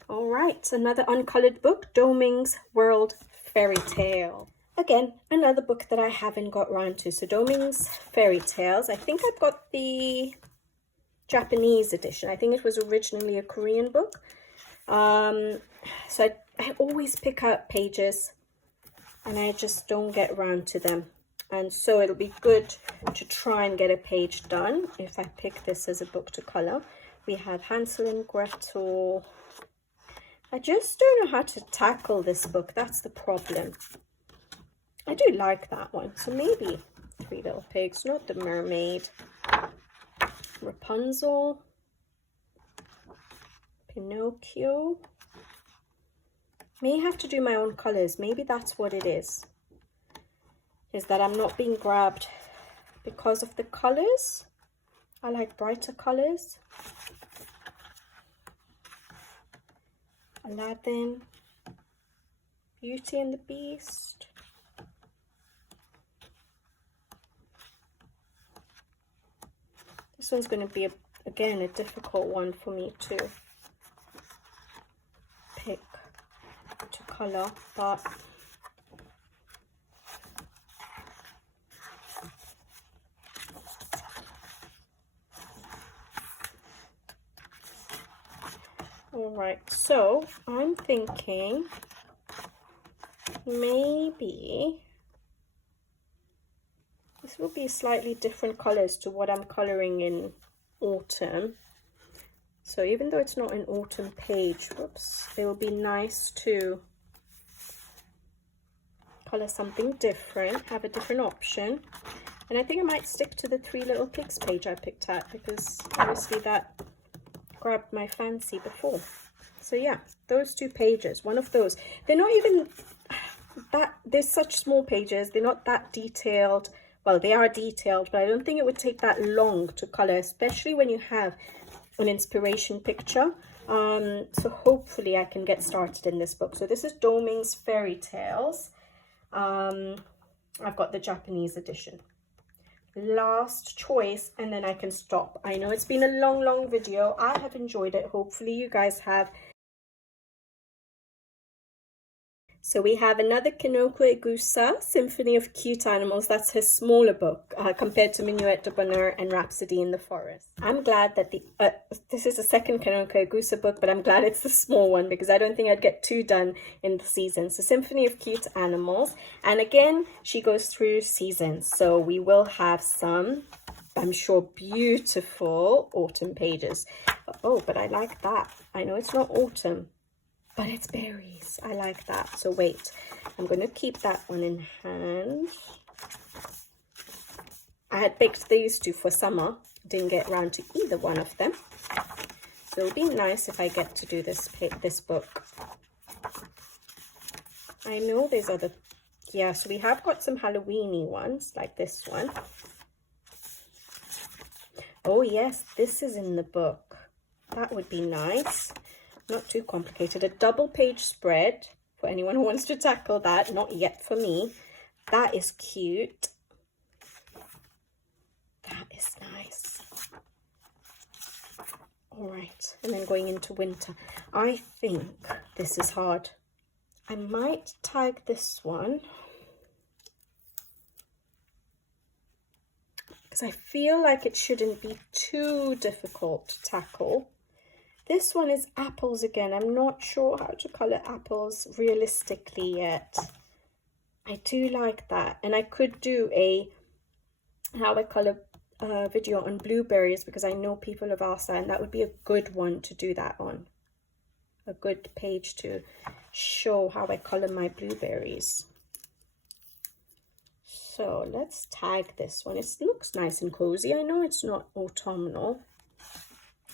All right, another uncolored book, Doming's World Fairy Tale. Again, another book that I haven't got round to. So Doming's Fairy Tales. I think I've got the Japanese edition. I think it was originally a Korean book. So I always pick out pages and I just don't get around to them. And so it'll be good to try and get a page done if I pick this as a book to color. We have Hansel and Gretel. I just don't know how to tackle this book. That's the problem. I do like that one. So maybe Three Little Pigs, not the mermaid. Rapunzel. Pinocchio. May have to do my own colors. Maybe that's what it is that I'm not being grabbed because of the colors. I like brighter colors. Aladdin, Beauty and the Beast. This one's going to be, again, a difficult one for me to pick to color, but all right, so I'm thinking maybe this will be slightly different colors to what I'm coloring in autumn. So even though it's not an autumn page, whoops, it will be nice to color something different, have a different option. And I think I might stick to the Three Little Pigs page I picked out because obviously that grabbed my fancy before. So yeah, those two pages, one of those. They're not even that, they're such small pages, they're not that detailed. Well, they are detailed, but I don't think it would take that long to color, especially when you have an inspiration picture. So hopefully I can get started in this book. So this is Doming's Fairy Tales. I've got the Japanese edition. Last choice, and then I can stop. I know it's been a long video. I have enjoyed it. Hopefully you guys have. So we have another Kinoko Igusa, Symphony of Cute Animals. That's his smaller book compared to Minuet de Bonheur and Rhapsody in the Forest. I'm glad that this is the second Kinoko Igusa book, but I'm glad it's the small one because I don't think I'd get two done in the season. So Symphony of Cute Animals. And again, she goes through seasons. So we will have some, I'm sure, beautiful autumn pages. Oh, but I like that. I know it's not autumn, but it's berries. I like that. So wait, I'm going to keep that one in hand. I had picked these two for summer. Didn't get around to either one of them. So it'll be nice if I get to do this book. I know there's other, yeah, so we have got some Halloween-y ones, like this one. Oh yes, this is in the book. That would be nice. Not too complicated. A double page spread for anyone who wants to tackle that. Not yet for me. That is cute. That is nice. All right, and then going into winter. I think this is hard. I might tag this one because I feel like it shouldn't be too difficult to tackle. This one is apples again. I'm not sure how to color apples realistically yet. I do like that. And I could do a how I color video on blueberries because I know people have asked that, and that would be a good one to do that on. A good page to show how I color my blueberries. So let's tag this one. It looks nice and cozy. I know it's not autumnal.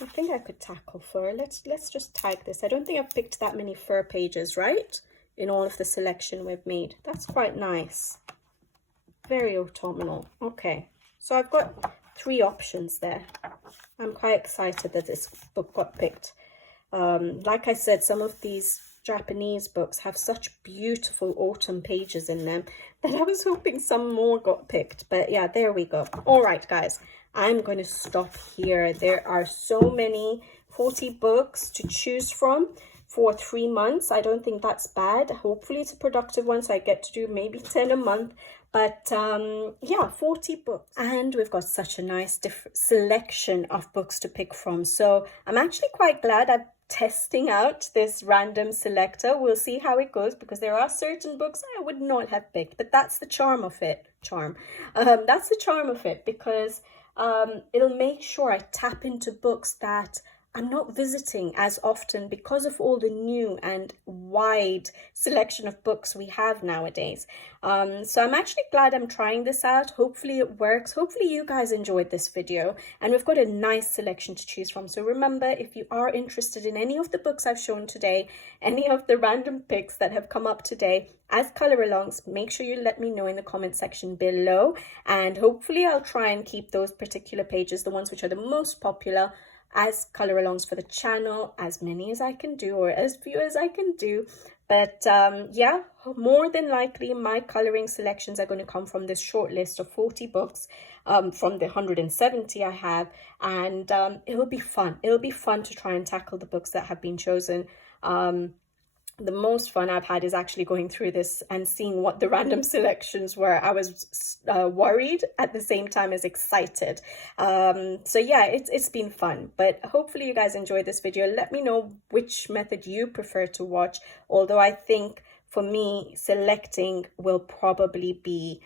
I think I could tackle fur. Let's just tag this. I don't think I've picked that many fur pages, right? In all of the selection we've made. That's quite nice. Very autumnal. Okay, so I've got 3 options there. I'm quite excited that this book got picked. Like I said, some of these Japanese books have such beautiful autumn pages in them that I was hoping some more got picked. But yeah, there we go. All right, guys, I'm going to stop here. There are so many, 40 books to choose from for 3 months. I don't think that's bad. Hopefully it's a productive one, so I get to do maybe 10 a month. But yeah, 40 books, and we've got such a nice different selection of books to pick from. So I'm actually quite glad I'm testing out this random selector. We'll see how it goes, because there are certain books I would not have picked, but that's the charm of it. That's the charm of it, because it'll make sure I tap into books that I'm not visiting as often because of all the new and wide selection of books we have nowadays. So I'm actually glad I'm trying this out. Hopefully it works. Hopefully you guys enjoyed this video, and we've got a nice selection to choose from. So remember, if you are interested in any of the books I've shown today, any of the random picks that have come up today as color alongs, make sure you let me know in the comment section below, and hopefully I'll try and keep those particular pages, the ones which are the most popular, as color alongs for the channel, as many as I can do, or as few as I can do. But yeah, more than likely my coloring selections are going to come from this short list of 40 books from the 170 I have, and it'll be fun. It'll be fun to try and tackle the books that have been chosen. The most fun I've had is actually going through this and seeing what the random selections were. I was worried at the same time as excited. So yeah, it's been fun. But hopefully you guys enjoyed this video. Let me know which method you prefer to watch. Although I think for me, selecting will probably be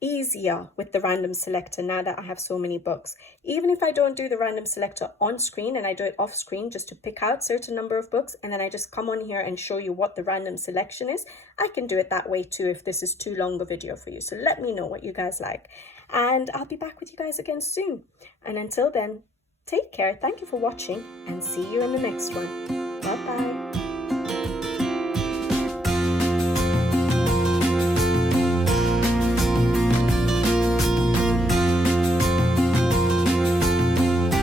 easier with the random selector now that I have so many books. Even if I don't do the random selector on screen and I do it off screen just to pick out certain number of books, and then I just come on here and show you what the random selection is, I can do it that way too if this is too long a video for you. So let me know what you guys like, and I'll be back with you guys again soon. And until then, take care, thank you for watching, and see you in the next one. Bye bye.